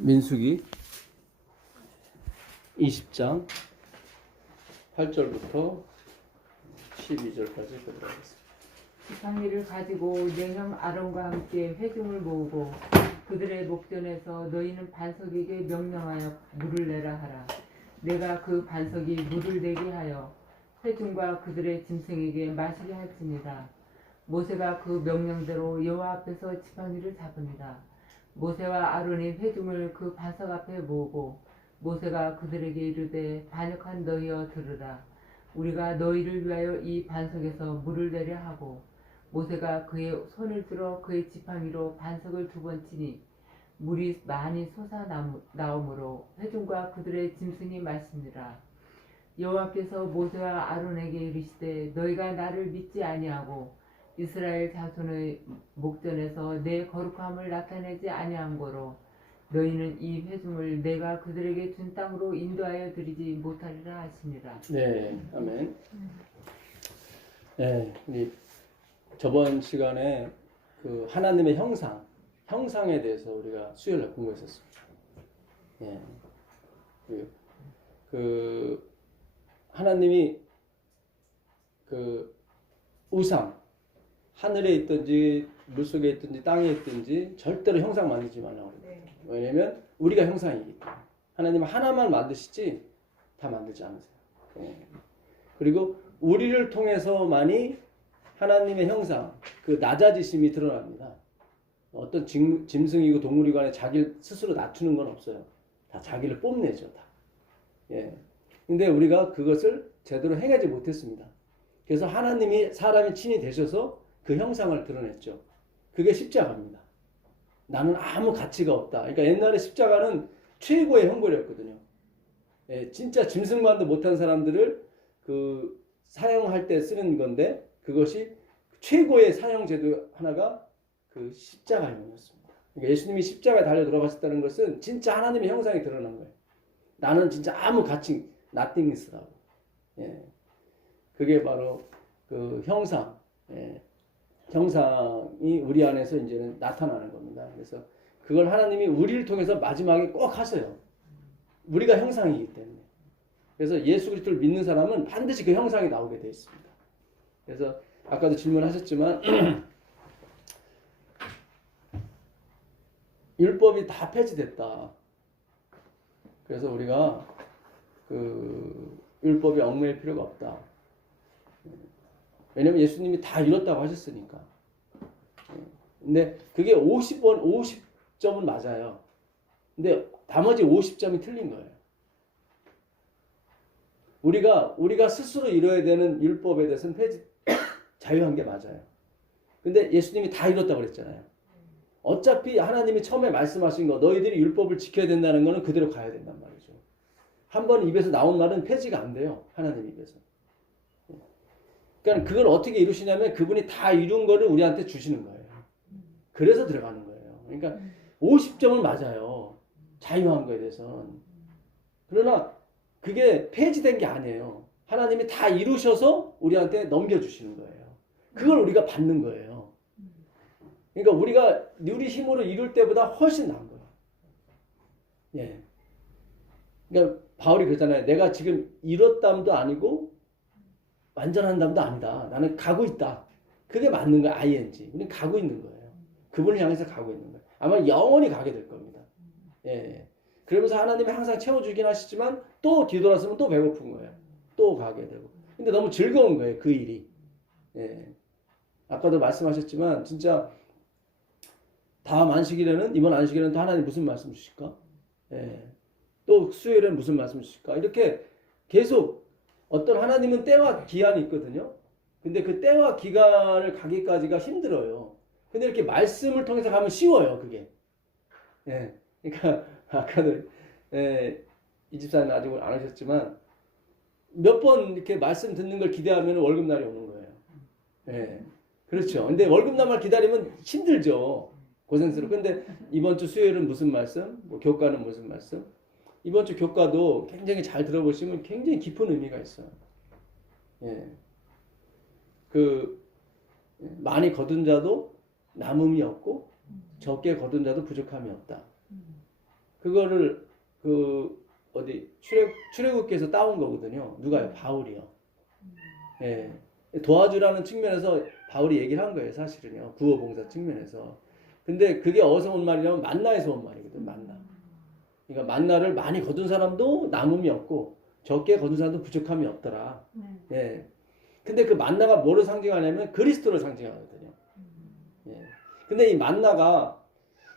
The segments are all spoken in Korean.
민수기 20장 8절부터 12절까지 보도록 하겠습니다. 지팡이를 가지고 내 형 아론과 함께 회중을 모으고 그들의 목전에서 너희는 반석에게 명령하여 물을 내라 하라. 내가 그 반석이 물을 내게 하여 회중과 그들의 짐승에게 마시게 할지니라. 모세가 그 명령대로 여호와 앞에서 지팡이를 잡으니라. 모세와 아론이 회중을 그 반석 앞에 모으고 모세가 그들에게 이르되 반역한 너희여 들으라. 우리가 너희를 위하여 이 반석에서 물을 내려 하고 모세가 그의 손을 들어 그의 지팡이로 반석을 두 번 치니 물이 많이 솟아나오므로 회중과 그들의 짐승이 마시니라. 여호와께서 모세와 아론에게 이르시되 너희가 나를 믿지 아니하고 이스라엘 자손의 목전에서 내 거룩함을 나타내지 아니한 거로 너희는 이 회중을 내가 그들에게 준 땅으로 인도하여 드리지 못하리라 하시니라. 네, 아멘. 네, 우리 저번 시간에 그 하나님의 형상에 대해서 우리가 수요일날 공부했었습니다. 예, 그 하나님이 그 우상, 하늘에 있든지 물속에 있든지 땅에 있든지 절대로 형상 만들지 말라고 그래요. 왜냐면 우리가 형상이기 때문에. 하나님은 하나만 만드시지 다 만들지 않으세요. 그리고 우리를 통해서만이 하나님의 형상, 그 낮아지심이 드러납니다. 어떤 짐승이고 동물이 간에 자기를 스스로 낮추는 건 없어요. 다 자기를 뽐내죠. 다. 예. 근데 우리가 그것을 제대로 행하지 못했습니다. 그래서 하나님이 사람이 친히 되셔서 그 형상을 드러냈죠. 그게 십자가입니다. 나는 아무 가치가 없다. 그러니까 옛날에 십자가는 최고의 형벌이었거든요. 예, 진짜 짐승만도 못한 사람들을 그 사형할 때 쓰는 건데 그것이 최고의 사형 제도 하나가 그 십자가였습니다. 그러니까 예수님이 십자가에 달려 돌아가셨다는 것은 진짜 하나님의 형상이 드러난 거예요. 나는 진짜 아무 가치, nothingness라고. 예, 그게 바로 그 형상. 예. 형상이 우리 안에서 이제는 나타나는 겁니다. 그래서 그걸 하나님이 우리를 통해서 마지막에 꼭 하세요. 우리가 형상이기 때문에. 그래서 예수 그리스도를 믿는 사람은 반드시 그 형상이 나오게 되어 있습니다. 그래서 아까도 질문하셨지만 율법이 다 폐지됐다. 그래서 우리가 그 율법에 얽매일 필요가 없다. 왜냐면 예수님이 다 이뤘다고 하셨으니까. 근데 그게 50점은 맞아요. 근데 나머지 50점이 틀린 거예요. 우리가 스스로 이뤄야 되는 율법에 대해서는 자유한 게 맞아요. 근데 예수님이 다 이뤘다고 그랬잖아요. 어차피 하나님이 처음에 말씀하신 거 너희들이 율법을 지켜야 된다는 거는 그대로 가야 된단 말이죠. 한 번 입에서 나온 말은 폐지가 안 돼요. 하나님 입에서. 그러니까 그걸 어떻게 이루시냐면 그분이 다 이룬 거를 우리한테 주시는 거예요. 그래서 들어가는 거예요. 그러니까 50점은 맞아요. 자유한 거에 대해서는. 그러나 그게 폐지된 게 아니에요. 하나님이 다 이루셔서 우리한테 넘겨주시는 거예요. 그걸 우리가 받는 거예요. 그러니까 우리가 우리 힘으로 이룰 때보다 훨씬 나은 거예요. 예. 그러니까 바울이 그러잖아요. 내가 지금 이뤘담도 아니고 완전한 담도 아니다. 나는 가고 있다. 그게 맞는 거야. ing. 우리는 가고 있는 거예요. 그분을 향해서 가고 있는 거예요. 아마 영원히 가게 될 겁니다. 예. 그러면서 하나님이 항상 채워주긴 하시지만 또 뒤돌아서면 또 배고픈 거예요. 또 가게 되고. 근데 너무 즐거운 거예요. 그 일이. 예. 아까도 말씀하셨지만 진짜 다음 안식일에는 이번 안식일에는 또 하나님 무슨 말씀 주실까? 예. 또 수요일에는 무슨 말씀 주실까? 이렇게 계속 어떤 하나님은 때와 기한이 있거든요. 근데 그 때와 기간을 가기까지가 힘들어요. 근데 이렇게 말씀을 통해서 가면 쉬워요, 그게. 예. 그러니까 아까도 이 집사님 아직 안 하셨지만 몇 번 이렇게 말씀 듣는 걸 기대하면 월급날이 오는 거예요. 예. 그렇죠. 근데 월급날만 기다리면 힘들죠. 고생스러워. 근데 이번 주 수요일은 무슨 말씀? 뭐 교과는 무슨 말씀? 이번 주 교과도 굉장히 잘 들어보시면 굉장히 깊은 의미가 있어요. 예. 많이 거둔 자도 남음이 없고 적게 거둔 자도 부족함이 없다. 그거를 그 어디 출애굽기에서 따온 거거든요. 누가요? 바울이요. 예. 도와주라는 측면에서 바울이 얘기를 한 거예요, 사실은요. 구호봉사 측면에서. 근데 그게 어디서 온 말이냐면 만나에서 온 말이거든, 만나. 그러니까 만나를 많이 거둔 사람도 남음이 없고 적게 거둔 사람도 부족함이 없더라. 예. 근데 그 만나가 뭐를 상징하냐면 그리스도를 상징하거든요. 예. 근데 이 만나가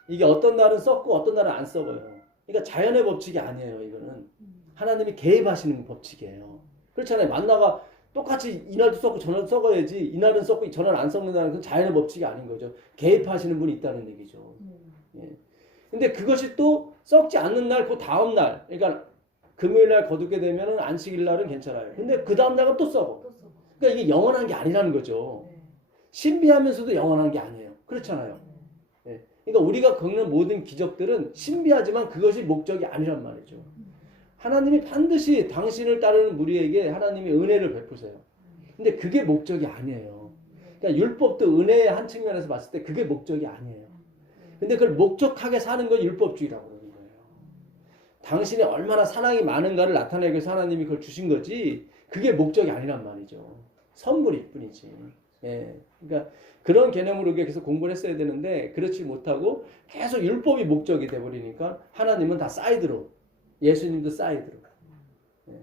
이게 어떤 날은 썩고 어떤 날은 안 썩어요. 그러니까 자연의 법칙이 아니에요, 이거는. 하나님이 개입하시는 법칙이에요. 그렇잖아요. 만나가 똑같이 이날도 썩고 저날도 썩어야지 이날은 썩고 저날은 안 썩는다는 건 자연의 법칙이 아닌 거죠. 개입하시는 분이 있다는 얘기죠. 예. 근데 그것이 또 썩지 않는 날, 그 다음 날, 그러니까 금요일 날 거두게 되면은 안식일 날은 괜찮아요. 근데 그 다음 날은 또 썩어. 그러니까 이게 영원한 게 아니라는 거죠. 신비하면서도 영원한 게 아니에요. 그렇잖아요. 예. 그러니까 우리가 겪는 모든 기적들은 신비하지만 그것이 목적이 아니란 말이죠. 하나님이 반드시 당신을 따르는 무리에게 하나님이 은혜를 베푸세요. 근데 그게 목적이 아니에요. 그러니까 율법도 은혜의 한 측면에서 봤을 때 그게 목적이 아니에요. 근데 그걸 목적하게 사는 건 율법주의라고 그러는 거예요. 당신이 얼마나 사랑이 많은가를 나타내기 위해서 하나님이 그걸 주신 거지 그게 목적이 아니란 말이죠. 선물일 뿐이지. 예. 그러니까 그런 개념으로 계속 공부를 했어야 되는데 그렇지 못하고 계속 율법이 목적이 돼버리니까 하나님은 다 사이드로 예수님도 사이드로. 예.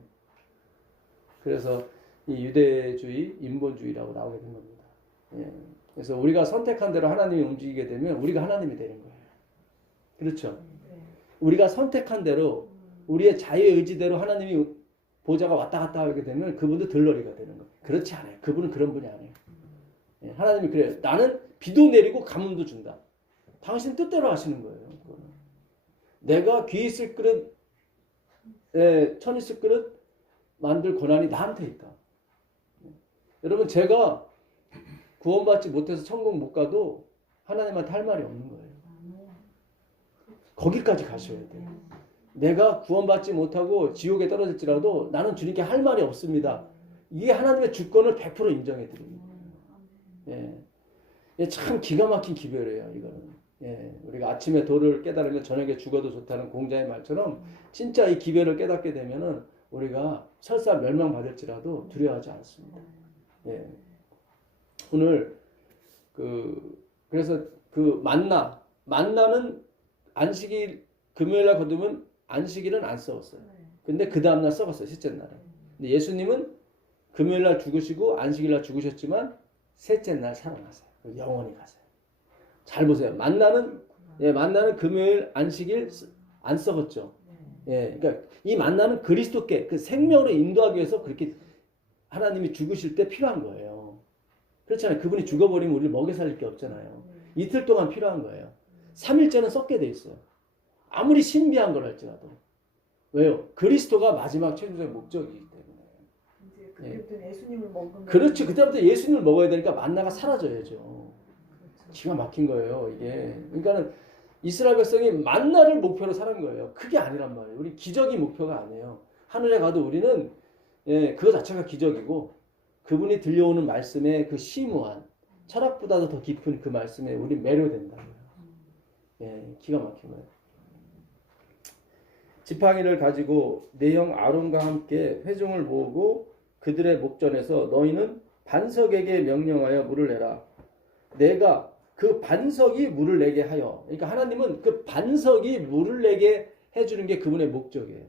그래서 이 유대주의, 인본주의라고 나오게 된 겁니다. 예. 그래서 우리가 선택한 대로 하나님이 움직이게 되면 우리가 하나님이 되는 거예요. 그렇죠? 우리가 선택한 대로 우리의 자유의 의지대로 하나님이 보좌가 왔다 갔다 하게 되면 그분도 들러리가 되는 거예요. 그렇지 않아요. 그분은 그런 분이 아니에요. 예. 하나님이 그래요. 나는 비도 내리고 가뭄도 준다. 당신 뜻대로 하시는 거예요. 그거는. 내가 귀 있을 그릇 천 있을 그릇 만들 권한이 나한테 있다. 여러분 제가 구원받지 못해서 천국 못 가도 하나님한테 할 말이 없는 거예요. 거기까지 가셔야 돼요. 내가 구원받지 못하고 지옥에 떨어질지라도 나는 주님께 할 말이 없습니다. 이게 하나님의 주권을 100% 인정해 드립니다. 예. 참 기가 막힌 기별이에요, 이거는. 예, 우리가 아침에 도를 깨달으면 저녁에 죽어도 좋다는 공자의 말처럼 진짜 이 기별을 깨닫게 되면은 우리가 설사 멸망받을지라도 두려워하지 않습니다. 예. 오늘 그래서 그 만나는 안식일 금요일날 거두면 안식일은 안 썩었어요. 근데 그 다음날 썩었어요. 셋째 날에. 근데 예수님은 금요일날 죽으시고 안식일날 죽으셨지만 셋째 날 살아나세요. 영원히 가세요. 잘 보세요. 만나는 금요일 안식일 안 썩었죠. 예, 그러니까 이 만나는 그리스도께 그 생명으로 인도하기 위해서 그렇게 하나님이 죽으실 때 필요한 거예요. 그렇잖아요. 그분이 죽어버리면 우리를 먹여 살릴 게 없잖아요. 이틀 동안 필요한 거예요. 3일째는 썩게 돼 있어요. 아무리 신비한 걸 할지라도. 왜요? 그리스도가 마지막 최종적인 목적이기 때문에. 이제 그때부터 예수님을 먹으면 그렇죠. 그때부터 예수님을 먹어야 되니까 만나가 사라져야죠. 기가 막힌 거예요, 이게. 그러니까는 이스라엘 백성이 만나를 목표로 사는 거예요. 그게 아니란 말이에요. 우리 기적이 목표가 아니에요. 하늘에 가도 우리는 그거 자체가 기적이고 그분이 들려오는 말씀의 그 심오한 철학보다도 더 깊은 그 말씀에 우리 매료된다고요. 예, 기가 막힌 거예요. 지팡이를 가지고 내 형 아론과 함께 회중을 모으고 그들의 목전에서 너희는 반석에게 명령하여 물을 내라. 내가 그 반석이 물을 내게 하여. 그러니까 하나님은 그 반석이 물을 내게 해주는 게 그분의 목적이에요.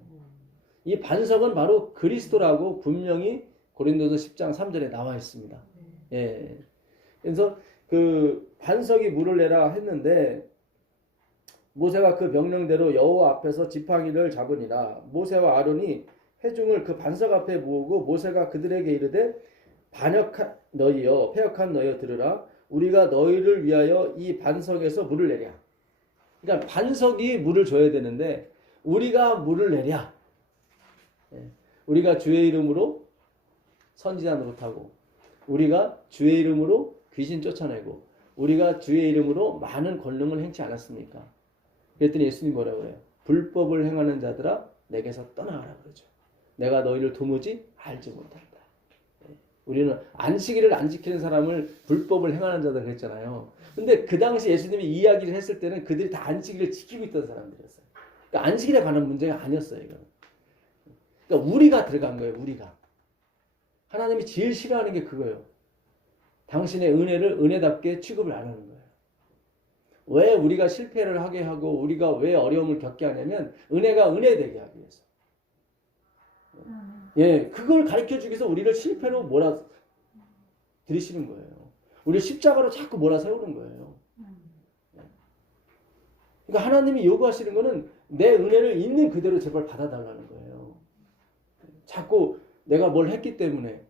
이 반석은 바로 그리스도라고 분명히 고린도서 10장 3절에 나와 있습니다. 예. 그래서 그 반석이 물을 내라 했는데 모세가 그 명령대로 여호와 앞에서 지팡이를 잡으니라. 모세와 아론이 회중을 그 반석 앞에 모으고 모세가 그들에게 이르되 반역한 너희여 패역한 너희여 들으라. 우리가 너희를 위하여 이 반석에서 물을 내랴. 그러니까 반석이 물을 줘야 되는데 우리가 물을 내랴. 우리가 주의 이름으로 선지자 노릇하고 우리가 주의 이름으로 귀신 쫓아내고 우리가 주의 이름으로 많은 권능을 행치 않았습니까? 그랬더니 예수님이 뭐라고 그래요? 불법을 행하는 자들아 내게서 떠나가라 그러죠. 내가 너희를 도무지 알지 못한다. 우리는 안식일을 안 지키는 사람을 불법을 행하는 자들 그랬잖아요. 근데 그 당시 예수님이 이야기를 했을 때는 그들이 다 안식일을 지키고 있던 사람들이었어요. 그러니까 안식일에 관한 문제가 아니었어요. 이거. 그러니까 우리가 들어간 거예요. 우리가. 하나님이 제일 싫어하는 게 그거예요. 당신의 은혜를 은혜답게 취급을 안 하는 거예요. 왜 우리가 실패를 하게 하고 우리가 왜 어려움을 겪게 하냐면 은혜가 은혜되게 하기 위해서. 예, 그걸 가르쳐주기 위해서 우리를 실패로 몰아 들이시는 거예요. 우리 십자가로 자꾸 몰아세우는 거예요. 그러니까 하나님이 요구하시는 거는 내 은혜를 있는 그대로 제발 받아달라는 거예요. 자꾸 내가 뭘 했기 때문에,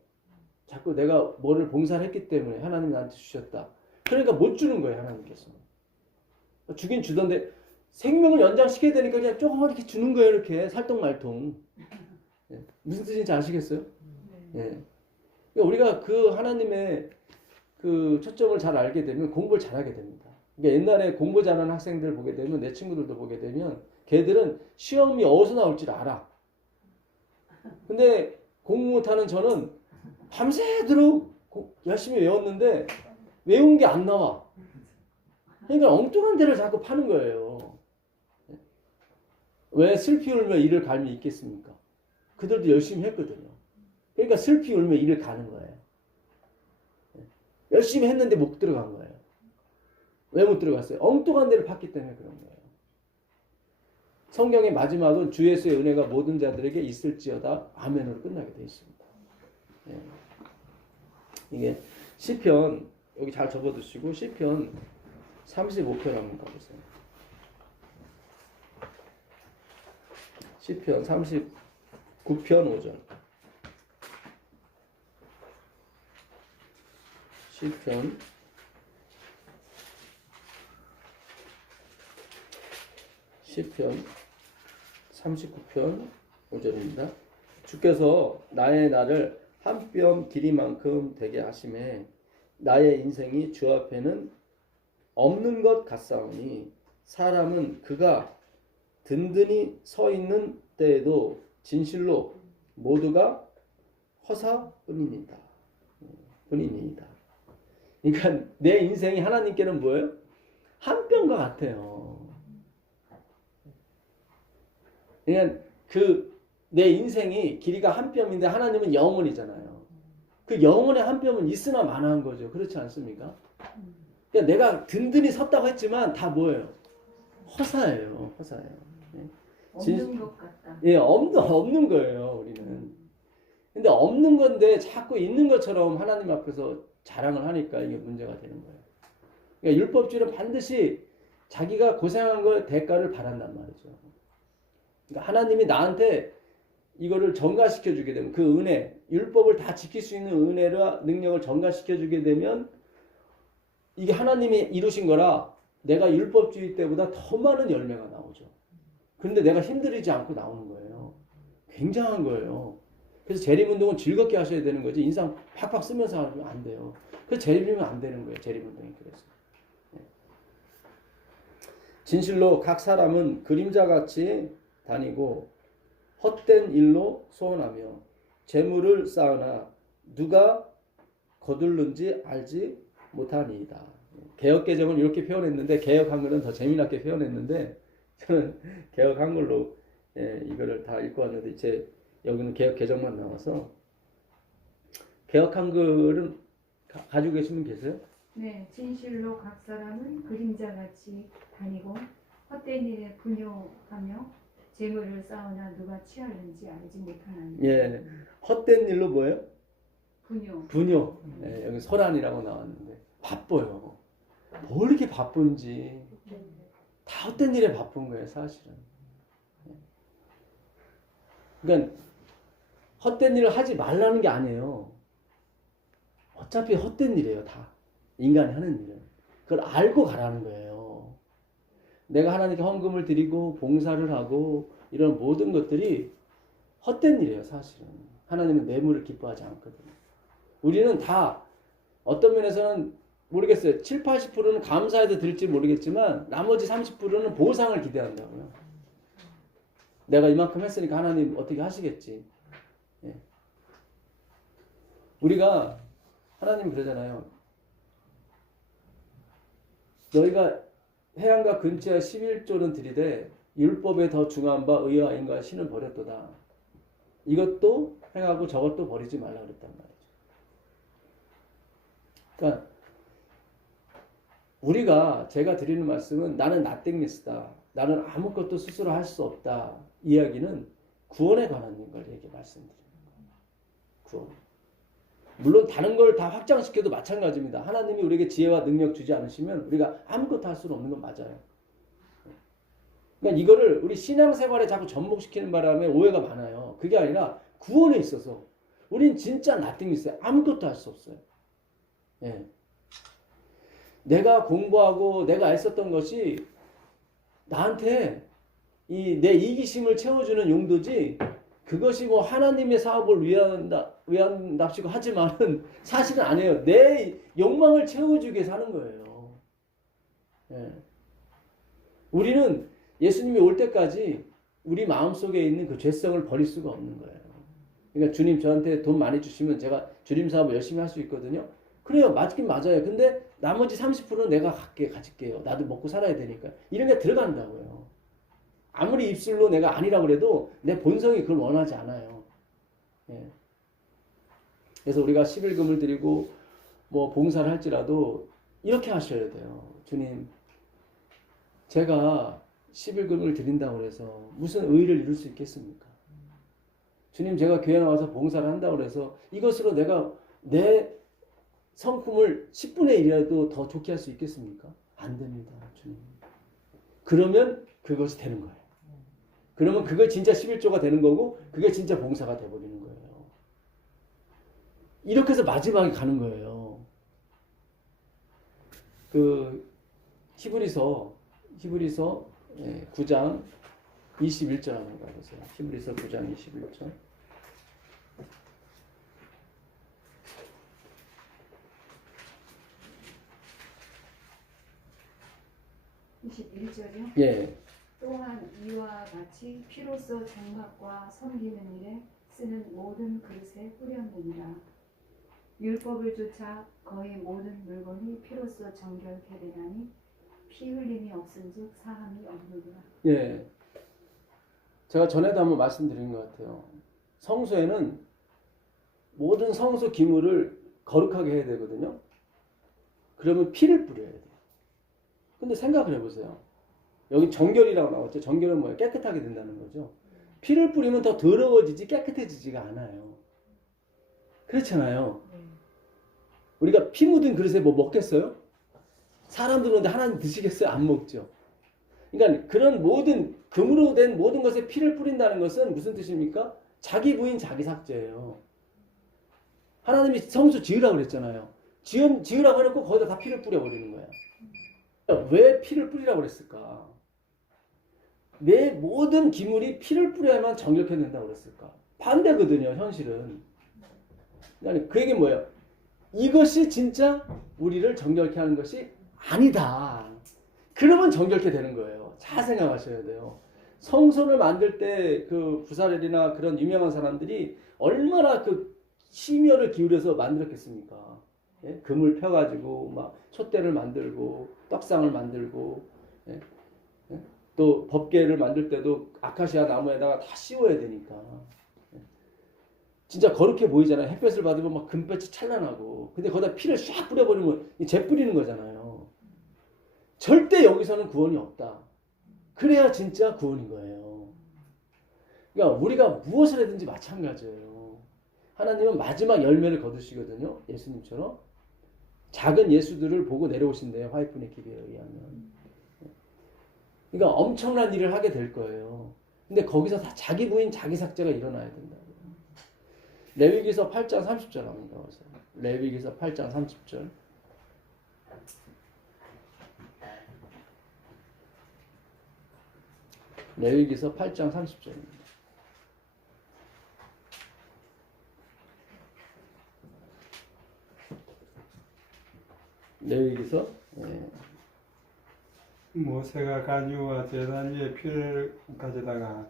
자꾸 내가 뭐를 봉사를 했기 때문에 하나님이 나한테 주셨다. 그러니까 못 주는 거예요, 하나님께서. 주긴 주던데 생명을 연장시켜야 되니까 그냥 조금 이렇게 주는 거예요, 이렇게 살똥말똥. 예. 무슨 뜻인지 아시겠어요? 예. 그러니까 우리가 그 하나님의 그 초점을 잘 알게 되면 공부를 잘하게 됩니다. 그러니까 옛날에 공부 잘하는 학생들 보게 되면 내 친구들도 보게 되면 걔들은 시험이 어디서 나올지를 알아. 근데 공부 못하는 저는 밤새도록 열심히 외웠는데 외운 게 안 나와. 그러니까 엉뚱한 데를 자꾸 파는 거예요. 왜 슬피 울며 이를 갈미 있겠습니까? 그들도 열심히 했거든요. 그러니까 슬피 울며 이를 가는 거예요. 열심히 했는데 못 들어간 거예요. 왜 못 들어갔어요? 엉뚱한 데를 팠기 때문에 그런 거예요. 성경의 마지막은 주 예수의 은혜가 모든 자들에게 있을지어다 아멘으로 끝나게 되어 있습니다. 예. 이게 시편 여기 잘 접어두시고 시편 35편 한번 가보세요. 시편 39편 5절. 시편 39편 5절입니다. 주께서 나의 날을 한 뼘 길이만큼 되게 하심에 나의 인생이 주 앞에는 없는 것 같사오니 사람은 그가 든든히 서 있는 때에도 진실로 모두가 허사뿐이니이다. 그러니까 내 인생이 하나님께는 뭐예요? 한 뼘과 같아요. 그러니까 내 인생이 길이가 한 뼘인데 하나님은 영원이잖아요. 그 영원의 한 뼘은 있으나 마나한 거죠. 그렇지 않습니까? 그러니까 내가 든든히 섰다고 했지만 다 뭐예요? 허사예요. 허사예요. 없는 것 같다. 예, 없는 거예요, 우리는. 근데 없는 건데 자꾸 있는 것처럼 하나님 앞에서 자랑을 하니까 이게 문제가 되는 거예요. 그러니까 율법주의는 반드시 자기가 고생한 걸 대가를 바란단 말이죠. 그러니까 하나님이 나한테 이거를 전가시켜 주게 되면 그 은혜, 율법을 다 지킬 수 있는 은혜와 능력을 전가시켜 주게 되면 이게 하나님이 이루신 거라 내가 율법주의 때보다 더 많은 열매가 나오죠. 그런데 내가 힘들이지 않고 나오는 거예요. 굉장한 거예요. 그래서 재림운동은 즐겁게 하셔야 되는 거지 인상 팍팍 쓰면서 하면 안 돼요. 그래서 재림이면 안 되는 거예요. 재림운동이 그래서. 진실로 각 사람은 그림자같이 다니고 헛된 일로 소원하며 재물을 쌓으나 누가 거둘는지 알지 못하니이다. 개혁개정은 이렇게 표현했는데 개혁 한글은 더 재미나게 표현했는데 저는 개혁 한글로 이거를 다 읽고 왔는데 이제 여기는 개혁 개정만 나와서 개혁 한글은 가지고 계신 분 계세요? 네, 진실로 각 사람은 그림자같이 다니고 헛된 일에 분효하며 재물을 쌓으나 누가 취하는지 알지 못하나니. 예, 헛된 일로 뭐예요? 분효. 분효. 예, 여기 소란이라고 나왔는데 바빠요. 뭘 이렇게 바쁜지 다 헛된 일에 바쁜 거예요, 사실은. 그러니까 헛된 일을 하지 말라는 게 아니에요. 어차피 헛된 일이에요, 다. 인간이 하는 일은. 그걸 알고 가라는 거예요. 내가 하나님께 헌금을 드리고 봉사를 하고 이런 모든 것들이 헛된 일이에요, 사실은. 하나님은 뇌물을 기뻐하지 않거든요. 우리는 다 어떤 면에서는 모르겠어요. 7, 80%는 감사해도 될지 모르겠지만 나머지 30%는 보상을 기대한다고요. 내가 이만큼 했으니까 하나님 어떻게 하시겠지. 예. 우리가 하나님 그러잖아요. 너희가 해안가 근처에 11조는 드리되 율법에 더 중한 바 의와 인과 신을 버렸도다. 이것도 행하고 저것도 버리지 말라 그랬단 말이죠. 그러니까 우리가 제가 드리는 말씀은 나는 나땡니스다. 나는 아무것도 스스로 할 수 없다. 이야기는 구원에 관한 걸 이렇게 말씀드립니다. 구원. 물론 다른 걸 다 확장시켜도 마찬가지입니다. 하나님이 우리에게 지혜와 능력 주지 않으시면 우리가 아무것도 할 수는 없는 건 맞아요. 그러니까 이거를 우리 신앙생활에 자꾸 접목시키는 바람에 오해가 많아요. 그게 아니라 구원에 있어서 우린 진짜 나띵이있어요. 아무것도 할 수 없어요. 예. 내가 공부하고 내가 애썼던 것이 나한테 내 이기심을 채워주는 용도지 그것이 뭐 하나님의 사업을 위한답시고 하지만은 사실은 아니에요. 내 욕망을 채워주게 사는 거예요. 예. 우리는 예수님이 올 때까지 우리 마음속에 있는 그 죄성을 버릴 수가 없는 거예요. 그러니까 주님 저한테 돈 많이 주시면 제가 주님 사업을 열심히 할 수 있거든요. 그래요. 맞긴 맞아요. 근데 나머지 30%는 내가 가질게요. 나도 먹고 살아야 되니까. 이런 게 들어간다고요. 아무리 입술로 내가 아니라고 그래도 내 본성이 그걸 원하지 않아요. 예. 그래서 우리가 11금을 드리고 뭐 봉사를 할지라도 이렇게 하셔야 돼요. 주님, 제가 11금을 드린다고 해서 무슨 의의를 이룰 수 있겠습니까? 주님, 제가 교회 나와서 봉사를 한다고 해서 이것으로 내가 내 성품을 10분의 1이라도 더 좋게 할 수 있겠습니까? 안 됩니다, 주님. 그러면 그것이 되는 거예요. 그러면 그게 진짜 11조가 되는 거고 그게 진짜 봉사가 돼버리는 거예요. 이렇게 해서 마지막에 가는 거예요. 그 히브리서 9장 21절 한번 가보세요. 히브리서 9장 21절. 예. 또한 이와 같이 피로써 장막과 섬기는 일에 쓰는 모든 그릇에 뿌렸느니라. 율법을 쫓아 거의 모든 물건이 피로써 정결케 되나니 피 흘림이 없은즉 사함이 없느니라. 예. 제가 전에도 한번 말씀드린 것 같아요. 성소에는 모든 성소 기물을 거룩하게 해야 되거든요. 그러면 피를 뿌려야 돼요. 근데 생각을 해보세요. 여기 정결이라고 나왔죠. 정결은 뭐예요? 깨끗하게 된다는 거죠. 피를 뿌리면 더 더러워지지 깨끗해지지가 않아요. 그렇잖아요. 우리가 피 묻은 그릇에 뭐 먹겠어요? 사람 들어오는데 하나님 드시겠어요? 안 먹죠. 그러니까 그런 모든 금으로 된 모든 것에 피를 뿌린다는 것은 무슨 뜻입니까? 자기 부인 자기 삭제예요. 하나님이 성소 지으라고 그랬잖아요. 지으라고 해놓고 거기다 다 피를 뿌려버리는 거예요. 왜 피를 뿌리라고 그랬을까? 내 모든 기물이 피를 뿌려야만 정결케 된다고 그랬을까? 반대거든요, 현실은. 그러니까 그 얘기는 뭐예요? 이것이 진짜 우리를 정결케 하는 것이 아니다. 그러면 정결케 되는 거예요. 잘 생각하셔야 돼요. 성소를 만들 때 그 부사렐이나 그런 유명한 사람들이 얼마나 그 심혈을 기울여서 만들었겠습니까? 예? 금을 펴가지고 막 촛대를 만들고 떡상을 만들고 예? 예? 또 법궤를 만들 때도 아카시아 나무에다가 다 씌워야 되니까 예? 진짜 거룩해 보이잖아요. 햇볕을 받으면 막 금빛이 찬란하고 근데 거기다 피를 샥 뿌려버리면 재 뿌리는 거잖아요. 절대 여기서는 구원이 없다. 그래야 진짜 구원인 거예요. 그러니까 우리가 무엇을 하든지 마찬가지예요. 하나님은 마지막 열매를 거두시거든요. 예수님처럼. 작은 예수들을 보고 내려오신대요. 화이프의 기회에 의하면. 그러니까 엄청난 일을 하게 될 거예요. 근데 거기서 다 자기 부인 자기 삭제가 일어나야 된다고요. 레위기서 8장 30절 한번 나와서. 레위기서 8장 30절. 레위기서 8장 30절입니다. 레위기서 모세가 가지와 제단 위에 피를 가져다가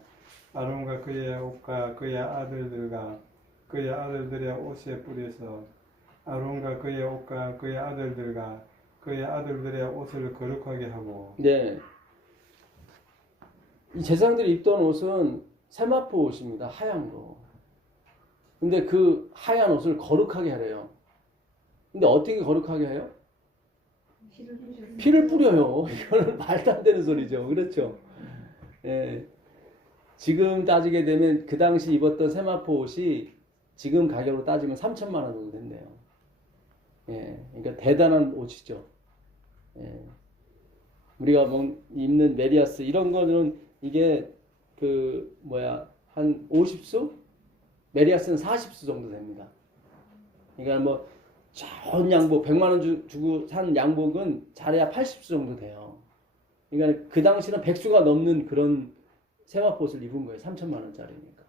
아론과 그의 옷과 그의 아들들과 그의 아들들의 옷에 뿌려서 아론과 그의 옷과 그의 아들들과 그의 아들들의 옷을 거룩하게 하고 네. 이 제사장들이 입던 옷은 세마포 옷입니다. 하얀 거. 근데 그 하얀 옷을 거룩하게 하래요. 근데 어떻게 거룩하게 해요? 피를 뿌려요. 이거는 말도 안 되는 소리죠. 그렇죠? 예. 지금 따지게 되면 그 당시 입었던 세마포 옷이 지금 가격으로 따지면 3천만 원 정도 된대요. 예. 그러니까 대단한 옷이죠. 예. 우리가 입는 메리아스 이런 거는 이게 한 50수? 메리아스는 40수 정도 됩니다. 그러니까 뭐 좋은 양복 100만 원 주고 산 양복은 잘해야 80수 정도 돼요. 그러니까 그 당시는 100수가 넘는 그런 세마포 옷을 입은 거예요. 3천만 원짜리니까.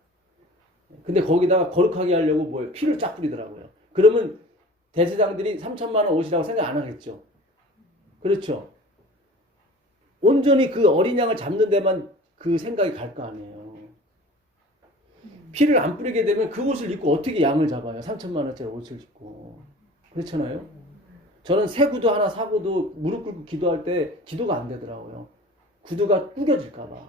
근데 거기다가 거룩하게 하려고 뭐예요? 피를 쫙 뿌리더라고요. 그러면 대제사장들이 3천만 원 옷이라고 생각 안 하겠죠. 그렇죠. 온전히 그 어린 양을 잡는 데만 그 생각이 갈 거 아니에요. 피를 안 뿌리게 되면 그 옷을 입고 어떻게 양을 잡아요? 3천만 원짜리 옷을 입고. 그렇잖아요. 저는 새 구두 하나 사고도 무릎 꿇고 기도할 때 기도가 안 되더라고요. 구두가 구겨질까 봐.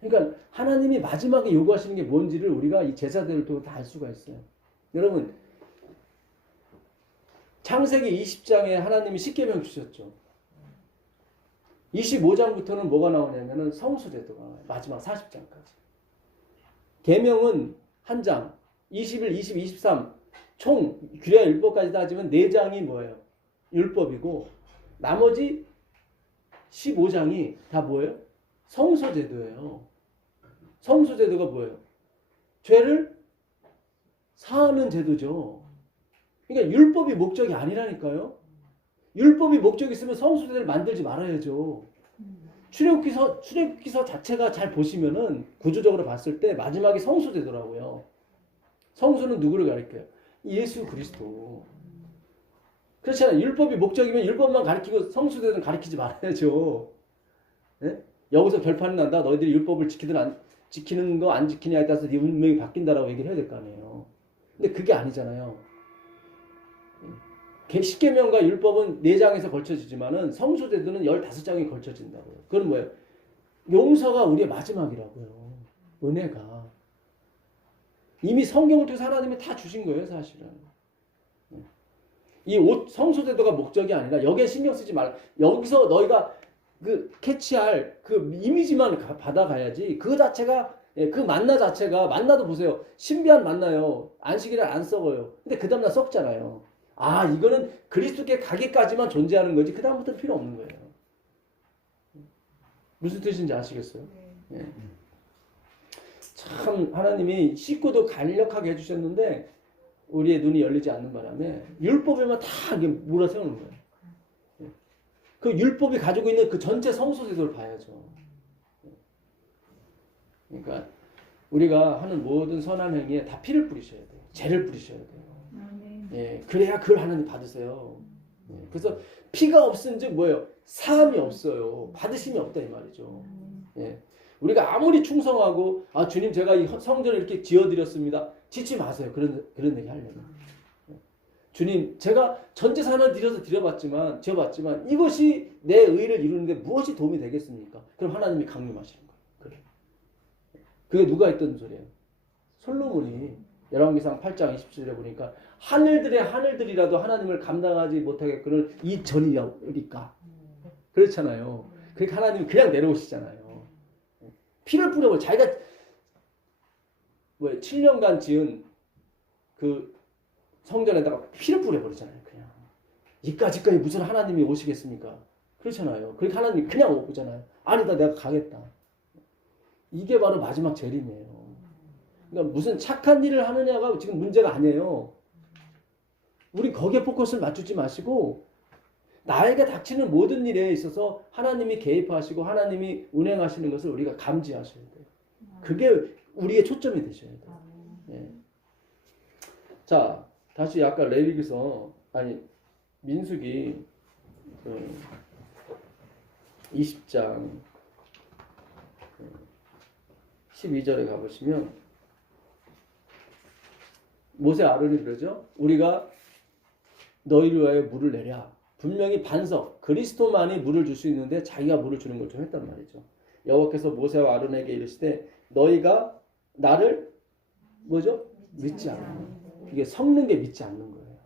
그러니까 하나님이 마지막에 요구하시는 게 뭔지를 우리가 이 제사들을 통해 다 알 수가 있어요. 여러분, 창세기 20장에 하나님이 십계명 주셨죠. 25장부터는 뭐가 나오냐면은 성수제도가 나와요. 마지막 40장까지. 계명은 한 장, 21, 20, 23, 총 규례 율법까지 따지면 4장이 뭐예요? 율법이고 나머지 15장이 다 뭐예요? 성소제도예요. 성소제도가 뭐예요? 죄를 사하는 제도죠. 그러니까 율법이 목적이 아니라니까요. 율법이 목적이 있으면 성소제도를 만들지 말아야죠. 출애굽기서 자체가 잘 보시면은 구조적으로 봤을 때 마지막에 성소되더라고요. 성소는 누구를 가리켜요? 예수 그리스도. 그렇잖아요. 율법이 목적이면 율법만 가리키고 성소되는 가리키지 말아야죠. 네? 여기서 결판이 난다. 너희들이 율법을 지키는 거 안 지키냐에 따라서 네 운명이 바뀐다라고 얘기를 해야 될 거 아니에요. 근데 그게 아니잖아요. 십계명과 율법은 4장에서 걸쳐지지만은 성소제도는 15장에 걸쳐진다고요. 그건 뭐예요? 용서가 우리의 마지막이라고요. 은혜가. 이미 성경을 통해서 하나님이 다 주신 거예요, 사실은. 이 성소제도가 목적이 아니라 여기에 신경 쓰지 말라. 여기서 너희가 그 캐치할 그 이미지만 받아가야지. 그 자체가 그 만나 자체가 만나도 보세요. 신비한 만나요. 안식일에 안 썩어요. 근데 그 다음날 썩잖아요. 아, 이거는 그리스도께 가기까지만 존재하는 거지 그 다음부터는 필요 없는 거예요. 무슨 뜻인지 아시겠어요? 예. 참 하나님이 씻고도 간략하게 해주셨는데 우리의 눈이 열리지 않는 바람에 율법에만 다 몰아세우는 거예요. 예. 그 율법이 가지고 있는 그 전체 성소제도를 봐야죠. 그러니까 우리가 하는 모든 선한 행위에 다 피를 뿌리셔야 돼요. 죄를 뿌리셔야 돼요. 예, 그래야 그걸 하나님 받으세요. 예, 그래서 피가 없은즉 뭐예요? 사함이 없어요. 받으심이 없다 이 말이죠. 예, 우리가 아무리 충성하고 주님 제가 이 성전을 이렇게 지어드렸습니다. 짓지 마세요. 그런 얘기 하려면. 예, 주님 제가 전 재산을 지어봤지만 이것이 내 의를 이루는데 무엇이 도움이 되겠습니까? 그럼 하나님이 강림하시는 거예요. 그래. 그게 누가 했던 소리예요? 솔로몬이 열왕기상 8장 27절에 보니까 하늘들의 하늘들이라도 하나님을 감당하지 못하겠거늘 이 전이니까 그렇잖아요. 그러니까 하나님이 그냥 내려오시잖아요. 피를 뿌려버려. 자기가 7년간 지은 그 성전에다가 피를 뿌려버리잖아요. 그냥 이까지까지 무슨 하나님이 오시겠습니까? 그렇잖아요. 그러니까 하나님이 그냥 오잖아요. 아니다, 내가 가겠다. 이게 바로 마지막 재림이에요. 그러니까 무슨 착한 일을 하느냐가 지금 문제가 아니에요. 우리 거기에 포커스를 맞추지 마시고 나에게 닥치는 모든 일에 있어서 하나님이 개입하시고 하나님이 운행하시는 것을 우리가 감지하셔야 돼요. 그게 우리의 초점이 되셔야 돼요. 예. 자, 다시 아까 레위기서 민수기 20장 12절에 가보시면 모세 아론이 그러죠. 우리가 너희를 위하여 물을 내랴. 분명히 반석, 그리스도만이 물을 줄 수 있는데 자기가 물을 주는 걸 좀 했단 말이죠. 여호와께서 모세와 아론에게 이르시되 너희가 나를 뭐죠? 믿지 않아. 이게 섞는 게 믿지 않는 거예요.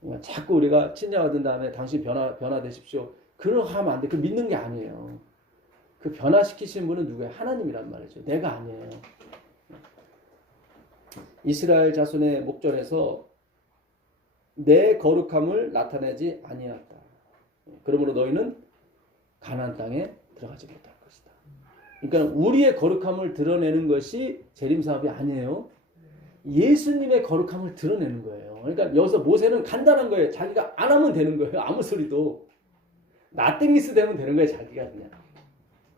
그러니까 자꾸 우리가 친자가 된 다음에 당신 변화되십시오. 그러고 하면 안 돼. 그 믿는 게 아니에요. 그 변화시키신 분은 누구예요? 하나님이란 말이죠. 내가 아니에요. 이스라엘 자손의 목전에서 내 거룩함을 나타내지 아니하였다. 그러므로 너희는 가나안 땅에 들어가지 못할 것이다. 그러니까 우리의 거룩함을 드러내는 것이 재림 사업이 아니에요. 예수님의 거룩함을 드러내는 거예요. 그러니까 여기서 모세는 간단한 거예요. 자기가 안 하면 되는 거예요. 아무 소리도. 나땡기스 되면 되는 거예요. 자기가 그냥.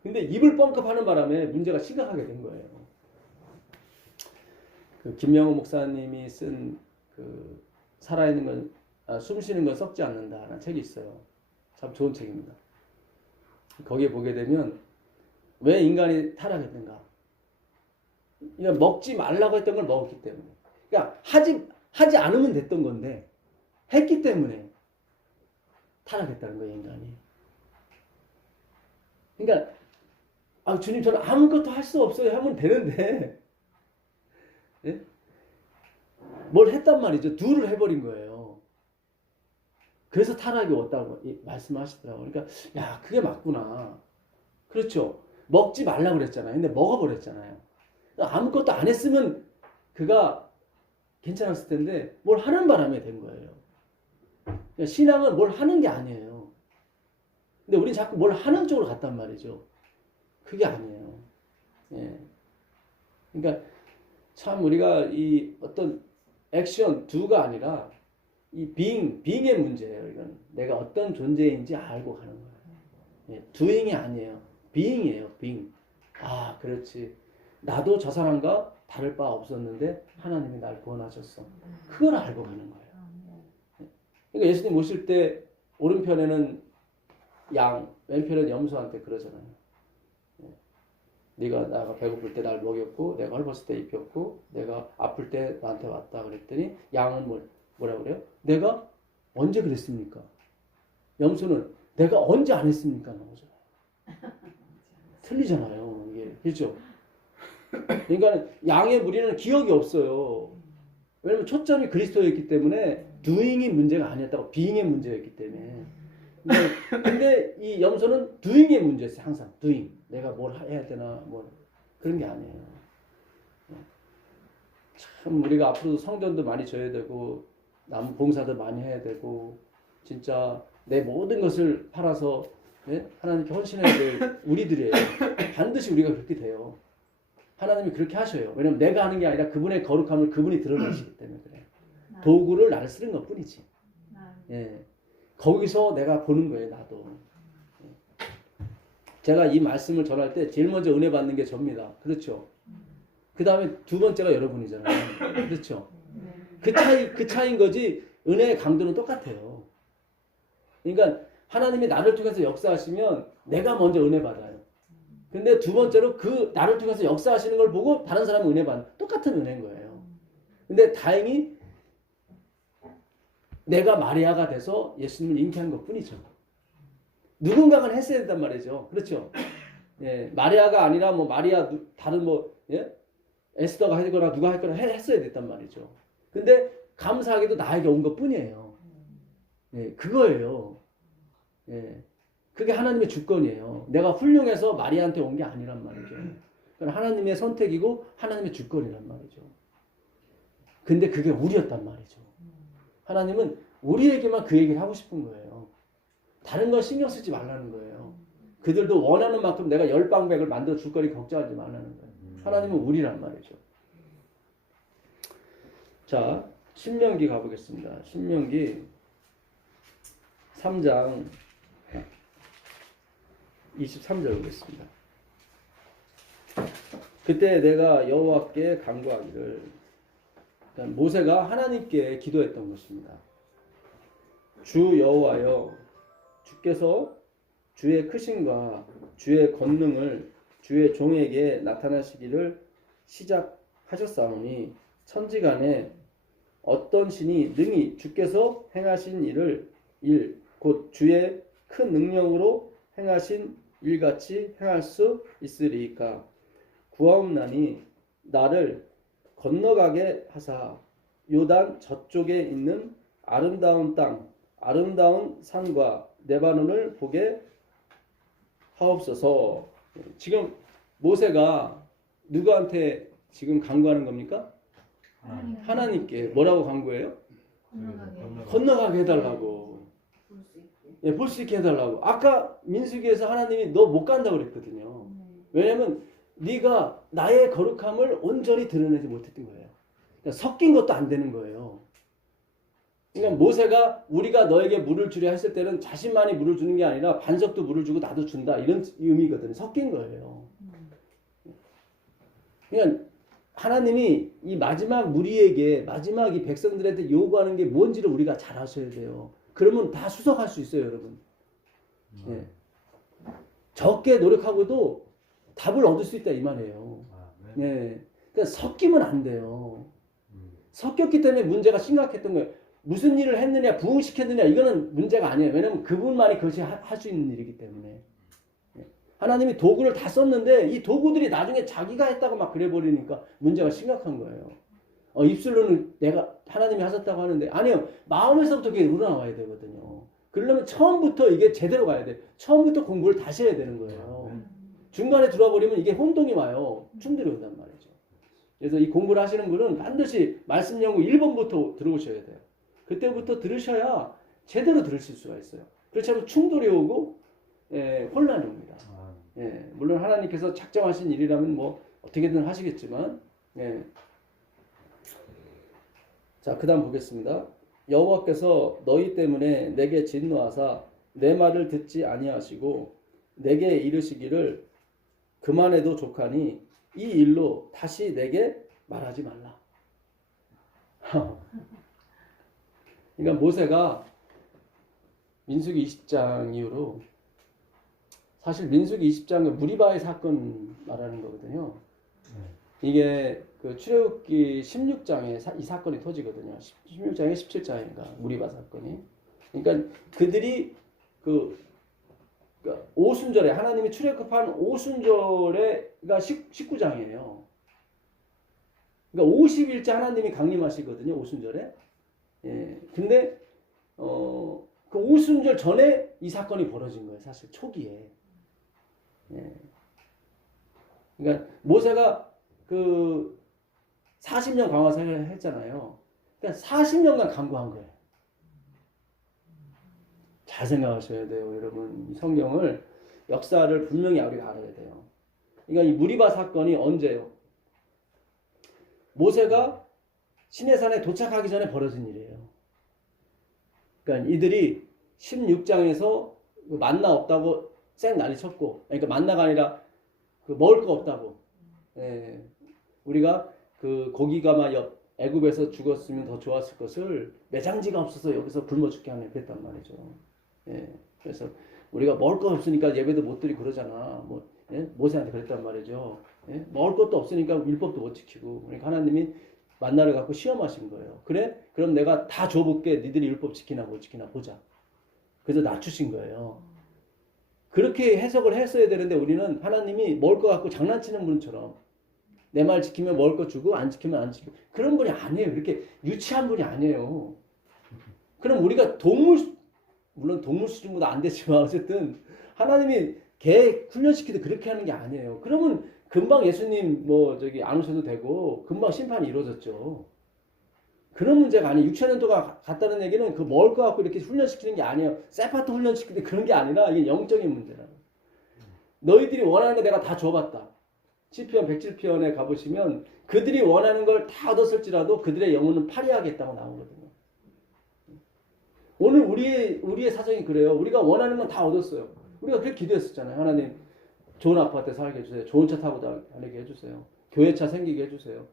근데 입을 뻥끗하는 바람에 문제가 심각하게 된 거예요. 그 김영호 목사님이 쓴 그 살아있는 건 숨 쉬는 건 썩지 않는다라는 책이 있어요. 참 좋은 책입니다. 거기에 보게 되면 왜 인간이 타락했는가? 그냥 먹지 말라고 했던 걸 먹었기 때문에. 그러니까 하지 않으면 됐던 건데 했기 때문에 타락했다는 거예요, 인간이. 그러니까 주님 저는 아무것도 할 수 없어요 하면 되는데 예? 뭘 했단 말이죠. 둘을 해버린 거예요. 그래서 타락이 왔다고 말씀하시더라고요. 그러니까 야 그게 맞구나. 그렇죠. 먹지 말라고 그랬잖아요. 근데 먹어버렸잖아요. 아무것도 안 했으면 그가 괜찮았을 텐데 뭘 하는 바람에 된 거예요. 그러니까 신앙은 뭘 하는 게 아니에요. 근데 우리 자꾸 뭘 하는 쪽으로 갔단 말이죠. 그게 아니에요. 예. 그러니까 참 우리가 이 어떤 액션 do가 아니라 이 being의 문제예요. 이건 내가 어떤 존재인지 알고 가는 거예요. 예. doing이 아니에요. being이에요. being. 아, 그렇지. 나도 저 사람과 다를 바 없었는데 하나님이 날 구원하셨어. 그걸 알고 가는 거예요. 그러니까 예수님 오실 때 오른편에는 양, 왼편에는 염소한테 그러잖아요. 네가 나가 배고플 때 날 먹였고 내가 헐벗을 때 입혔고 내가 아플 때 나한테 왔다 그랬더니 양은 뭐라 그래요? 내가 언제 그랬습니까? 염소는 내가 언제 안 했습니까? 나오잖아요. 틀리잖아요. 이게 그렇죠? 그러니까 양의 무리는 기억이 없어요. 왜냐면 초점이 그리스도였기 때문에 doing이 문제가 아니었다고 being의 문제였기 때문에. 근데 이 염소는 doing의 문제였어요. 항상 doing. 내가 뭘 해야 되나 뭐 그런 게 아니에요. 참 우리가 앞으로도 성전도 많이 져야 되고 남 봉사도 많이 해야 되고 진짜 내 모든 것을 팔아서 하나님께 헌신해야 될 우리들이에요. 반드시 우리가 그렇게 돼요. 하나님이 그렇게 하셔요. 왜냐면 내가 하는 게 아니라 그분의 거룩함을 그분이 드러내시기 때문에 그래요. 도구를 나를 쓰는 것 뿐이지. 예. 거기서 내가 보는 거예요, 나도. 제가 이 말씀을 전할 때 제일 먼저 은혜 받는 게 접니다. 그렇죠? 그 다음에 두 번째가 여러분이잖아요. 그렇죠? 그 차이인 거지, 은혜의 강도는 똑같아요. 그러니까 하나님이 나를 통해서 역사하시면 내가 먼저 은혜 받아요. 근데 두 번째로 그 나를 통해서 역사하시는 걸 보고 다른 사람은 은혜 받는 똑같은 은혜인 거예요. 근데 다행히 내가 마리아가 돼서 예수님을 잉태한 것 뿐이죠. 누군가가 했어야 된단 말이죠. 그렇죠? 예, 마리아가 아니라 뭐 마리아 다른 에스더가 하거나 누가 했거나 했어야 됐단 말이죠. 근데 감사하게도 나에게 온 것 뿐이에요. 예, 그거예요. 예, 그게 하나님의 주권이에요. 내가 훌륭해서 마리아한테 온 게 아니란 말이죠. 그러니까 하나님의 선택이고 하나님의 주권이란 말이죠. 근데 그게 우리였단 말이죠. 하나님은 우리에게만 그 얘기를 하고 싶은 거예요. 다른 건 신경 쓰지 말라는 거예요. 그들도 원하는 만큼 내가 열방백을 만들어 줄 거니 걱정하지 말라는 거예요. 하나님은 우리란 말이죠. 자, 신명기 가보겠습니다. 신명기 3장 23절 보겠습니다. 그때 내가 여호와께 간구하기를, 그러니까 모세가 하나님께 기도했던 것입니다. 주 여호와여, 주께서 주의 크심과 주의 권능을 주의 종에게 나타나시기를 시작하셨사오니 천지간에 어떤 신이 능히 주께서 행하신 일 곧 주의 큰 능력으로 행하신 일같이 행할 수 있으리이까 구하옵나니 나를 건너가게 하사 요단 저쪽에 있는 아름다운 땅 아름다운 산과 레바논을 보게 하옵소서. 지금 모세가 누구한테 지금 간구하는 겁니까? 하나님께. 뭐라고 간구해요? 건너가게 해달라고. 예, 볼 수 있게 해달라고. 아까 민수기에서 하나님이 너 못 간다고 그랬거든요. 왜냐면 네가 나의 거룩함을 온전히 드러내지 못했던 거예요. 그러니까 섞인 것도 안 되는 거예요. 그러니까 모세가 우리가 너에게 물을 주려 했을 때는 자신만이 물을 주는 게 아니라 반석도 물을 주고 나도 준다 이런 의미거든요. 섞인 거예요. 그러니까 하나님이 이 마지막 무리에게 마지막 이 백성들한테 요구하는 게 뭔지를 우리가 잘 아셔야 돼요. 그러면 다 수석할 수 있어요, 여러분. 예. 적게 노력하고도 답을 얻을 수 있다 이 말이에요. 네. 그러니까 섞이면 안 돼요. 섞였기 때문에 문제가 심각했던 거예요. 무슨 일을 했느냐, 부흥시켰느냐 이거는 문제가 아니에요. 왜냐하면 그분만이 그것이 할 수 있는 일이기 때문에. 하나님이 도구를 다 썼는데 이 도구들이 나중에 자기가 했다고 막 그래 버리니까 문제가 심각한 거예요. 입술로는 내가 하나님이 하셨다고 하는데 아니요. 마음에서부터 그게 우러나와야 되거든요. 그러려면 처음부터 이게 제대로 가야 돼. 처음부터 공부를 다시 해야 되는 거예요. 중간에 들어와 버리면 이게 혼동이 와요. 충돌이 온단 말이죠. 그래서 이 공부를 하시는 분은 반드시 말씀 연구 1번부터 들어오셔야 돼요. 그때부터 들으셔야 제대로 들으실 수가 있어요. 그렇지 않으면 충돌이 오고 혼란이 옵니다. 물론 하나님께서 작정하신 일이라면 뭐 어떻게든 하시겠지만 자, 그 다음 보겠습니다. 여호와께서 너희 때문에 내게 진노하사 내 말을 듣지 아니하시고 내게 이르시기를 그만해도 족하니 이 일로 다시 내게 말하지 말라. 그러니까 모세가 민수기 20장 이후로 사실 민수기 20장은 무리바의 사건 말하는 거거든요. 이게 그 출애굽기 16장에 이 사건이 터지거든요. 16장에 17장인가 무리바 사건이. 그러니까 그들이 그러니까 오순절에 하나님이 출애굽한 오순절에가 19장이에요. 그러니까 50일째 하나님이 강림하시거든요. 오순절에. 근데 그 오순절 전에 이 사건이 벌어진 거예요. 사실 초기에. 그러니까 모세가 그 40년 광야생활을 했잖아요. 그러니까 40년간 간구한 거예요. 잘 생각하셔야 돼요, 여러분. 이 성경을 역사를 분명히 우리가 알아야 돼요. 그러니까 이 무리바 사건이 언제요? 모세가 시내산에 도착하기 전에 벌어진 일이에요. 그러니까 이들이 16장에서 만나 없다고 쌩 난리 쳤고, 그러니까 만나가 아니라 그 먹을 거 없다고. 우리가 그 고기가 막 애굽에서 죽었으면 더 좋았을 것을 매장지가 없어서 여기서 굶어 죽게 하네 그랬단 말이죠. 그래서 우리가 먹을 거 없으니까 예배도 못 드리고 그러잖아. 모세한테 그랬단 말이죠. 먹을 것도 없으니까 율법도 못 지키고. 그러니까 하나님이 만나를 갖고 시험하신 거예요. 그래? 그럼 내가 다 줘볼게. 니들이 율법 지키나 못 지키나 보자. 그래서 낮추신 거예요. 그렇게 해석을 했어야 되는데 우리는 하나님이 먹을 거 갖고 장난치는 분처럼 내 말 지키면 먹을 거 주고 안 지키면 안 지키고 그런 분이 아니에요. 이렇게 유치한 분이 아니에요. 그럼 우리가 물론 동물 수준보다 안 되지만 어쨌든 하나님이 개 훈련시키듯 그렇게 하는 게 아니에요. 그러면 금방 예수님 안 오셔도 되고 금방 심판이 이루어졌죠. 그런 문제가 아니에요. 6,000년도가 갔다는 얘기는 그 먹을 거 갖고 이렇게 훈련시키는 게 아니에요. 세파트 훈련시키는 그런 게 아니라 이게 영적인 문제라고. 너희들이 원하는 거 내가 다 줘봤다. 시편 107편에 가보시면 그들이 원하는 걸 다 얻었을지라도 그들의 영혼은 파리하겠다고 나오거든요. 오늘 우리의 사정이 그래요. 우리가 원하는 건 다 얻었어요. 우리가 그렇게 기도했었잖아요. 하나님 좋은 아파트 살게 해주세요. 좋은 차 타고 다니게 해주세요. 교회차 생기게 해주세요.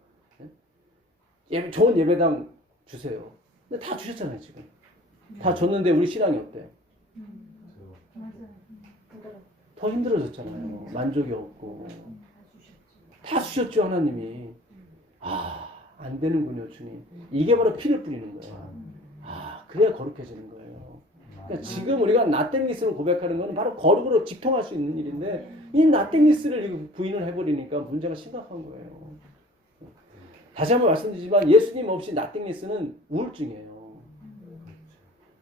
좋은 예배당 주세요. 근데 다 주셨잖아요. 지금. 다 줬는데 우리 신앙이 어때요? 더 힘들어졌잖아요. 만족이 없고. 다 주셨죠. 하나님이. 안 되는군요. 주님. 이게 바로 피를 뿌리는 거예요. 그래야 거룩해지는 거예요. 그러니까 지금 우리가 나땡리스를 고백하는 것은 바로 거룩으로 직통할 수 있는 일인데 이 나땡리스를 부인을 해버리니까 문제가 심각한 거예요. 다시 한번 말씀드리지만 예수님 없이 나땡리스는 우울증이에요.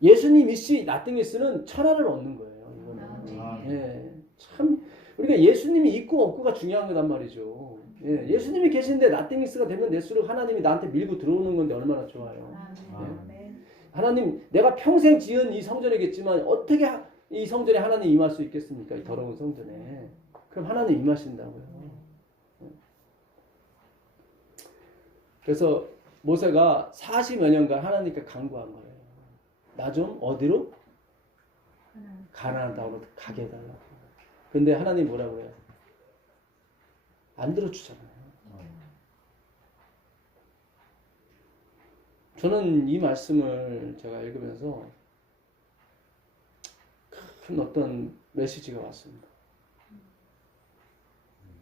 예수님 있이 나땡리스는 천하를 얻는 거예요. 이거는. 예, 참 우리가 예수님이 있고 없고가 중요한 거단 말이죠. 예, 예수님이 계신데 나땡리스가 되면 될수록 하나님이 나한테 밀고 들어오는 건데 얼마나 좋아요. 네. 하나님, 내가 평생 지은 이 성전이겠지만 어떻게 이 성전에 하나님 임할 수 있겠습니까? 이 더러운 성전에. 그럼 하나님 임하신다고요. 그래서 모세가 40여 년간 하나님께 간구한 거예요. 나 좀 어디로? 가나안 땅으로 가게 해달라고. 근데 하나님 뭐라고 해요? 안 들어주잖아요. 저는 이 말씀을 제가 읽으면서 큰 어떤 메시지가 왔습니다.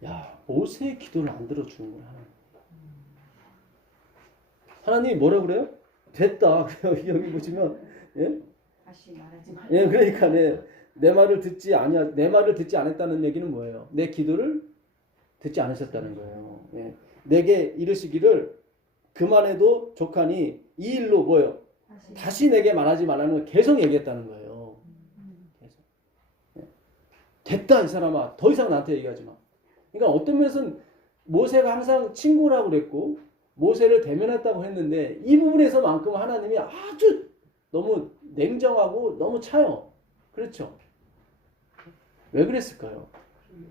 야, 모세의 기도를 안 들어주는구나. 하나님이 뭐라고 그래요? 됐다. 여기 보시면, 예? 다시 말하지 마. 예, 그러니까 내 말을 듣지 않았다는 얘기는 뭐예요? 내 기도를 듣지 않으셨다는 거예요. 예. 내게 이르시기를 그만해도 족하니 이 일로 뭐예요? 다시 내게 말하지 말라는 걸 계속 얘기했다는 거예요. 계속. 예. 됐다 이 사람아. 더 이상 나한테 얘기하지 마. 그러니까 어떤 면에서는 모세가 항상 친구라고 그랬고 모세를 대면했다고 했는데 이 부분에서만큼 하나님이 아주 너무 냉정하고 너무 차요. 그렇죠? 왜 그랬을까요?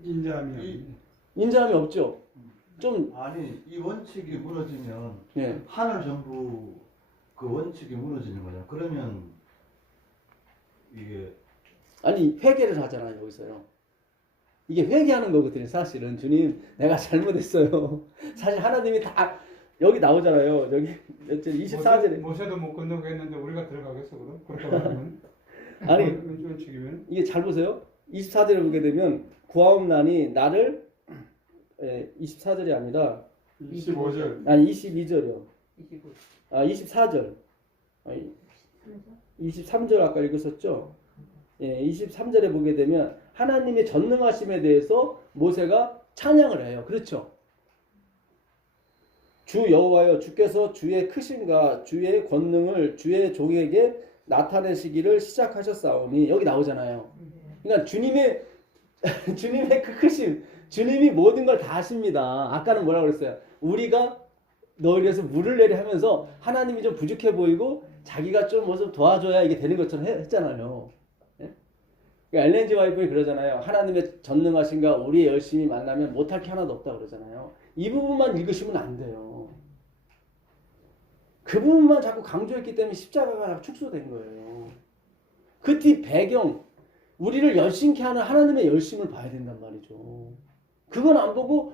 인자함이 인자함이 없죠. 좀 아니 이 원칙이 무너지면 예. 하늘 전부 그 원칙이 무너지는 거냐? 그러면 이게 아니 회개를 하잖아요 여기서요. 이게 회개하는 거거든요. 사실은 주님 내가 잘못했어요. 사실 하나님이 다 여기 나오잖아요. 여기 24절에 모세도 못 건너고 했는데 우리가 들어가겠어 그럼? 그렇게 말하면 아니 원칙이면 이게 잘 보세요. 24절에 보게 되면 구하옵나니 나를 24절이 아니라 25절 아니 22절이요. 25. 아 24절. 아니 23절 아까 읽었었죠. 예, 23절에 보게 되면 하나님의 전능하심에 대해서 모세가 찬양을 해요. 그렇죠? 주 여호와여 주께서 주의 크심과 주의 권능을 주의 종에게 나타내시기를 시작하셨사오니 여기 나오잖아요. 그러니까 주님의 그 크심, 주님이 모든 걸 다 하십니다. 아까는 뭐라고 그랬어요? 우리가 너를 위해서 물을 내려 하면서 하나님이 좀 부족해 보이고 자기가 좀 뭐 좀 도와줘야 이게 되는 것처럼 했잖아요. 예? 그러니까 엘렌지 와이프가 그러잖아요. 하나님의 전능하신가 우리 열심히 만나면 못할 게 하나도 없다 그러잖아요. 이 부분만 읽으시면 안 돼요. 그 부분만 자꾸 강조했기 때문에 십자가가 축소된 거예요. 그 뒤 배경, 우리를 열심히 하는 하나님의 열심을 봐야 된단 말이죠. 그건 안 보고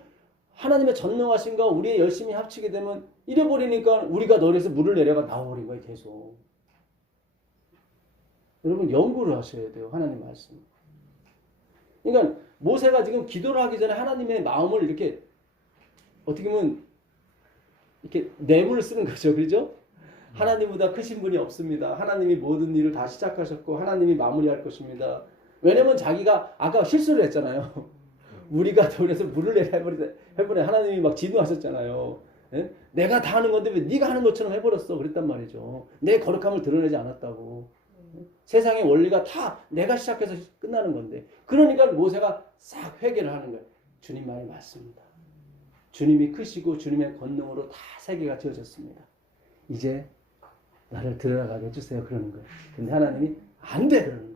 하나님의 전능하신가 우리의 열심히 합치게 되면 잃어버리니까 우리가 너에서 물을 내려가 나와버린 거예요. 계속. 여러분 연구를 하셔야 돼요. 하나님 말씀. 그러니까 모세가 지금 기도를 하기 전에 하나님의 마음을 이렇게 어떻게 보면 이렇게 뇌물을 쓰는 거죠. 그렇죠? 하나님보다 크신 분이 없습니다. 하나님이 모든 일을 다 시작하셨고 하나님이 마무리할 것입니다. 왜냐면 자기가 아까 실수를 했잖아요. 우리가 돌려서 물을 내려 해버려 하나님이 막 진노하셨잖아요. 예? 내가 다 하는 건데 왜 네가 하는 것처럼 해버렸어. 그랬단 말이죠. 내 거룩함을 드러내지 않았다고. 세상의 원리가 다 내가 시작해서 끝나는 건데. 그러니까 모세가 싹 회개를 하는 거예요. 주님 말이 맞습니다. 주님이 크시고 주님의 권능으로 다 세계가 지어졌습니다. 이제 나를 들어가게 해주세요. 그러는 거예요. 근데 하나님이 안 돼. 그러는 거예요.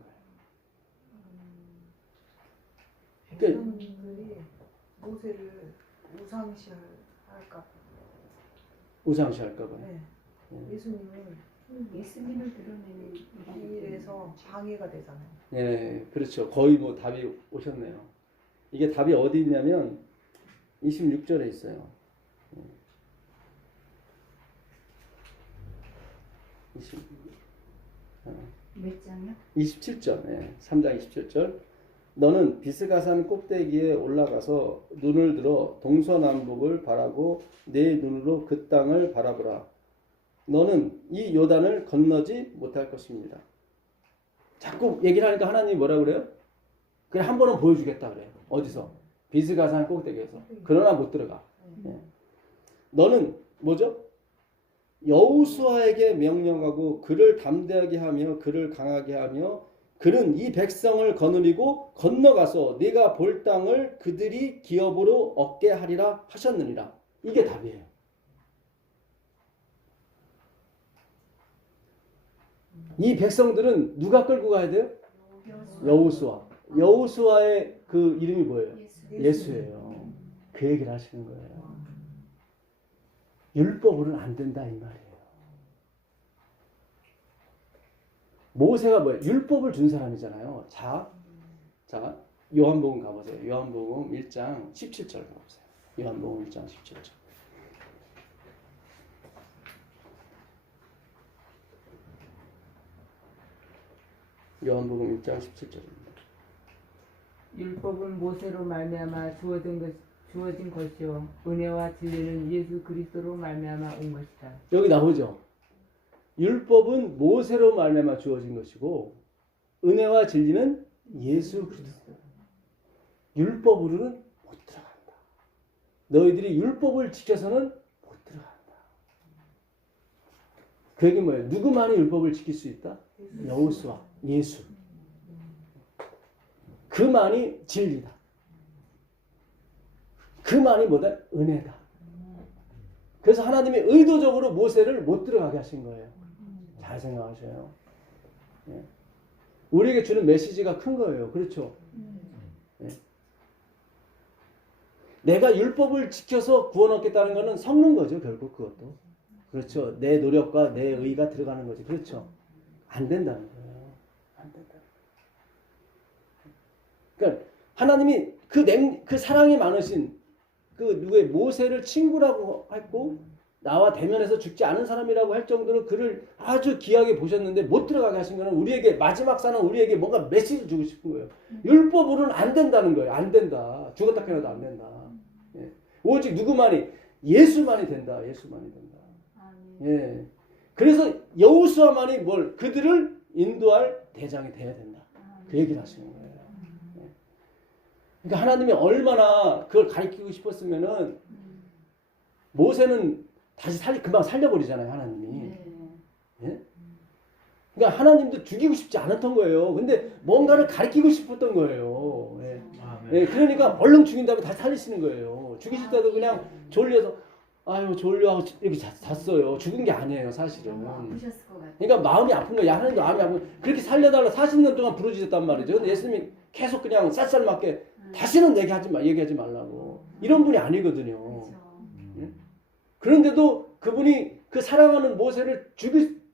백성들이 모세를 우상시할까? 우상시할까봐요. 네. 예수님을 예수님을 드러내는 이 일에서 방해가 되잖아요. 네, 그렇죠. 거의 뭐 답이 오셨네요. 이게 답이 어디 있냐면 26절에 있어요. 몇 장이요? 27절, 네, 3장 27절. 너는 비스가산 꼭대기에 올라가서 눈을 들어 동서남북을 바라고 내 눈으로 그 땅을 바라보라. 너는 이 요단을 건너지 못할 것입니다. 자꾸 얘기를 하니까 하나님이 뭐라 그래요? 그래 한 번은 보여주겠다 그래요. 어디서? 비스가산 꼭대기에서. 그러나 못 들어가. 예. 너는 뭐죠? 여호수아에게 명령하고 그를 담대하게 하며 그를 강하게 하며 그는 이 백성을 거느리고 건너가서 네가 볼 땅을 그들이 기업으로 얻게 하리라 하셨느니라. 이게 답이에요. 이 백성들은 누가 끌고 가야 돼요? 여호수아. 여호수아의 그 이름이 뭐예요? 예수예요. 그 얘기를 하시는 거예요. 율법으로는 안 된다 이 말이에요. 모세가 뭐예요? 율법을 준 사람이잖아요. 자, 요한복음 가보세요. 요한복음 1장 17절 가보세요. 요한복음 1장 17절. 요한복음 1장 17절입니다. 율법은 모세로 말미암아 주어진 것이요 은혜와 진리는 예수 그리스도로 말미암아 온 것이다. 여기 나오죠. 율법은 모세로 말미암아 주어진 것이고 은혜와 진리는 예수 그리스도. 율법으로는 못 들어간다. 너희들이 율법을 지켜서는 못 들어간다. 그 얘기는 뭐예요? 누구만이 율법을 지킬 수 있다? 여호수아, 예수. 그만이 진리다. 그만이 뭐다? 은혜다. 그래서 하나님이 의도적으로 모세를 못 들어가게 하신 거예요. 잘 생각하셔요. 예. 우리에게 주는 메시지가 큰 거예요. 그렇죠? 예. 내가 율법을 지켜서 구원 얻겠다는 것은 섞는 거죠. 결국 그것도. 그렇죠. 내 노력과 내 의가 들어가는 거지. 그렇죠. 안 된다는 거예요. 안 된다. 그러니까 하나님이 그 사랑이 많으신 그 누구의 모세를 친구라고 했고 나와 대면해서 죽지 않은 사람이라고 할 정도로 그를 아주 귀하게 보셨는데 못 들어가게 하신 거는 우리에게 마지막 사는 우리에게 뭔가 메시지를 주고 싶은 거예요. 율법으로는 안 된다는 거예요. 안 된다. 죽었다 깨어나도 안 된다. 예. 오직 누구만이 예수만이 된다. 예수만이 된다. 예. 그래서 여호수아만이 그들을 인도할 대장이 돼야 된다. 그 얘기를 하시는 거예요. 그러니까 하나님이 얼마나 그걸 가르치고 싶었으면은 모세는 다시 금방 살려버리잖아요, 하나님이. 예? 그러니까 하나님도 죽이고 싶지 않았던 거예요. 근데 뭔가를 가르치고 싶었던 거예요. 예. 예, 그러니까 얼른 죽인 다음에 다시 살리시는 거예요. 죽이실 때도 그냥 졸려서 아유 졸려 하고 이렇게 잤어요. 죽은 게 아니에요, 사실은. 아프셨을 것 같아요. 그러니까 마음이 아픈 거예요. 하나님도 마음이 아픈 거예요. 그렇게 살려달라 40년 동안 부르짖었단 말이죠. 근데 예수님이 계속 그냥 쌀쌀맞게 다시는 얘기하지 말라고. 이런 분이 아니거든요. 그렇죠. 그런데도 그분이 그 사랑하는 모세를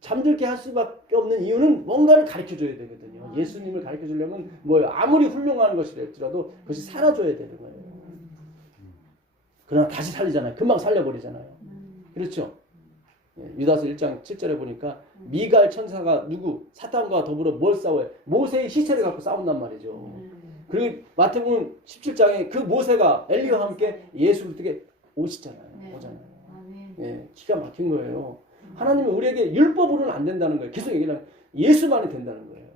잠들게 할 수밖에 없는 이유는 뭔가를 가르쳐줘야 되거든요. 예수님을 가르쳐주려면 뭐예요? 아무리 훌륭한 것이랄지라도 그것이 살아줘야 되는 거예요. 그러나 다시 살리잖아요. 금방 살려버리잖아요. 그렇죠? 유다서 1장 7절에 보니까 미갈 천사가 사탄과 더불어 뭘 싸워요? 모세의 시체를 갖고 싸운단 말이죠. 그리고 마태복음 17장에 그 모세가 엘리와 함께 예수 그리스도께 오시잖아요. 오잖아요. 예, 기가 막힌 거예요. 하나님이 우리에게 율법으로는 안 된다는 거예요. 계속 얘기를 하면 예수만이 된다는 거예요.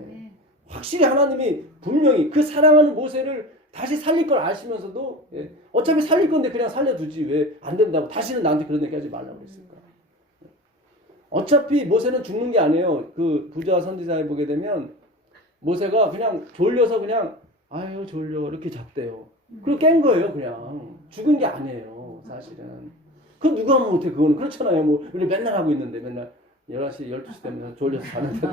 예. 확실히 하나님이 분명히 그 사랑하는 모세를 다시 살릴 걸 아시면서도 어차피 살릴 건데 그냥 살려두지 왜 안 된다고 다시는 나한테 그런 얘기 하지 말라고 했을까. 어차피 모세는 죽는 게 아니에요. 그 부자 선지자에 보게 되면 모세가 그냥 졸려서 그냥 아유 졸려 이렇게 잤대요. 그리고 깬 거예요. 그냥 죽은 게 아니에요. 사실은. 그 누가 하면 못해 그거는. 그렇잖아요. 뭐 우리 맨날 하고 있는데 맨날 11시 12시 되면 졸려서 자는데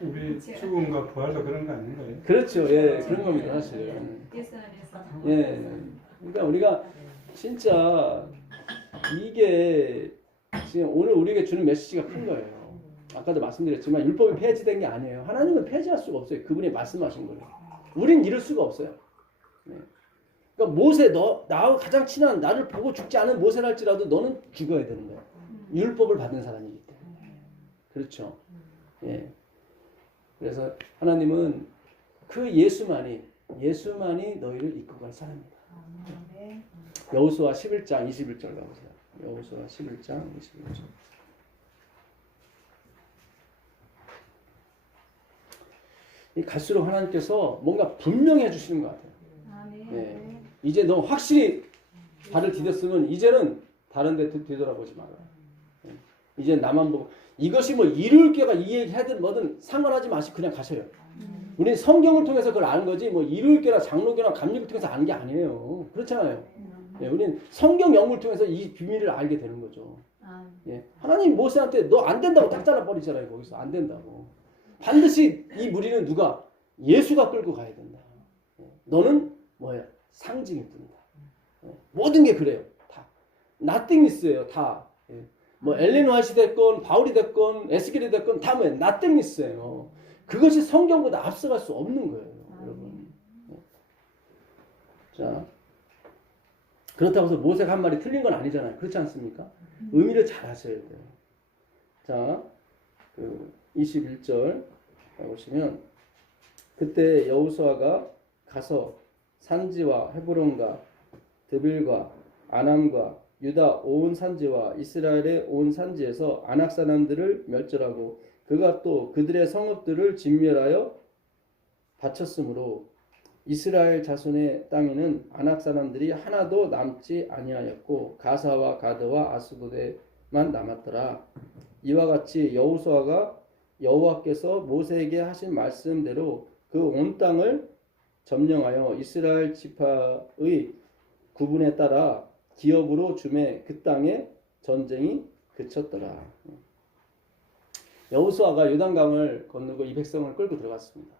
우리 죽음과 부활도 그런 거 아닌가요? 그렇죠. 예, 그런 겁니다. 사실은. 예수 안에서. 예. 그러니까 우리가 진짜 이게 지금 오늘 우리에게 주는 메시지가 큰 거예요. 아까도 말씀드렸지만 율법이 폐지된 게 아니에요. 하나님은 폐지할 수가 없어요. 그분이 말씀하신 거예요. 우린 이룰 수가 없어요. 네. 그러니까 모세 나하고 가장 친한 나를 보고 죽지 않은 모세랄지라도 너는 죽어야 되는 거야. 율법을 받은 사람이기 때문에. 그렇죠. 예. 그래서 하나님은 그 예수만이 너희를 이끌고 갈 사람이다. 여호수아 11장 21절 가보세요. 여호수아 11장 21절. 갈수록 하나님께서 뭔가 분명히 해주시는 것 같아요. 아멘. 네. 이제 너 확실히 발을 디뎠으면 이제는 다른 데 뒤돌아보지 마라. 이제 나만 보고 이것이 뭐 이룰 게가 이 얘기 하든 뭐든 상관하지 마시고 그냥 가셔요. 우리는 성경을 통해서 그걸 아는 거지 뭐 이룰 게나 장로교나 감리를 통해서 아는 게 아니에요. 그렇잖아요. 예, 우리는 성경 영을 통해서 이 비밀을 알게 되는 거죠. 예, 하나님 모세한테 너 안 된다고 딱 잘라버리잖아요. 거기서 안 된다고. 반드시 이 무리는 누가 예수가 끌고 가야 된다. 예, 너는 뭐야? 상징일 뿐이다. 예, 모든 게 그래요. 다. nothing이에요. 다. 예, 뭐 엘렌 화이트 됐건 바울이 됐건 에스겔이 됐건 다 뭐예요? nothing이에요. 그것이 성경보다 앞서갈 수 없는 거예요. 여러분. 예. 자. 그렇다고 해서 모세가 한 말이 틀린 건 아니잖아요. 그렇지 않습니까? 의미를 잘 아셔야 돼요. 자, 21절 보시면 그때 여호수아가 가서 산지와 헤브론과 드빌과 아남과 유다 온 산지와 이스라엘의 온 산지에서 아낙 사람들을 멸절하고 그가 또 그들의 성읍들을 진멸하여 바쳤으므로 이스라엘 자손의 땅에는 아낙 사람들이 하나도 남지 아니하였고 가사와 가드와 아스도데만 남았더라. 이와 같이 여호수아가 여호와께서 모세에게 하신 말씀대로 그 온 땅을 점령하여 이스라엘 지파의 구분에 따라 기업으로 주매 그 땅에 전쟁이 그쳤더라. 여호수아가 요단강을 건너고 이 백성을 끌고 들어갔습니다.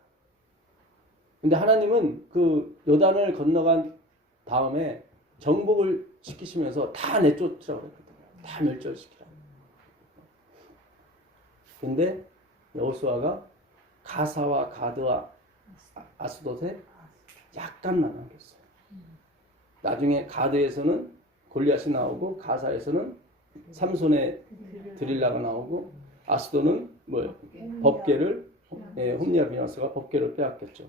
근데 하나님은 그 요단을 건너간 다음에 정복을 시키시면서 다 내쫓으라고 그랬거든요. 다 멸절시키라고. 근데 여호수아가 가사와 가드와 아스돗에 약간만 남겼어요. 나중에 가드에서는 골리앗이 나오고 가사에서는 삼손의 드릴라가 나오고 아스돗은 뭐예요? 법궤를 홈리아 비나스가 법궤를 빼앗겼죠.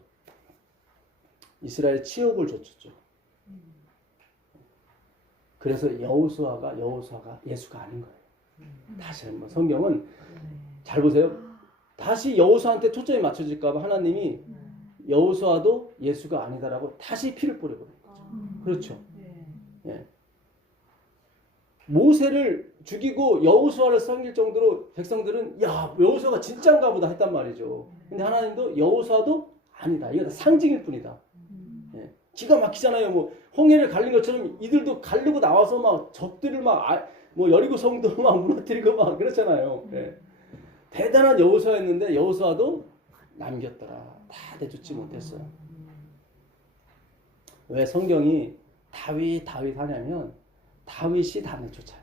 이스라엘 치욕을 줬죠. 그래서 여호수아가 예수가 아닌 거예요. 다시 한번 성경은 잘 보세요. 다시 여호수아한테 초점이 맞춰질까 봐 하나님이 여호수아도 예수가 아니다라고 다시 피를 뿌려버린 거죠. 그렇죠. 예. 모세를 죽이고 여호수아를 섬길 정도로 백성들은 야 여호수아가 진짜인가 보다 했단 말이죠. 근데 하나님도 여호수아도 아니다. 이거 다 상징일 뿐이다. 예. 기가 막히잖아요. 뭐 홍해를 갈린 것처럼 이들도 가르고 나와서 막 적들을 뭐 여리고 성도 막 무너뜨리고 막 그렇잖아요. 예. 대단한 여호수아였는데 여호수아도 남겼더라. 다 내쫓지 못했어요. 왜 성경이 다윗 하냐면 다윗이 다 내쫓아요.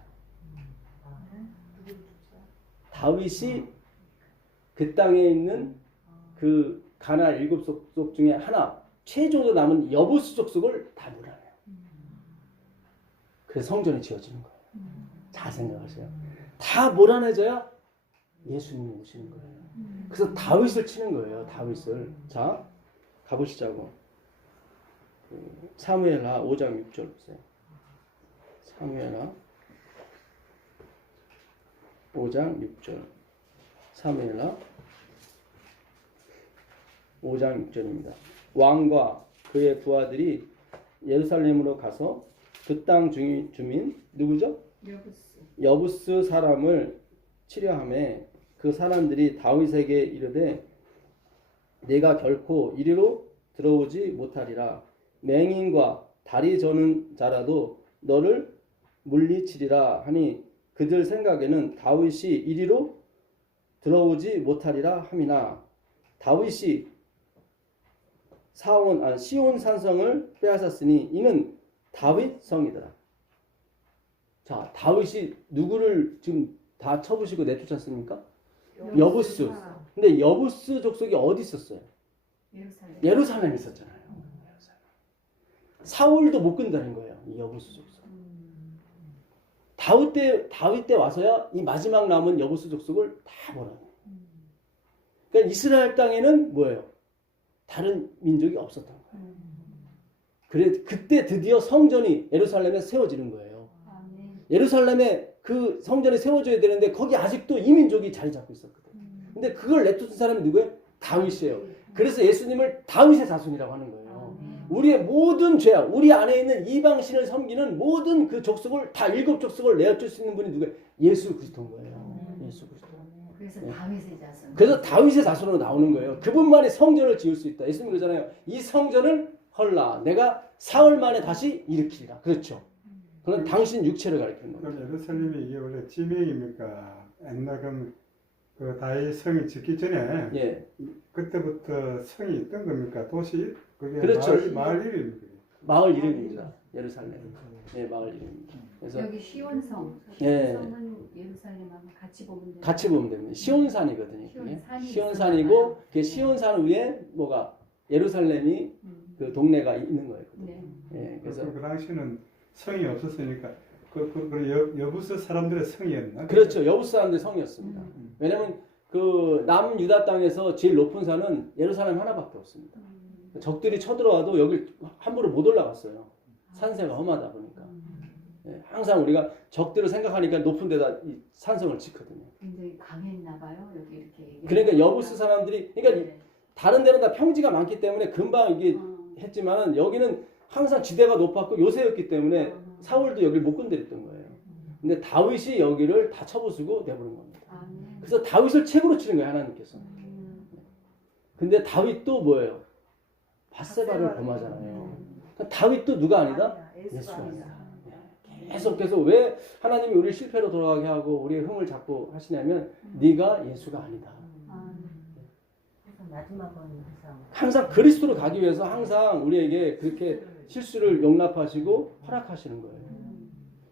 다윗이 그 땅에 있는 그 가나 7족속 중에 하나 최종적으로 남은 여부수 족속을 다 몰아내요. 그래서 성전이 지어지는 거예요. 잘 생각하세요. 다 몰아내져야 예수님이 오시는 거예요. 그래서 다윗을 치는 거예요. 다윗을. 자, 가보시자고. 사무엘하 5장 6절 보세요. 사무엘하 5장 6절. 사무엘하 5장 6절입니다. 왕과 그의 부하들이 예루살렘으로 가서 그 땅 주민 누구죠? 여부스 사람을 치려하며 그 사람들이 다윗에게 이르되 내가 결코 이리로 들어오지 못하리라. 맹인과 다리 저는 자라도 너를 물리치리라 하니 그들 생각에는 다윗이 이리로 들어오지 못하리라 함이나 다윗이 시온 산성을 빼앗았으니 이는 다윗 성이더라. 자, 다윗이 누구를 지금 다 쳐부시고 내쫓았습니까? 여부스. 근데 여부스 족속이 어디 있었어요? 예루살렘에 있었잖아요. 사울도 못 끈다는 거예요. 이 여부스 족속. 다윗 때 와서야 이 마지막 남은 여부스 족속을 다 몰아내요. 그러니까 이스라엘 땅에는 뭐예요? 다른 민족이 없었던 거예요. 그때 드디어 성전이 예루살렘에 세워지는 거예요. 예루살렘에 그 성전이 세워져야 되는데 거기 아직도 이민족이 자리 잡고 있었거든. 근데 그걸 내쫓은 사람이 누구예요? 다윗이에요. 그래서 예수님을 다윗의 자손이라고 하는 거예요. 우리의 모든 죄악, 우리 안에 있는 이방신을 섬기는 모든 그 족속을 다 7 족속을 내어줄 수 있는 분이 누구예요? 예수 그리스도인 거예요. 예수 그리스도. 그래서 네. 다윗의 자손. 그래서 다윗의 자손으로 나오는 거예요. 그분만이 성전을 지을 수 있다. 예수님 그러잖아요. 이 성전을 헐라. 내가 사흘 만에 다시 일으키리라. 그렇죠. 그건 당신 육체를 가리키는 거예요. 그럼 예루살렘이 이게 원래 지명입니까? 옛날 그 다윗 성이 짓기 전에 예. 그때부터 성이 있던 겁니까? 도시 그게 그렇죠. 마을 이름입니까? 마을 이름입니다. 예루살렘. 예, 마을 이름입니다. 그래서 여기 시온성. 예. 시온성은 예루살렘하고 같이 보면 돼요. 같이 보면 됩니다. 시온산이거든요. 그게. 시온산이 시온산이고 그 시온산 위에 뭐가 예루살렘이 그 동네가 있는 거예요. 네. 예, 그래서 그 당시는 성이 없었으니까 여부스 사람들의 성이었나? 그렇죠. 여부스 사람들의 성이었습니다. 왜냐하면 그 남유다 땅에서 제일 높은 산은 예루살렘 하나밖에 없습니다. 적들이 쳐들어와도 여기 함부로 못 올라갔어요. 산세가 험하다 보니까. 예, 항상 우리가 적들을 생각하니까 높은 데다 이 산성을 짓거든요. 굉장히 강했나 봐요. 여기 이렇게. 얘기를 그러니까 여부스 사람들이 그러니까 네. 다른 데는 다 평지가 많기 때문에 금방 이게 했지만은 여기는 항상 지대가 높았고 요새였기 때문에 사울도 여기를 못 건드렸던 거예요. 근데 다윗이 여기를 다 쳐부수고 내버린 겁니다. 아, 네. 그래서 다윗을 책으로 치는 거예요, 하나님께서. 근데 다윗도 뭐예요? 밧세바를 범하잖아요. 그러니까 다윗도 누가 아니다? 예수가 아니다. 계속해서 왜 하나님이 우리를 실패로 돌아가게 하고 우리의 흠을 잡고 하시냐면 네가 예수가 아니다. 아, 마지막은 항상 그리스도로 가기 위해서 항상 우리에게 그렇게 실수를 용납하시고 허락하시는 거예요.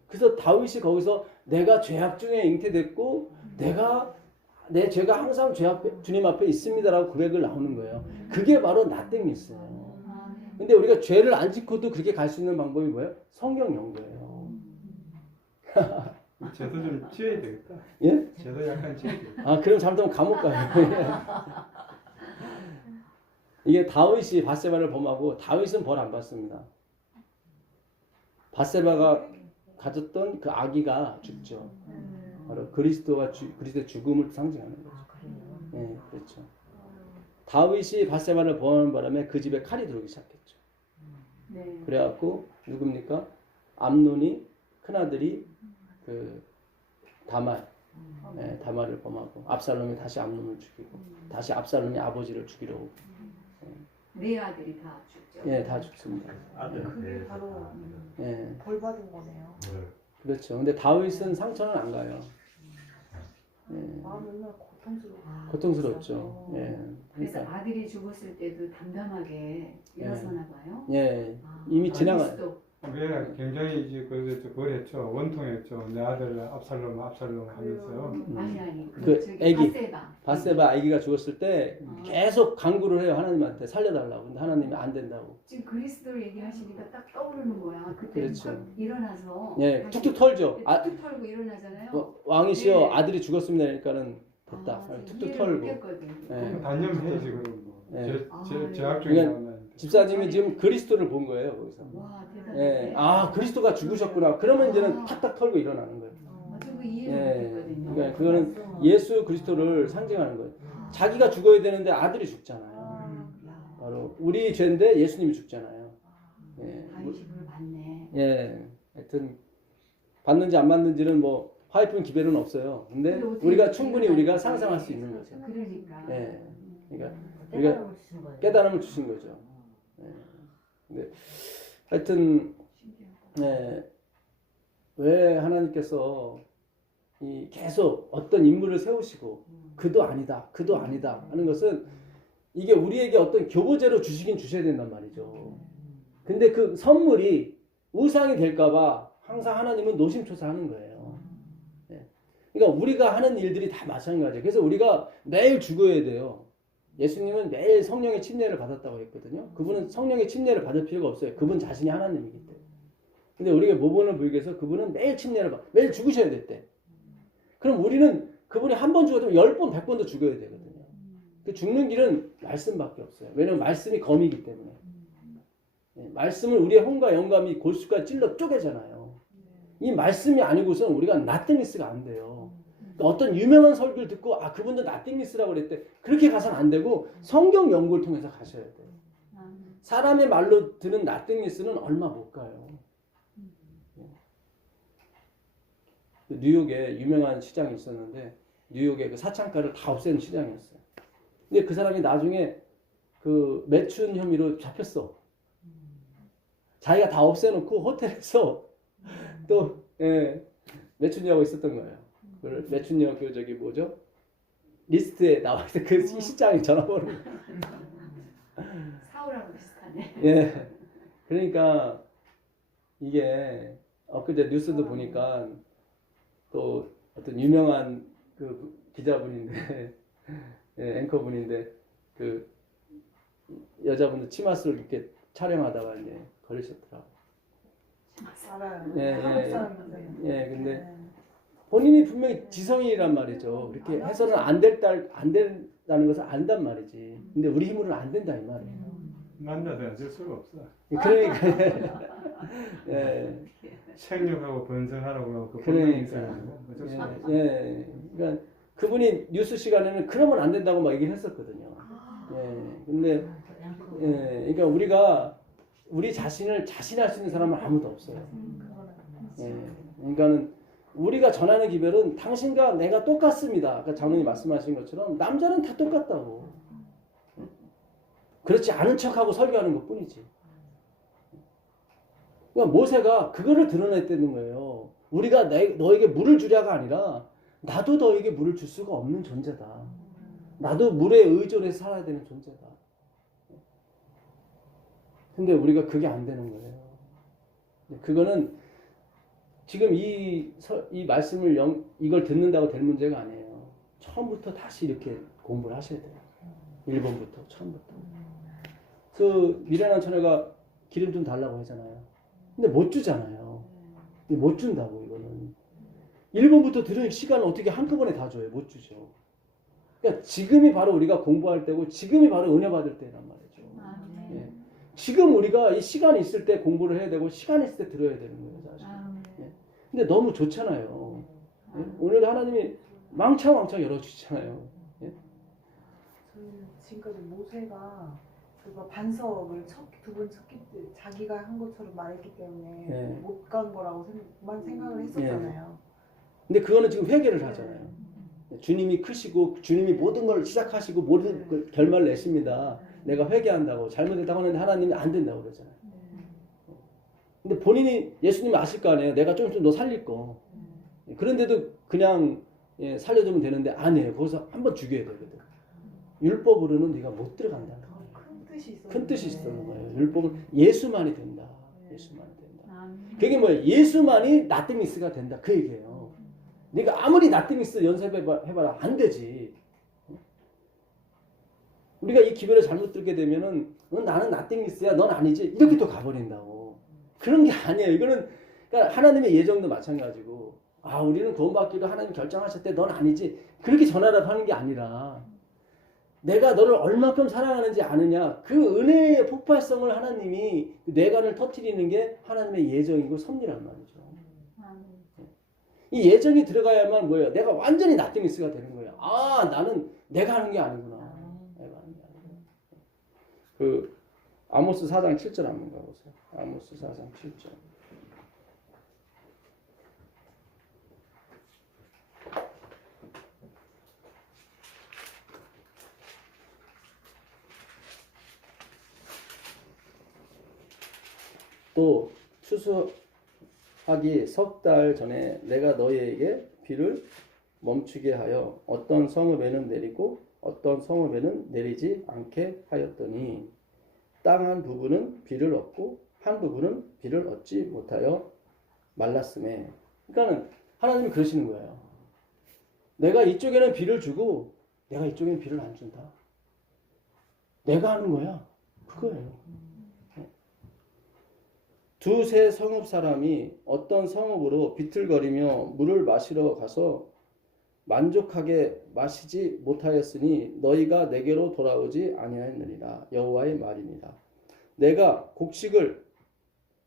그래서 다윗이 거기서 내가 죄악 중에 잉태됐고 내 죄가 항상 주님 앞에 있습니다라고 고백을 나오는 거예요. 그게 바로 나땡이었어요. 아, 네. 근데 우리가 죄를 안 짓고도 그렇게 갈 수 있는 방법이 뭐예요? 성경 연구예요. 제도 좀 지어야 되겠다. 예? 제도 약간 지어야 되겠다. 아, 그럼 잘못하면 감옥 가요. 이게 다윗이 밧세바를 범하고 다윗은 벌 안 받습니다. 밧세바가 가졌던 그 아기가 죽죠. 바로 그리스도의 죽음을 상징하는 거죠. 네, 그렇죠. 다윗이 밧세바를 범하는 바람에 그 집에 칼이 들어오기 시작했죠. 네. 그래갖고 누굽니까? 암논이 큰아들이 그 다말, 다말을 범하고 압살롬이 다시 암논을 죽이고 다시 압살롬이 아버지를 죽이러 오고 네 아들이 다 죽죠. 예, 다 죽습니다. 그게 바로 예, 벌 받은 거네요. 그렇죠. 근데 다윗은 상처는 안 가요. 예, 마음 얼마나 고통스러워. 고통스럽죠. 예, 그래서 그러니까 아들이 죽었을 때도 담담하게 일어서나 봐요. 예, 아, 이미 지나가. 그리스도. 그게 굉장히 이제 그랬죠. 원통했죠. 내 아들 압살롬 하면서. 아니 그 저기 애기. 밧세바. 밧세바 아기가 죽었을 때 계속 간구를 해요. 하나님한테 살려달라고. 근데 하나님이 안 된다고. 지금 그리스도를 얘기하시니까 딱 떠오르는 거야. 그때 그렇죠. 일어나서 예, 다시 툭툭 털죠. 툭툭 털고 일어나잖아요. 왕이시여 네. 아들이 죽었습니다. 그러니까는 됐다. 아, 툭툭 이해를 털고. 못했거든. 예. 단념해야지 그럼. 예. 제약 중에 그러니까 나왔나. 집사님이 지금 그리스도를 본 거예요. 거기서. 와 예, 대단해. 아 그리스도가 죽으셨구나. 그러면 이제는 탁탁 털고 일어나는 거예요. 저거 이해를 예, 못했거든요. 그러니까 그거는 예수 그리스도를 상징하는 거예요. 자기가 죽어야 되는데 아들이 죽잖아요. 바로 우리 죄인데 예수님이 죽잖아요. 예, 다윗을 받네. 예, 하여튼 받는지 안 받는지는 뭐 화이픈 기별은 없어요. 근데 근데 어떻게 우리가 이렇게 충분히 우리가 일어나는지 상상할 수 있는 거죠. 그러니까. 예, 그러니까 우리가 깨달음을 주신 거죠. 예, 근데 하여튼 예, 왜 하나님께서 이 계속 어떤 인물을 세우시고 그도 아니다 하는 것은 이게 우리에게 어떤 교보제로 주시긴 주셔야 된단 말이죠. 근데 그 선물이 우상이 될까봐 항상 하나님은 노심초사하는 거예요. 예. 그러니까 우리가 하는 일들이 다 마찬가지예요. 그래서 우리가 매일 죽어야 돼요. 예수님은 매일 성령의 침례를 받았다고 했거든요. 그분은 성령의 침례를 받을 필요가 없어요. 그분 자신이 하나님이기 때문에. 근데 우리가 모본을 보이게 그분은 매일 침례를 매일 죽으셔야 됐대. 그럼 우리는 그분이 한 번 죽어도 10번, 100번도 죽어야 되거든요. 그 죽는 길은 말씀밖에 없어요. 왜냐하면 말씀이 검이기 때문에. 네, 말씀을 우리의 혼과 영감이 골수까지 찔러 쪼개잖아요. 이 말씀이 아니고서는 우리가 나트미스가 안 돼요. 어떤 유명한 설교를 듣고 아 그분도 나띵니스라고 그랬대. 그렇게 가서는 안 되고 성경 연구를 통해서 가셔야 돼요. 사람의 말로 드는 나띵니스는 얼마 못 가요. 뉴욕에 유명한 시장이 있었는데 뉴욕에 그 사창가를 다 없애는 시장이었어요. 근데 그 사람이 나중에 그 매춘 혐의로 잡혔어. 자기가 다 없애놓고 호텔에서 또 매춘녀하고 있었던 거예요. 그 매춘녀 그 저기 뭐죠? 리스트에 나와 있어. 그 시장이 전화번호. 사우라고 비슷하네. 예. 그러니까 이게 엊그제 뉴스도 보니까 또 어떤 유명한 그 기자분인데 예, 앵커분인데 그 여자분들 치마스를 이렇게 촬영하다가 이제 걸리셨더라고. 알아요. 예, 한국 예, 사람인데. 예, 근데 본인이 분명히 지성인이란 말이죠. 이렇게 해서는 안 된다는 것을 안단 말이지. 근데 우리 힘으로는 안 된다 이 말이에요. 남자들 어쩔 수가 없어. 그러니까 예, 생육하고 번성하라고 그 그러니까. 본능이 있어가지고 어쩔 수가 없어. 예, 그러니까 그분이 뉴스 시간에는 그러면 안 된다고 막 얘기를 했었거든요. 예, 근데 예, 그러니까 우리가 우리 자신을 자신할 수 있는 사람은 아무도 없어요. 예, 그러니까는 우리가 전하는 기별은 당신과 내가 똑같습니다. 아까 장로님 말씀하신 것처럼 남자는 다 똑같다고. 그렇지 않은 척하고 설교하는 것뿐이지. 그러니까 모세가 그거를 드러냈다는 거예요. 우리가 너에게 물을 주랴가 아니라 나도 너에게 물을 줄 수가 없는 존재다. 나도 물에 의존해서 살아야 되는 존재다. 근데 우리가 그게 안 되는 거예요. 그거는 지금 이 말씀을 이걸 듣는다고 될 문제가 아니에요. 처음부터 다시 이렇게 공부를 하셔야 돼요. 1번부터 처음부터. 그 미련한 처녀가 기름 좀 달라고 하잖아요. 근데 못 주잖아요. 못 준다고 이거는. 1번부터 들은 시간을 어떻게 한꺼번에 다 줘요? 못 주죠. 그러니까 지금이 바로 우리가 공부할 때고 지금이 바로 은혜 받을 때란 말이죠. 예. 지금 우리가 이 시간이 있을 때 공부를 해야 되고 시간이 있을 때 들어야 되는 거예요. 사실. 예. 근데 너무 좋잖아요. 예? 오늘도 하나님이 망창 열어주시잖아요. 예? 저희는 지금까지 모세가 그거 반석을 두 번 쳤기 때 자기가 한 것처럼 말했기 때문에 예. 못 간 거라고 생각을 했었잖아요. 근데 그거는 지금 회개를 하잖아요. 주님이 크시고 주님이 모든 걸 시작하시고 모든 걸 결말을 내십니다. 내가 회개한다고 잘못했다고 하는데 하나님이 안 된다고 그러잖아요. 근데 본인이 예수님이 아실 거 아니에요. 내가 좀 너 살릴 거. 그런데도 그냥 살려주면 되는데 안 해요. 거기서 한번 죽여야 되거든. 율법으로는 네가 못 들어간다. 큰 뜻이 있었는 거예요. 율법은 예수만이 된다. 예수만이 된다. 그게 뭐예요? 예수만이 나트미스가 된다. 그 얘기예요. 네가 아무리 나트미스 연습해봐라 안 되지. 우리가 이 기별을 잘못 들게 되면은 나는 나트미스야, 넌 아니지. 이렇게 또 가버린다고. 그런 게 아니에요. 이거는 그러니까 하나님의 예정도 마찬가지고. 아, 우리는 구원받기로 하나님 결정하셨대. 넌 아니지. 그렇게 전하라고 하는 게 아니라 내가 너를 얼마큼 사랑하는지 아느냐. 그 은혜의 폭발성을 하나님이 뇌관을 터뜨리는 게 하나님의 예정이고 섭리란 말이죠. 이 예정이 들어가야만 뭐예요? 내가 완전히 나띵미스가 되는 거예요. 아, 나는 내가 하는 게 아니구나. 내가 하는 게 아니구나. 그 아모스 4장 7절 한번 가보세요. 아모스 4장 7절. 또 추수하기 석 달 전에 내가 너희에게 비를 멈추게 하여 어떤 성읍에는 내리고 어떤 성읍에는 내리지 않게 하였더니 땅 한 부분은 비를 얻고 한 부분은 비를 얻지 못하여 말랐음에. 그러니까는 하나님이 그러시는 거예요. 내가 이쪽에는 비를 주고 내가 이쪽에는 비를 안 준다. 내가 하는 거야. 그거예요. 두세 성읍 사람이 어떤 성읍으로 비틀거리며 물을 마시러 가서 만족하게 마시지 못하였으니 너희가 내게로 돌아오지 아니하였느니라. 여호와의 말입니다. 내가 곡식을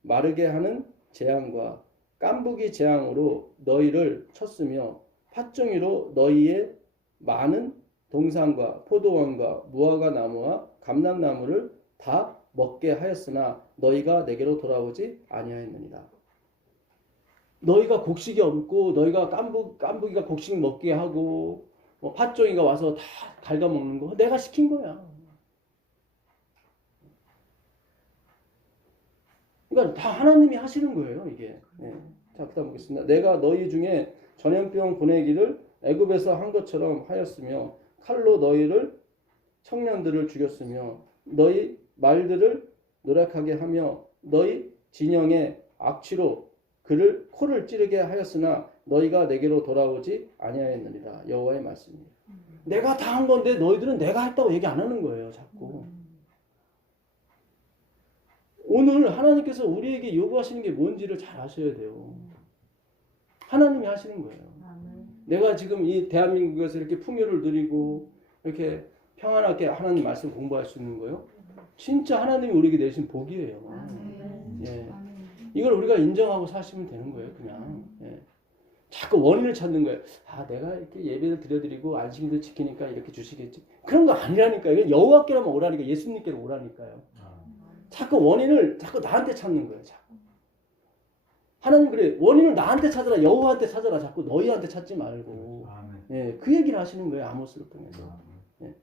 마르게 하는 재앙과 깐부기 재앙으로 너희를 쳤으며 팥종이로 너희의 많은 동산과 포도원과 무화과 나무와 감람나무를 다 먹게 하였으나 너희가 내게로 돌아오지 아니하였느니라. 너희가 곡식이 없고 너희가 깐부기가 곡식 먹게 하고 뭐 팥종이가 와서 다 갉아먹는 거 내가 시킨 거야. 그러니까 다 하나님이 하시는 거예요, 이게. 네. 자, 그다음 보겠습니다. 내가 너희 중에 전염병 보내기를 애굽에서 한 것처럼 하였으며 칼로 너희를 청년들을 죽였으며 너희 말들을 노력하게 하며 너희 진영의 악취로 그를 코를 찌르게 하였으나 너희가 내게로 돌아오지 아니하였느니라. 여호와의 말씀입니다. 내가 다 한 건데 너희들은 내가 했다고 얘기 안 하는 거예요, 자꾸. 오늘 하나님께서 우리에게 요구하시는 게 뭔지를 잘 아셔야 돼요. 하나님이 하시는 거예요. 내가 지금 이 대한민국에서 이렇게 풍요를 누리고 이렇게 평안하게 하나님 말씀 공부할 수 있는 거예요. 진짜 하나님이 우리에게 내신 복이에요. 예. 이걸 우리가 인정하고 사시면 되는 거예요, 그냥. 예. 자꾸 원인을 찾는 거예요. 아, 내가 이렇게 예배를 드려드리고 안식일도 지키니까 이렇게 주시겠지. 그런 거 아니라니까요. 이건 여호와께로만 오라니까, 예수님께로 오라니까요. 자꾸 원인을 자꾸 나한테 찾는 거예요. 자꾸. 하나님 그래, 원인을 나한테 찾아라, 여호와한테 찾아라. 자꾸 너희한테 찾지 말고. 예, 그 얘기를 하시는 거예요, 아모스를 통해서. 예.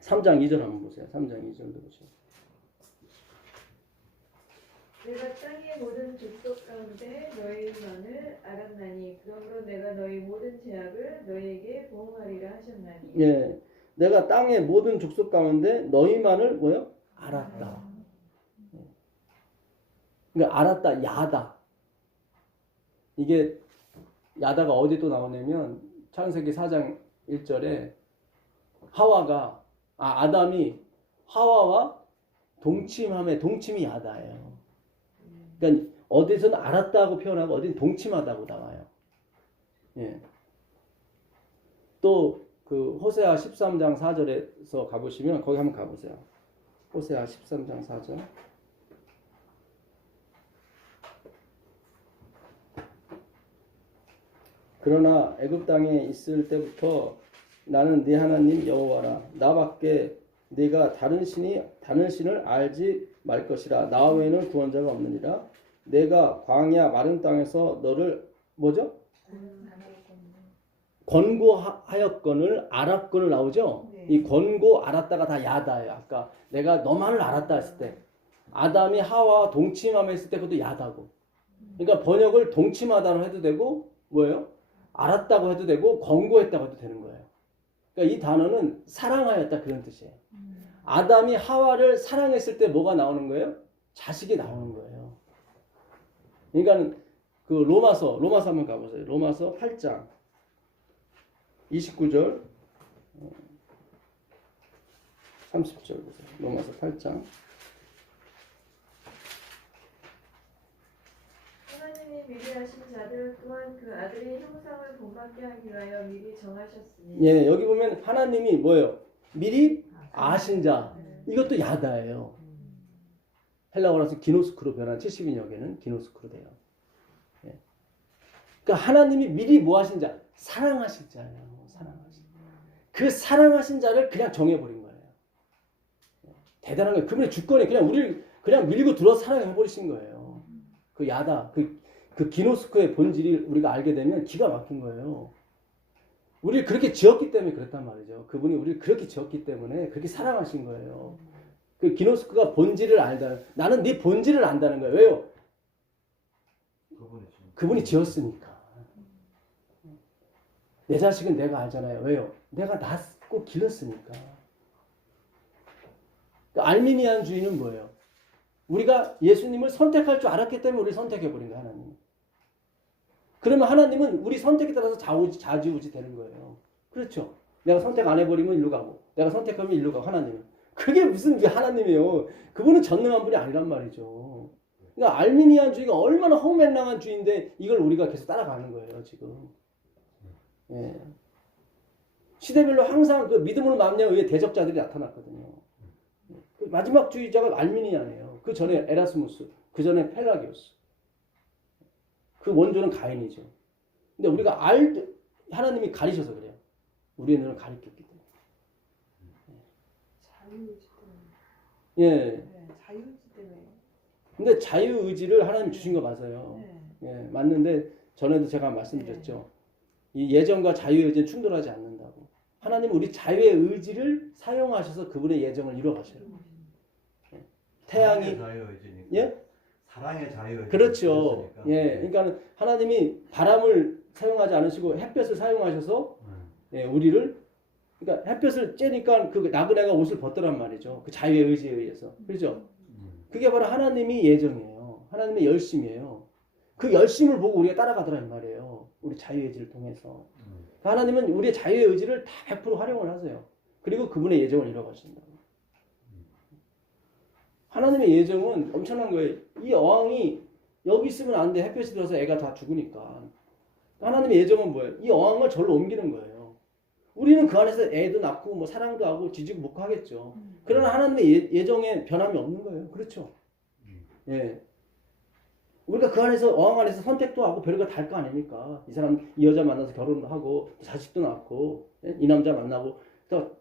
3장 2절 한번 보세요. 3장 2절도 보세요. 내가 땅의 모든 족속 가운데 너희만을 알았나니 그러므로 내가 너희 모든 죄악을 너희에게 보응하리라 하셨나니. 예, 내가 땅의 모든 족속 가운데 너희만을 뭐요? 알았다. 그러니까 알았다, 야다. 이게 야다가 어디 또 나오냐면 창세기 4장 1절에 아담이 하와와 동침이 야다예요. 그러니까 어디서는 알았다고 표현하고 어디는 동침하다고 나와요. 예. 또 그 호세아 13장 4절에서 가보시면 거기 한번 가보세요. 호세아 13장 4절. 그러나 애굽 땅에 있을 때부터 나는 네 하나님 여호와라. 나밖에 네가 다른 신을 알지 말 것이라. 나 외에는 구원자가 없느니라. 내가 광야 마른 땅에서 너를 뭐죠? 권고하였건을 알았건을 나오죠. 네. 이 권고 알았다가 다 야다예요. 아까 내가 너만을 알았다 했을 때 아담이 하와와 동침함 했을 때 그것도 야다고. 그러니까 번역을 동침하다로 해도 되고 뭐예요? 알았다고 해도 되고 권고했다고 해도 되는 거예요. 그러니까 이 단어는 사랑하였다 그런 뜻이에요. 아담이 하와를 사랑했을 때 뭐가 나오는 거예요? 자식이 나오는 거예요. 그러니까 그 로마서 한번 가보세요. 로마서 8장 29절 30절 보세요. 로마서 8장. 하나님이 미리 하신 자들 또한 그 아들의 형상을 본받게 하기 위하여 미리 정하셨으니. 예, 여기 보면 하나님이 뭐예요? 미리 아신 자. 이것도 야다예요. 헬라어라서 기노스크로 변한 70인역에는 기노스크로 돼요. 예. 그러니까 하나님이 미리 뭐 하신 자? 사랑하신 자예요. 사랑하신. 그 사랑하신 자를 그냥 정해버린 거예요. 대단한 거예요. 그분의 주권이 그냥 우리를 그냥 밀고 들어 사랑해버리신 거예요. 그 야다, 그 기노스크의 본질이 우리가 알게 되면 기가 막힌 거예요. 우리를 그렇게 지었기 때문에 그랬단 말이죠. 그분이 우리를 그렇게 지었기 때문에 그렇게 사랑하신 거예요. 그 기노스크가 본질을 알다. 나는 네 본질을 안다는 거예요. 왜요? 그분이 지었으니까. 내 자식은 내가 알잖아요. 왜요? 내가 낳고 길렀으니까. 그러니까 알미니안주의는 뭐예요? 우리가 예수님을 선택할 줄 알았기 때문에 우리 선택해버린 거예요. 하나님. 그러면 하나님은 우리 선택에 따라서 좌지우지 되는 거예요. 그렇죠? 내가 선택 안 해버리면 일로 가고 내가 선택하면 일로 가고 하나님은. 그게 무슨 하나님이에요. 그분은 전능한 분이 아니란 말이죠. 그러니까 알미니안주의가 얼마나 허무맹랑한 주의인데 이걸 우리가 계속 따라가는 거예요. 지금. 예. 시대별로 항상 그 믿음으로 만나에 의해 대적자들이 나타났거든요. 그 마지막 주의자가 알미니안이에요. 그 전에 에라스무스, 그 전에 펠라기오스. 그 원조는 가인이죠. 근데 우리가 하나님이 가리셔서 그래요. 우리의 눈을 가리켰기 때문에. 자유의지 때문에. 예. 네, 자유의지 때문에. 근데 자유의지를 하나님 주신 거 맞아요. 네. 예, 맞는데 전에도 제가 말씀드렸죠. 이 예정과 자유의 의지는 충돌하지 않는다고. 하나님은 우리 자유의 의지를 사용하셔서 그분의 예정을 이루어 가셔요. 태양이 사랑의 자유의지니까. 예? 사랑의 자유의지. 그렇죠. 그랬으니까. 예. 그러니까 하나님이 바람을 사용하지 않으시고 햇볕을 사용하셔서 예, 우리를 그러니까 햇볕을 쬐니까 그 나그네가 옷을 벗더란 말이죠. 그 자유의 의지에 의해서. 그렇죠? 그게 바로 하나님이 예정이에요. 하나님의 열심이에요. 그 열심을 보고 우리가 따라가더란 말이에요. 우리 자유의 의지를 통해서. 하나님은 우리의 자유의 의지를 다 100% 활용을 하세요. 그리고 그분의 예정을 이뤄가신다고. 하나님의 예정은 엄청난 거예요. 이 어항이 여기 있으면 안 돼. 햇볕이 들어서 애가 다 죽으니까. 하나님의 예정은 뭐예요? 이 어항을 절로 옮기는 거예요. 우리는 그 안에서 애도 낳고 뭐 사랑도 하고 지지고 볶고 하겠죠. 그러나 하나님의 예정에 변함이 없는 거예요. 그렇죠? 예. 우리가 그 안에서 어항 안에서 선택도 하고 별거 다 할 거 아닙니까? 이 사람 이 여자 만나서 결혼도 하고 자식도 낳고 이 남자 만나고 또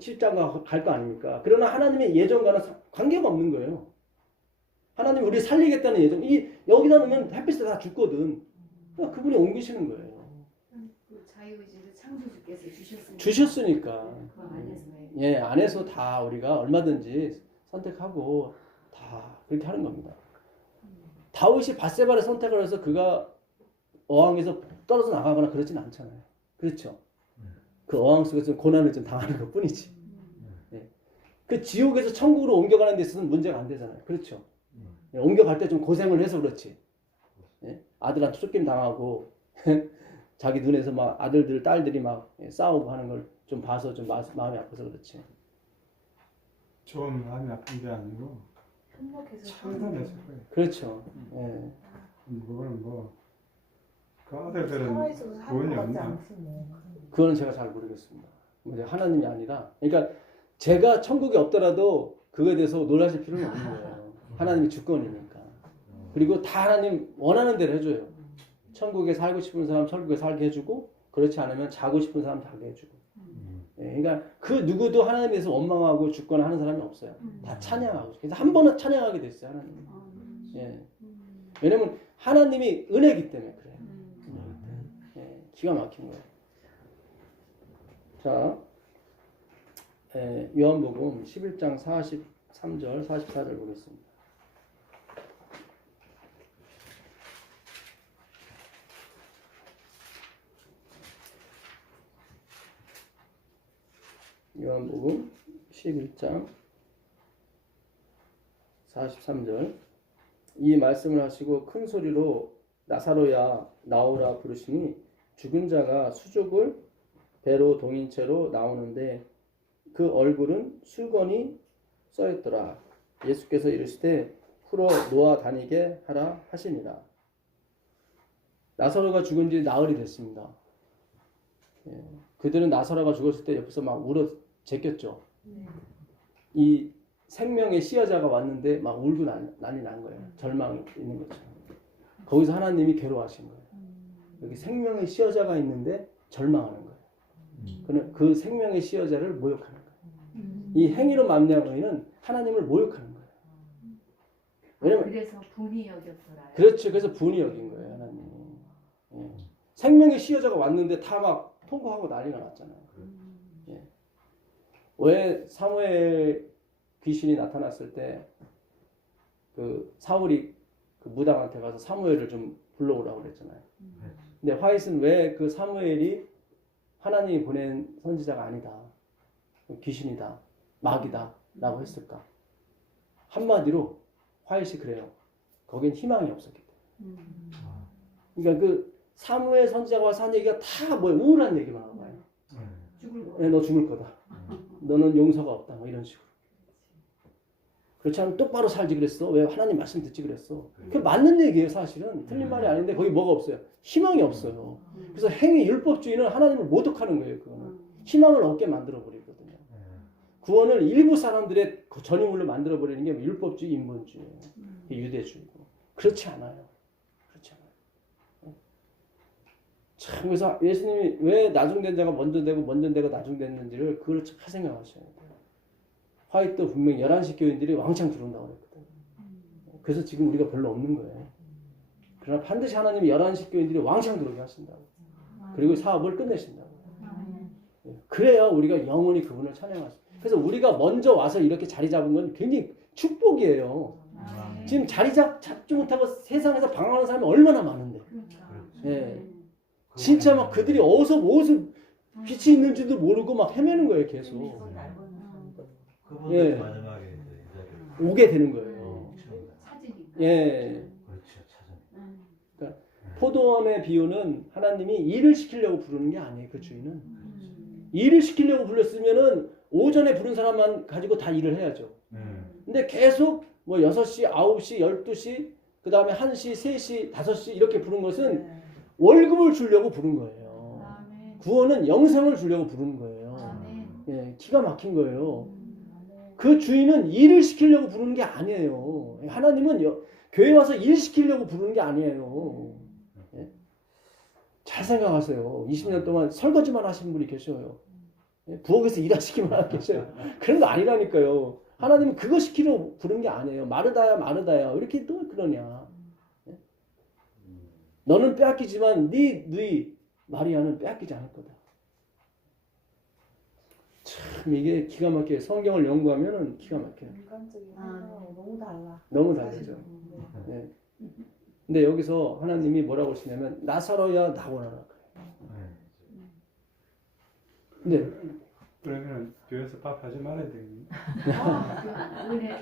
실장가 갈 거 아닙니까? 그러나 하나님의 예정과는 관계가 없는 거예요. 하나님이 우리 살리겠다는 예정. 이 여기다 놓으면 햇빛에 다 죽거든. 그러니까 그분이 옮기시는 거예요. 그 자유의지를 창조주께서 주셨으니까. 주셨으니까. 그 안에서 예, 안에서 다 우리가 얼마든지 선택하고 다 그렇게 하는 겁니다. 다윗이 밧세바를 선택을 해서 그가 어항에서 떨어져 나가거나 그러진 않잖아요. 그렇죠? 그 어항 속에서 고난을 좀 당하는 것 뿐이지. 예. 그 지옥에서 천국으로 옮겨가는 데 있어서는 문제가 안 되잖아요. 그렇죠? 예, 옮겨갈 때 좀 고생을 해서 그렇지. 예? 아들한테 쫓김 당하고 자기 눈에서 막 아들들 딸들이 막 싸우고 하는 걸 좀 봐서 좀 마음이 아파서 그렇지. 좀 마음이 아픈 게 아니고 현목해서 차단해서 그래. 그렇죠. 예. 그거는 뭐 그 아들들은 살아 있어서 사는 구원이 것 같지 없나? 않지 뭐. 그거는 제가 잘 모르겠습니다. 근데 하나님이 아니라, 그러니까 제가 천국에 없더라도 그거에 대해서 놀라실 필요는 없는 거예요. 하나님이 주권이니까. 그리고 다 하나님 원하는 대로 해줘요. 천국에 살고 싶은 사람 천국에 살게 해주고, 그렇지 않으면 자고 싶은 사람 자게 해주고. 예, 그러니까 그 누구도 하나님에 대해서 원망하고 주권하는 사람이 없어요. 다 찬양하고. 그래서 한 번은 찬양하게 됐어요, 하나님. 예. 왜냐면 하나님이 은혜이기 때문에 그래요. 예, 기가 막힌 거예요. 자, 요한복음 11장 43절, 44절 보겠습니다. 요한복음 11장 43절. 이 말씀을 하시고 큰 소리로 나사로야 나오라 부르시니 죽은 자가 수족을 배로 동인 채로 나오는데 그 얼굴은 술건이 써있더라. 예수께서 이르시되 풀어 놓아 다니게 하라 하시니라. 나사로가 죽은 지 나흘이 됐습니다. 예. 그들은 나사로가 죽었을 때 옆에서 막 울어 제꼈죠. 이 생명의 시여자가 왔는데 막 울고 난리 난 거예요. 절망이 있는 거죠. 거기서 하나님이 괴로워하신 거예요. 여기 생명의 시여자가 있는데 절망하는 거예요. 그는 그 생명의 시여자를 모욕하는 거예요. 이 행위로 만나는 의는 하나님을 모욕하는 거예요. 왜냐면 그래서 분이 여겼더라. 그렇죠. 그래서 분이 여긴 거예요, 하나님이. 예. 생명의 시여자가 왔는데 다 막 통곡하고 난리가 났잖아요. 예. 왜 사무엘 귀신이 나타났을 때 그 사울이 그 무당한테 가서 사무엘을 좀 불러오라고 그랬잖아요. 근데 화이트는 왜 그 사무엘이 하나님이 보낸 선지자가 아니다, 귀신이다, 마귀다 라고 했을까? 한마디로 화이트이 그래요. 거긴 희망이 없었기 때문에. 그러니까 그 사무엘 선지자가 와서 한 얘기가 다 뭐예요? 우울한 얘기만 하는 거예요. 죽을 거. 네, 너 죽을 거다. 너는 용서가 없다. 뭐 이런 식으로. 그렇지 않으면 똑바로 살지 그랬어. 왜 하나님 말씀 듣지 그랬어. 그게 맞는 얘기예요, 사실은. 틀린 말이 아닌데 거기 뭐가 없어요? 희망이 없어요. 그래서 행위 율법주의는 하나님을 모독하는 거예요. 그거는 희망을 얻게 만들어 버리거든요. 구원을 일부 사람들의 전유물로 만들어 버리는 게 율법주의, 인본주의예요. 유대주의고. 그렇지 않아요. 그렇지 않아요. 참 그래서 예수님이 왜 나중된 자가 먼저 되고 먼저 되고 나중됐는지를 그걸 잘 생각하셔야 돼요. 화이트 분명히 11시 교인들이 왕창 들어온다고 그랬거든요. 그래서 지금 우리가 별로 없는 거예요. 그러나 반드시 하나님이 11시 교인들이 왕창 들어오게 하신다고. 그리고 사업을 끝내신다고. 그래야 우리가 영원히 그분을 찬양할 수 있어요. 그래서 우리가 먼저 와서 이렇게 자리 잡은 건 굉장히 축복이에요. 지금 자리 잡지 못하고 세상에서 방황하는 사람이 얼마나 많은데. 예. 진짜 막 그들이 어디서 빛이 있는지도 모르고 막 헤매는 거예요, 계속. 그분들이 예. 마지막에 이제 이 자리에 오게 되는 거예요. 찾으니까. 예. 그렇죠, 찾아. 포도원의 비유는 하나님이 일을 시키려고 부르는 게 아니에요, 그 주인은. 일을 시키려고 불렀으면은 오전에 부른 사람만 가지고 다 일을 해야죠. 근데 계속 뭐 6시, 9시, 12시, 그 다음에 1시, 3시, 5시 이렇게 부른 것은 네. 월급을 주려고 부른 거예요. 아멘. 구원은 영생을 주려고 부르는 거예요. 아멘. 예, 기가 막힌 거예요. 그 주인은 일을 시키려고 부르는 게 아니에요. 하나님은 교회 와서 일 시키려고 부르는 게 아니에요. 예? 잘 생각하세요. 20년 동안 설거지만 하시는 분이 계셔요. 예? 부엌에서 일하시기만 하고 계셔요. 그런 거 아니라니까요. 하나님은 그거 시키려고 부른 게 아니에요. 마르다야 마르다야 왜 이렇게 또 그러냐. 예? 너는 빼앗기지만 네 마리아는 빼앗기지 않을 거다. 참 이게 기가 막혀요. 성경을 연구하면은 기가 막혀요. 인간적인 생각하고 너무 달라. 너무 다르죠. 네. 근데 여기서 하나님이 뭐라고 하시냐면 나사로야 나오라는 거예요. 근데 그러면 교회에서 밥 하지 말아야 되겠네.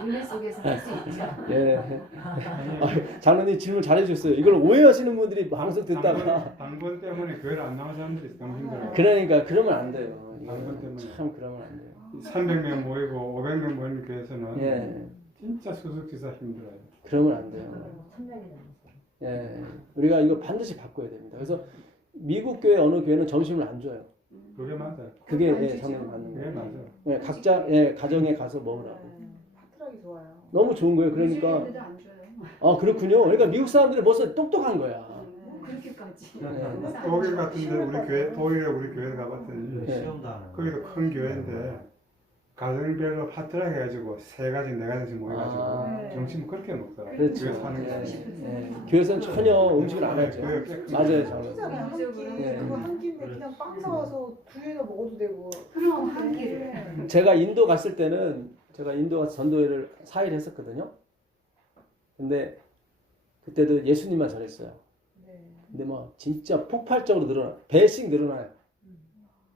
은혜 속에서 할 수 있죠. 예. 장로님 질문 잘해주셨어요. 이걸 오해하시는 분들이 방송 듣다가 당번 때문에 교회를 안 나온 사람들이 너무 힘들어요. 그러니까 그러면 안 돼요. 당번 때문에. 참 그러면 안 돼요. 300명 모이고 500명 모이는 교회에서는 예. 진짜 수석지사 힘들어요. 그러면 안 돼요. 예. 우리가 이거 반드시 바꿔야 됩니다. 그래서 미국 교회 어느 교회는 점심을 안 줘요. 그게 맞아요. 그게 안 예, 주죠. 장로님 받는 그게 거예요. 맞아요. 예, 각자 예, 가정에 가서 먹으라고. 파트락이 좋아요. 너무 좋은 거예요. 그러니까 유주인들도 안 줘요. 아 그렇군요. 그러니까 미국 사람들이 벌써 똑똑한 거야. 뭐 그렇게까지. 네. 독일 같은데 우리 교회 독일에 우리 교회 가봤더니 네. 시험도 안 하는 거기도 큰 교회인데 가정별로 파트락 해가지고 3가지 4가지씩 모여가지고 아. 점심을 그렇게 먹더라고요. 그렇죠. 교회 사는 예, 게. 예. 교회에서는 전혀 음식을 안 하죠. 교회 깨끗이 맞아요, 먹어요. 피자가 한 끼, 네. 그거 한 끼인데 그냥 빵 사와서 2개나 먹어도 되고. 그럼 한 끼를. 제가 인도 갔을 때는 제가 인도 가서 전도회를 4일 했었거든요. 근데 그때도 예수님만 전했어요. 네. 근데 뭐 진짜 폭발적으로 늘어나 배씩 늘어나요.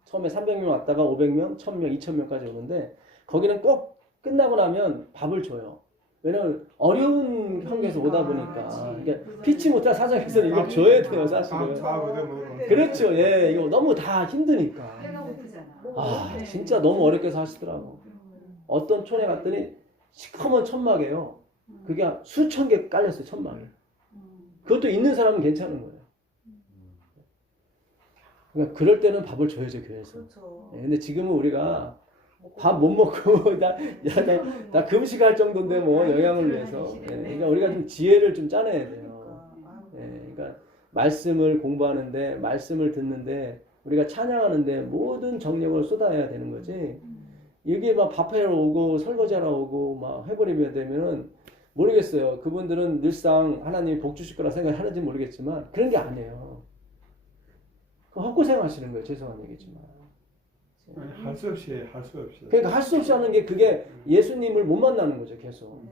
처음에 300명 왔다가 500명, 1000명, 2000명까지 오는데 거기는 꼭 끝나고 나면 밥을 줘요. 왜냐면 어려운 환경에서 오다 보니까 그러니까 피치 못할 사정에서는 이걸 줘야 돼요, 사실은. 밥 얻어 먹으러. 그렇죠. 예, 이거 너무 다 힘드니까. 배가 고프잖아. 아, 진짜 너무 어렵게 하시더라고. 어떤 촌에 갔더니 시커먼 천막이에요. 그게 수천 개 깔렸어요, 천막에. 그것도 있는 사람은 괜찮은 거예요. 그러니까 그럴 때는 밥을 줘야죠, 교회에서. 그렇죠. 예, 근데 지금은 우리가 밥 못 먹고 나 금식할 정도인데 뭐 영양을 위해서. 예, 그러니까 우리가 좀 지혜를 좀 짜내야 돼요. 예, 그러니까 말씀을 공부하는데, 말씀을 듣는데, 우리가 찬양하는데 모든 정력을 쏟아야 되는 거지. 이게 막 밥하러 오고 설거지하러 오고 막 해버리면 되면은 모르겠어요. 그분들은 늘상 하나님이 복 주실 거라 생각하는지 모르겠지만 그런 게 아니에요. 그 헛고생 하시는 거예요. 죄송한 얘기지만. 할 수 없이 할 수 없이. 그러니까 할 수 없이 하는 게 그게 예수님을 못 만나는 거죠. 계속.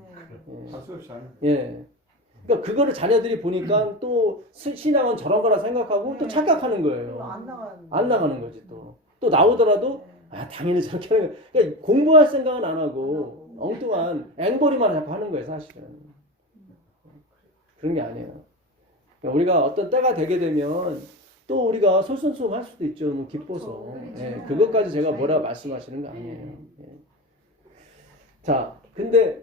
예. 할 수 없이 하는. 예. 그러니까 그거를 자녀들이 보니까 또 신앙은 저런 거라 생각하고 또 착각하는 거예요. 안 나가는 거지 또. 또 나오더라도 아 당연히 저렇게 하는 거예요. 그러니까 공부할 생각은 안 하고 엉뚱한 앵벌이만 자꾸 하는 거예요. 사실은. 그런 게 아니에요. 그러니까 우리가 어떤 때가 되게 되면 또 우리가 솔선수범할 수도 있죠. 너무 기뻐서. 예, 그것까지 제가 뭐라 말씀하시는 거 아니에요. 예. 자, 근데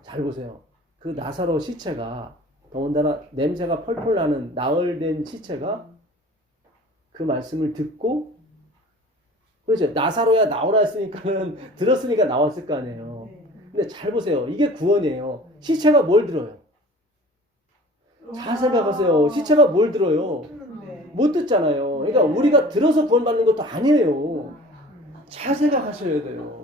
잘 보세요. 그 나사로 시체가 더군다나 냄새가 펄펄 나는 나흘된 시체가 그 말씀을 듣고 그렇죠. 나사로야 나오라 했으니까는 들었으니까 나왔을 거 아니에요. 근데 잘 보세요. 이게 구원이에요. 시체가 뭘 들어요? 잘 생각하세요. 시체가 뭘 들어요? 못 듣잖아요. 그러니까 우리가 들어서 구원받는 것도 아니에요. 잘 생각하셔야 돼요.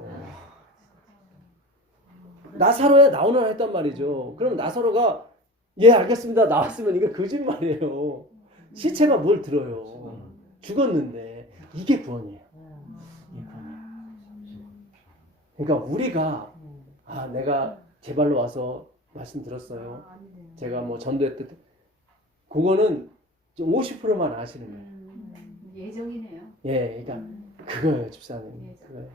나사로야 나오너라 했단 말이죠. 그럼 나사로가 예 알겠습니다 나왔으면 이거 거짓말이에요. 시체가 뭘 들어요. 죽었는데 이게 구원이에요. 이게 구원이에요. 그러니까 우리가 내가 제 발로 와서 말씀 들었어요. 제가 뭐 전도했을 때 그거는 50%만 아시는 거예요. 예정이네요. 예, 그러니까 그거예요, 집사님. 예정. 그거예요.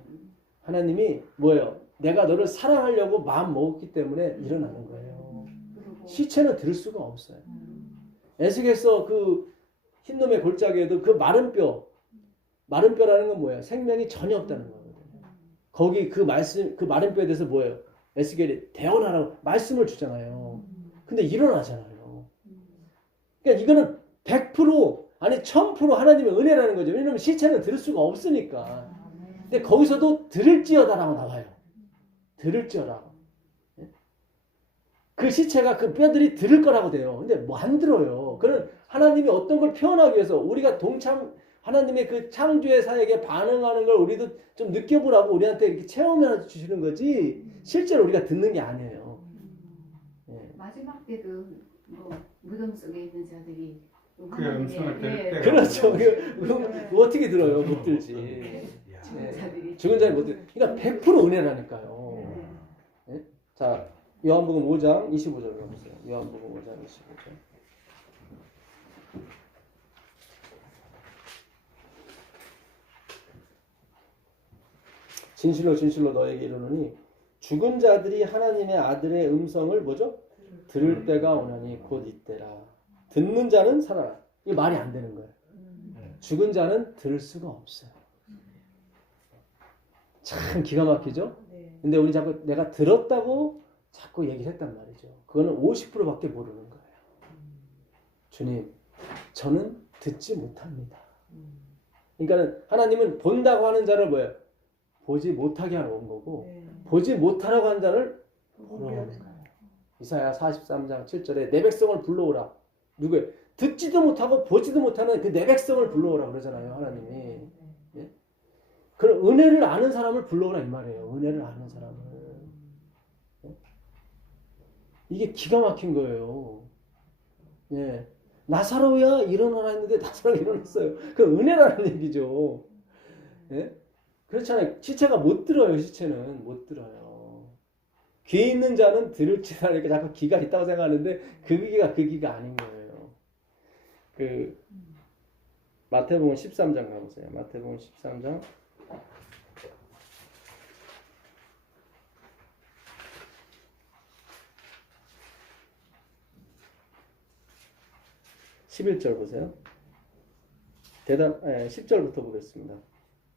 하나님이 뭐예요? 내가 너를 사랑하려고 마음 먹었기 때문에 일어나는 거예요. 그리고 시체는 들을 수가 없어요. 에스겔서 그 흰놈의 골짜기에도 그 마른 뼈라는 건 뭐예요? 생명이 전혀 없다는 거거든요. 거기 그 말씀, 그 마른 뼈에 대해서 뭐예요? 에스겔이 대언하라고 말씀을 주잖아요. 근데 일어나잖아요. 그러니까 이거는 100% 아니 1000% 하나님의 은혜라는 거죠. 왜냐하면 시체는 들을 수가 없으니까. 근데 거기서도 들을지어다라고 나와요. 들을지어다라고. 그 시체가 그 뼈들이 들을 거라고 돼요. 근데 뭐 안 들어요. 그는 하나님이 어떤 걸 표현하기 위해서 우리가 하나님의 그 창조의 사역에 반응하는 걸 우리도 좀 느껴보라고 우리한테 이렇게 체험해 주시는 거지 실제로 우리가 듣는 게 아니에요. 마지막 때도 뭐 무덤 속에 있는 자들이 그 음성을 들을 때가 그렇죠. 그거 어떻게 들어요? 못 들지. 죽은 자들이 죽은 자를 못 들. 그러니까 100% 은혜라니까요. 네? 자, 요한복음 5장 25절 가보세요. 요한복음 5장 25절. 진실로 진실로 너에게 이르노니 죽은 자들이 하나님의 아들의 음성을 뭐죠? 들을 때가 오나니 곧 이때라. 듣는 자는 살아라. 이게 말이 안 되는 거예요. 죽은 자는 들을 수가 없어요. 참 기가 막히죠? 근데 우리 자꾸 내가 들었다고 자꾸 얘기를 했단 말이죠. 그거는 50%밖에 모르는 거예요. 주님, 저는 듣지 못합니다. 그러니까 하나님은 본다고 하는 자를 뭐예요? 보지 못하게 하러 온 거고 보지 못하라고 하는 자를 보러 오는 거예요. 이사야 43장 7절에 내 백성을 불러오라. 누구예요? 듣지도 못하고 보지도 못하는 그 내 백성을 불러오라 그러잖아요. 하나님이. 예? 그럼 은혜를 아는 사람을 불러오라 이 말이에요. 은혜를 아는 사람을. 예? 이게 기가 막힌 거예요. 예. 나사로야 일어나라 했는데 나사로 일어났어요. 그 은혜라는 얘기죠. 예? 그렇잖아요. 시체가 못 들어요. 시체는 못 들어요. 귀 있는 자는 들을지라 이렇게 자꾸 귀가 있다고 생각하는데 그 귀가 아닌 거예요. 그 마태복음 13장 가보세요. 마태복음 13장 11절 보세요. 10절부터 보겠습니다.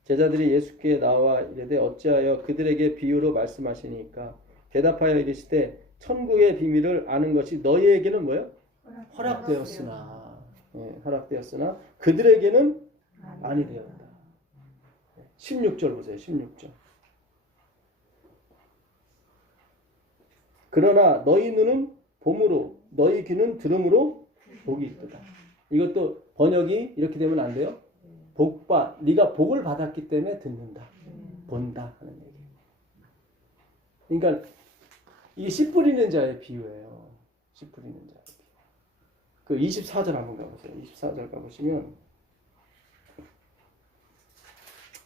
제자들이 예수께 나와 이르되 어찌하여 그들에게 비유로 말씀하시니까 대답하여 이르시되 천국의 비밀을 아는 것이 너희에게는 뭐예요? 허락되었으나 허락되었으나 그들에게는 아니 되었다. 16절 보세요. 16절. 그러나 너희 눈은 봄으로 너희 귀는 들음으로 복이 있도다. 이것도 번역이 이렇게 되면 안 돼요. 네가 복을 받았기 때문에 듣는다. 본다 하는 얘기. 그러니까 이게 씨 뿌리는 자의 비유예요. 씨 뿌리는 자의 비유. 그 24절 한번 가보세요. 24절 가보시면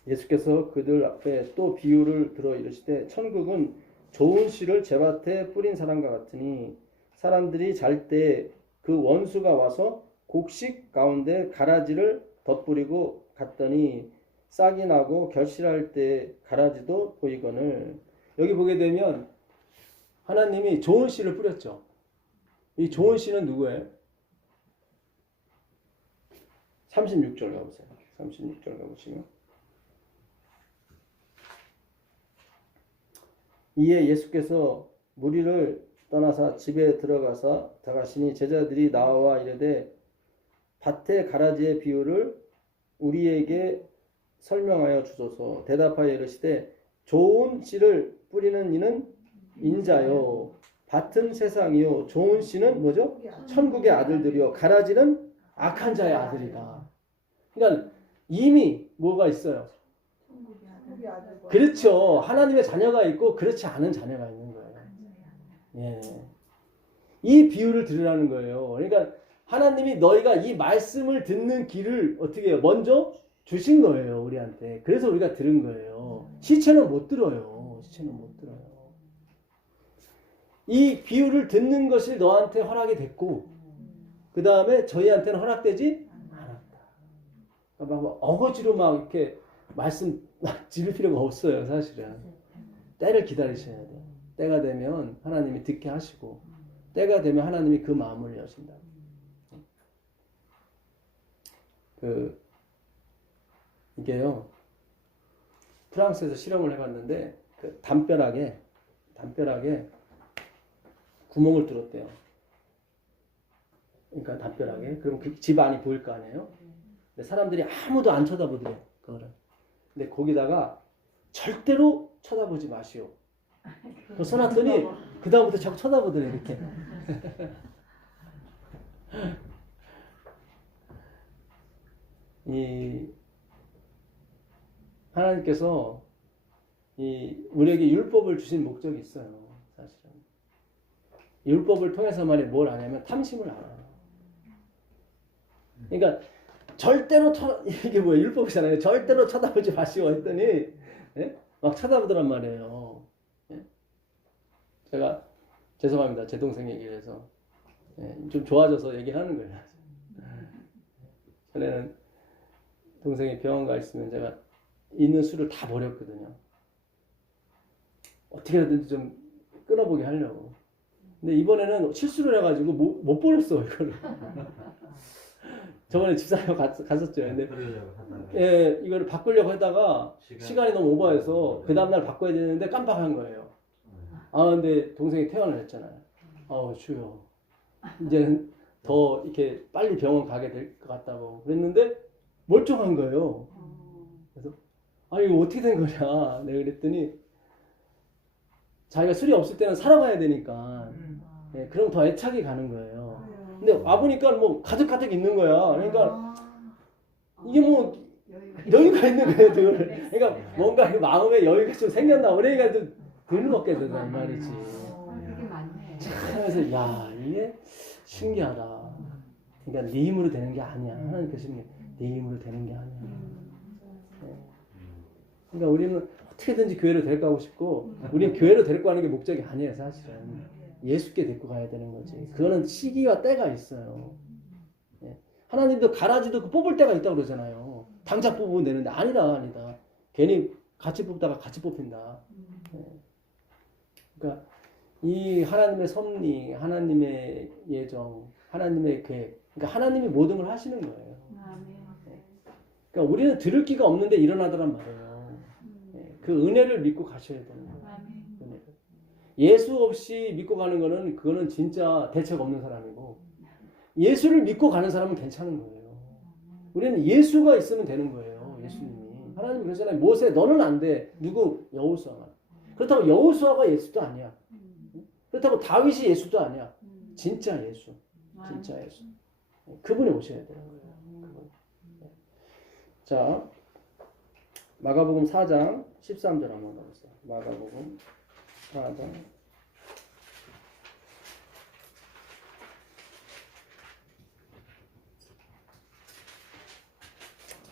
예수께서 그들 앞에 또 비유를 들어 이르시되 천국은 좋은 씨를 제밭에 뿌린 사람과 같으니 사람들이 잘 때 그 원수가 와서 곡식 가운데 가라지를 덧뿌리고 갔더니 싹이 나고 결실할 때 가라지도 보이거늘. 여기 보게 되면 하나님이 좋은 씨를 뿌렸죠. 이 좋은 씨는 누구예요? 36절 가보세요. 36절 가보시면 이에 예수께서 무리를 떠나사 집에 들어가시니 제자들이 나와 이르되 밭의 가라지의 비유를 우리에게 설명하여 주소서. 대답하여 이르시되 좋은 씨를 뿌리는 이는 인자요 밭은 세상이요 좋은 씨는 뭐죠? 천국의 아들들이요 가라지는 악한 자의 아들이다. 그러니까 이미 뭐가 있어요? 우리 아들과 그렇죠. 하나님의 자녀가 있고 그렇지 않은 자녀가 있는 거예요. 예. 이 비유를 들으라는 거예요. 그러니까 하나님이 너희가 이 말씀을 듣는 길을 어떻게 해요? 먼저 주신 거예요, 우리한테. 그래서 우리가 들은 거예요. 시체는 못 들어요. 시체는 못 들어요. 이 비유를 듣는 것이 너한테 허락이 됐고, 그 다음에 저희한테는 허락되지 않았다. 그러니까 막 어거지로 막 이렇게 말씀 막 지를 필요가 없어요, 사실은. 때를 기다리셔야 돼요. 때가 되면 하나님이 듣게 하시고, 때가 되면 하나님이 그 마음을 여신다. 이게요, 프랑스에서 실험을 해봤는데, 담벼락에 구멍을 뚫었대요. 그러니까 담벼락에. 그럼 그 집 안이 보일 거 아니에요? 근데 사람들이 아무도 안 쳐다보더래요, 그거를. 근데 거기다가 절대로 쳐다보지 마시오. 그 써놨더니, 그다음부터 자꾸 쳐다보더래요, 이렇게. 하나님께서 우리에게 율법을 주신 목적이 있어요. 사실은 율법을 통해서만이 뭘 하냐면 탐심을 알아요. 그러니까 절대로 이게 뭐야, 율법이잖아요. 절대로 쳐다보지 마시오 했더니 예? 막 쳐다보더란 말이에요. 예? 제가 죄송합니다. 제 동생 얘기를 해서 좀 좋아져서 얘기하는 거예요. 전에는 동생이 병원 가 있으면 제가 있는 술을 다 버렸거든요. 어떻게든 좀 끊어보게 하려고. 근데 이번에는 실수를 해가지고 못 버렸어, 이거를. 저번에 집사람 갔었죠. 근데 이거를 바꾸려고 하다가 시간이 너무 오버해서 그 다음날 바꿔야 되는데 깜빡한 거예요. 근데 동생이 퇴원을 했잖아요. 주여, 이제는 더 이렇게 빨리 병원 가게 될 것 같다고 그랬는데 멀쩡한 거예요. 그래서 이거 어떻게 된 거냐 내가 그랬더니 자기가 술이 없을 때는 살아가야 되니까 그럼 더 애착이 가는 거예요. 근데 와보니까 뭐 가득가득 있는 거야. 그러니까 이게 뭐 여유가 있는 거예요. 그러니까 뭔가 마음에 여유가 좀 생겼나. 그러니까 좀 덜 먹게 된다 이 말이지. 그게 맞네. 그래서 야, 이게 신기하다. 그러니까 네 힘으로 되는 게 아니야. 하나님께서 네 힘으로 되는 게 아니야. 그러니까 우리는 어떻게든지 교회로 데리고 가고 싶고, 우리는 교회로 데리고 가는 게 목적이 아니에요, 사실은. 예수께 데리고 가야 되는 거지. 그거는 시기와 때가 있어요. 하나님도 가라지도 뽑을 때가 있다고 그러잖아요. 당장 뽑으면 되는데 아니다. 괜히 같이 뽑다가 같이 뽑힌다. 그러니까 이 하나님의 섭리, 하나님의 예정, 하나님의 계획, 그러니까 하나님이 모든 걸 하시는 거예요. 그러니까 우리는 들을 기가 없는데 일어나더란 말이에요. 그 은혜를 믿고 가셔야 되는 거예요. 은혜를. 예수 없이 믿고 가는 거는 그거는 진짜 대책 없는 사람이고, 예수를 믿고 가는 사람은 괜찮은 거예요. 우리는 예수가 있으면 되는 거예요. 예수님이. 하나님이 그러잖아요. 모세 너는 안 돼. 누구? 여호수아만. 그렇다고 여호수아가 예수도 아니야. 그렇다고 다윗이 예수도 아니야. 진짜 예수. 진짜 예수. 그분이 오셔야 되는 거예요. 그분. 자, 마가복음 4장 13절 한번 가보세요. 마가복음 4장.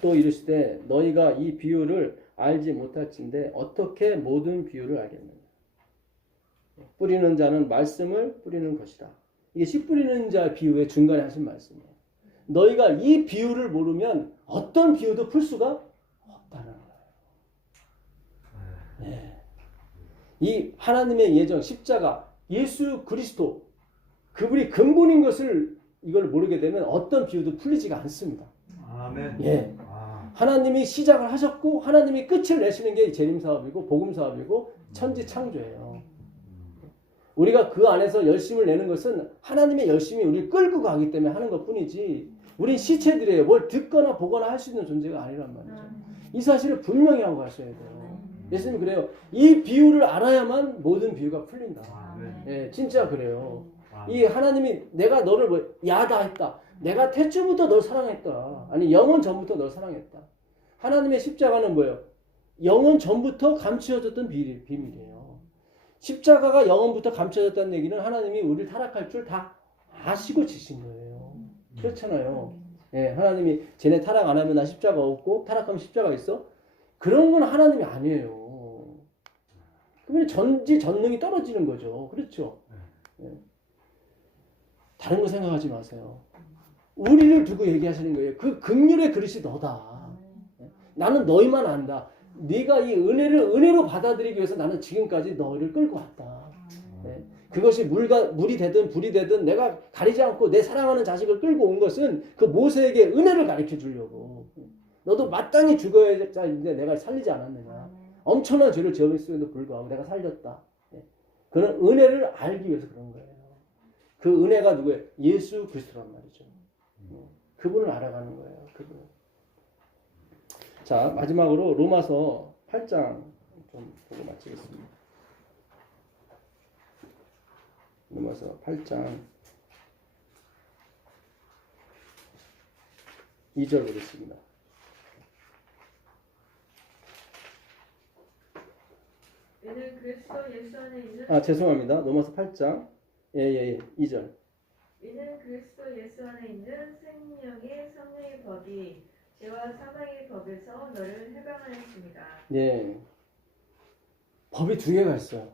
또 이르시되 너희가 이 비유를 알지 못할진대 어떻게 모든 비유를 알겠느냐. 뿌리는 자는 말씀을 뿌리는 것이다. 이게 씨 뿌리는 자 비유의 중간에 하신 말씀이에요. 너희가 이 비유를 모르면 어떤 비유도 풀 수가 없다는 거예요. 네. 이 하나님의 예정, 십자가, 예수 그리스도, 그분이 근본인 것을 이걸 모르게 되면 어떤 비유도 풀리지가 않습니다. 아멘. 예. 하나님이 시작을 하셨고 하나님이 끝을 내시는 게 재림 사업이고 복음 사업이고 천지 창조예요. 우리가 그 안에서 열심을 내는 것은 하나님의 열심이 우리를 끌고 가기 때문에 하는 것뿐이지, 우린 시체들이에요. 뭘 듣거나 보거나 할 수 있는 존재가 아니란 말이죠. 이 사실을 분명히 하고 가셔야 돼요. 예수님이 그래요. 이 비유를 알아야만 모든 비유가 풀린다. 예, 진짜 그래요. 이 하나님이 내가 너를 야다 했다. 내가 태초부터 널 사랑했다. 아니 영원 전부터 널 사랑했다. 하나님의 십자가는 뭐예요? 영원 전부터 감추어졌던 비밀이에요. 십자가가 영원부터 감춰졌다는 얘기는 하나님이 우리를 타락할 줄 다 아시고 지신 거예요. 그렇잖아요. 예, 하나님이 쟤네 타락 안 하면 나 십자가 없고 타락하면 십자가 있어? 그런 건 하나님이 아니에요. 그러면 전지전능이 떨어지는 거죠. 그렇죠? 예. 다른 거 생각하지 마세요. 우리를 두고 얘기하시는 거예요. 그 긍휼의 그릇이 너다. 예? 나는 너희만 안다. 네가 이 은혜를 은혜로 받아들이기 위해서 나는 지금까지 너희를 끌고 왔다. 예? 그것이 물이 되든 불이 되든 내가 가리지 않고 내 사랑하는 자식을 끌고 온 것은 그 모세에게 은혜를 가르쳐 주려고. 너도 마땅히 죽어야 될 자인데 내가 살리지 않았느냐. 엄청난 죄를 지었음에도 불구하고 내가 살렸다. 예? 그런 은혜를 알기 위해서 그런 거예요. 그 은혜가 누구예요? 예수 그리스도란 말이죠. 그분을 알아가는 거예요. 그분. 자, 마지막으로 로마서 8장 좀 보고 마치겠습니다. 로마서 8장 2절 보겠습니다. 이는 그리스도 예수 안에 있는 죄송합니다. 로마서 8장 2절. 이는 그리스도 예수 안에 있는 생명의 성령의 법이 죄와 사망의 법에서 너를 해방하였습니다. 예. 법이 두 개가 있어요.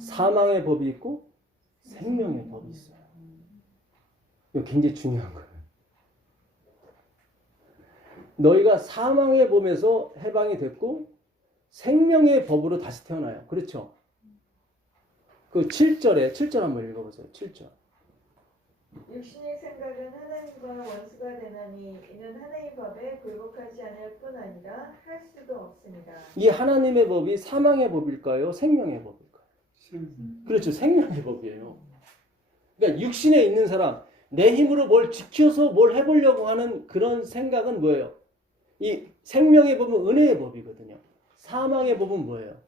사망의 법이 있고 생명의 법이 있어요. 이거 굉장히 중요한 거예요. 너희가 사망의 법에서 해방이 됐고 생명의 법으로 다시 태어나요. 그렇죠? 그 7절 한번 읽어보세요. 7절. 육신의 생각은 하나님과 원수가 되나니 이는 하나님의 법에 굴복하지 않을 뿐 아니라 할 수도 없습니다. 이 하나님의 법이 사망의 법일까요? 생명의 법일까요? 그렇죠. 생명의 법이에요. 그러니까 육신에 있는 사람, 내 힘으로 뭘 지켜서 뭘 해보려고 하는 그런 생각은 뭐예요? 이 생명의 법은 은혜의 법이거든요. 사망의 법은 뭐예요?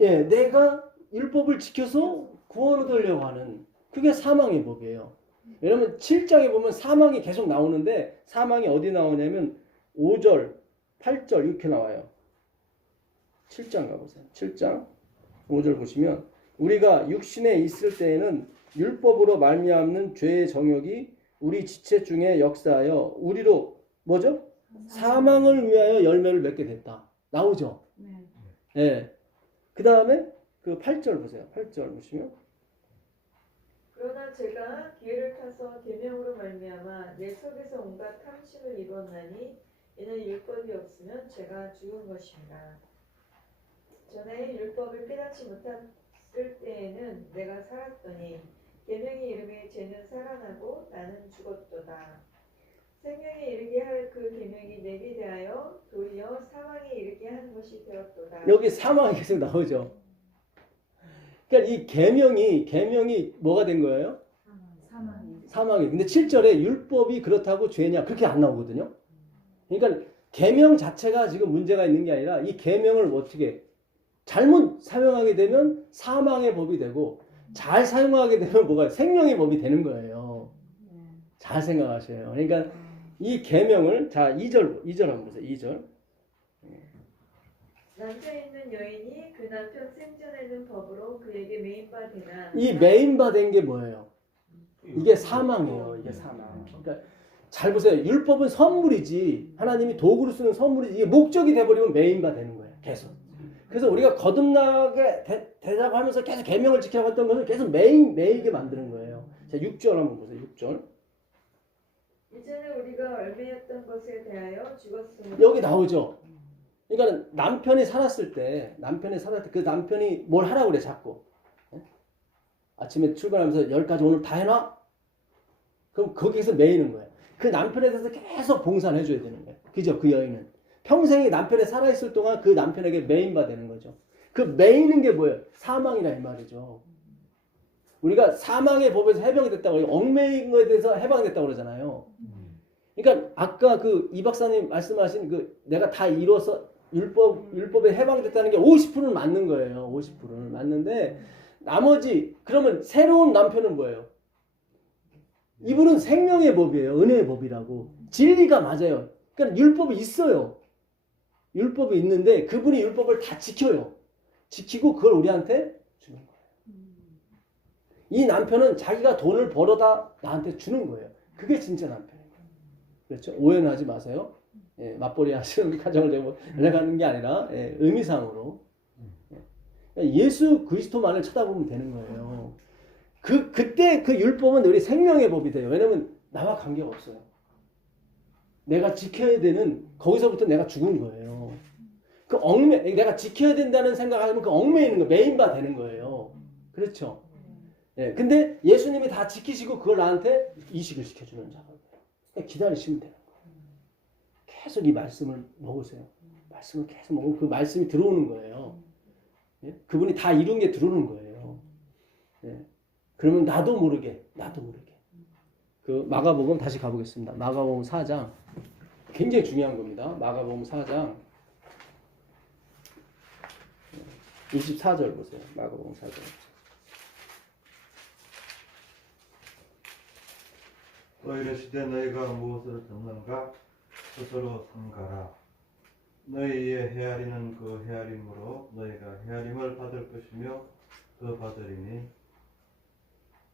예, 내가 율법을 지켜서 구원 얻으려고 하는 그게 사망의 법이에요. 왜냐면 7장에 보면 사망이 계속 나오는데 사망이 어디 나오냐면 5절, 8절 이렇게 나와요. 7장 가보세요. 7장 5절 보시면 우리가 육신에 있을 때에는 율법으로 말미암는 죄의 정욕이 우리 지체 중에 역사하여 우리로 뭐죠? 사망을 위하여 열매를 맺게 됐다. 나오죠? 예. 그 다음에 그 8절 보세요. 8절 보시면 그러나 제가 기회를 타서 계명으로 말미암아 내 속에서 온갖 탐심을 이뤘나니 이는 율법이 없으면 죄가 죽은 것입니다. 전에 율법을 깨닫지 못했을 때에는 내가 살았더니 계명이 이르매 죄는 살아나고 나는 죽었도다. 생명에 이르게 할 그 계명이 내게 대하여 도리어 사망에 이르게 하는 것이 되었도다. 여기 사망이 계속 나오죠. 그러니까 이 계명이 뭐가 된 거예요? 사망이. 근데 7절에 율법이 그렇다고 죄냐 그렇게 안 나오거든요. 그러니까 계명 자체가 지금 문제가 있는 게 아니라 이 계명을 어떻게 잘못 사용하게 되면 사망의 법이 되고 잘 사용하게 되면 뭐가 생명의 법이 되는 거예요. 잘 생각하셔요. 그러니까 이 계명을 자 2절 한번 보세요. 2절. 남편 있는 여인이 그 남편 생전에는 법으로 그에게 매인바 되나. 이 매인바 된 게 뭐예요? 이게 사망이에요. 이게 사망. 그러니까 잘 보세요. 율법은 선물이지 하나님이 도구로 쓰는 선물이지 이게 목적이 돼버리면 매인바 되는 거예요. 계속. 그래서 우리가 거듭나게 되자고 하면서 계속 계명을 지키라고 했던 것을 계속 매이게 만드는 거예요. 자 6절 한번 보세요. 6절. 이전에 우리가 얼매였던 것에 대하여 죽었으므로. 여기 나오죠. 그러니까 남편이 살았을 때 그 남편이 뭘 하라고 그래 자꾸. 아침에 출근하면서 10가지 오늘 다 해놔? 그럼 거기에서 매이는 거예요. 그 남편에 대해서 계속 봉사를 해줘야 되는 거예요. 그죠? 그 여인은. 평생이 남편에 살아있을 동안 그 남편에게 매인바 되는 거죠. 그 매이는 게 뭐예요? 사망이라 이 말이죠. 우리가 사망의 법에서 해방이 됐다고 해요. 얽매인 거에 대해서 해방됐다고 그러잖아요. 그러니까 아까 그 이 박사님 말씀하신 그 내가 다 이뤄서 율법에 해방됐다는 게 50%는 맞는 거예요. 50%는 맞는데 나머지 그러면 새로운 남편은 뭐예요? 이분은 생명의 법이에요. 은혜의 법이라고. 진리가 맞아요. 그러니까 율법이 있어요. 율법이 있는데 그분이 율법을 다 지켜요. 지키고 그걸 우리한테 주는 거예요. 이 남편은 자기가 돈을 벌어다 나한테 주는 거예요. 그게 진짜 남편이에요. 그렇죠? 오해는 하지 마세요. 예, 맞벌이 하시는 가정을 내고 연락하는 게 아니라 예, 의미상으로 예, 예수 그리스도만을 쳐다보면 되는 거예요. 그때 그 율법은 우리 생명의 법이 돼요. 왜냐면 나와 관계가 없어요. 내가 지켜야 되는 거기서부터 내가 죽은 거예요. 그 내가 지켜야 된다는 생각하면 그 얽매이는 거 메인바 되는 거예요. 그렇죠? 예, 근데 예수님이 다 지키시고 그걸 나한테 이식을 시켜주는 작업이에요. 그냥 기다리시면 돼요. 계속 이 말씀을 먹으세요. 말씀을 계속 먹으면 그 말씀이 들어오는 거예요. 예? 그분이 다 이룬 게 들어오는 거예요. 예. 그러면 나도 모르게 그 마가복음 다시 가보겠습니다. 마가복음 4장 굉장히 중요한 겁니다. 마가복음 4장 24절 보세요. 마가복음 4장 또 이르시되 너희가 무엇을 듣는가 스스로 삼가라. 너희의 헤아리는 그 헤아림으로 너희가 헤아림을 받을 것이며 그 받으리니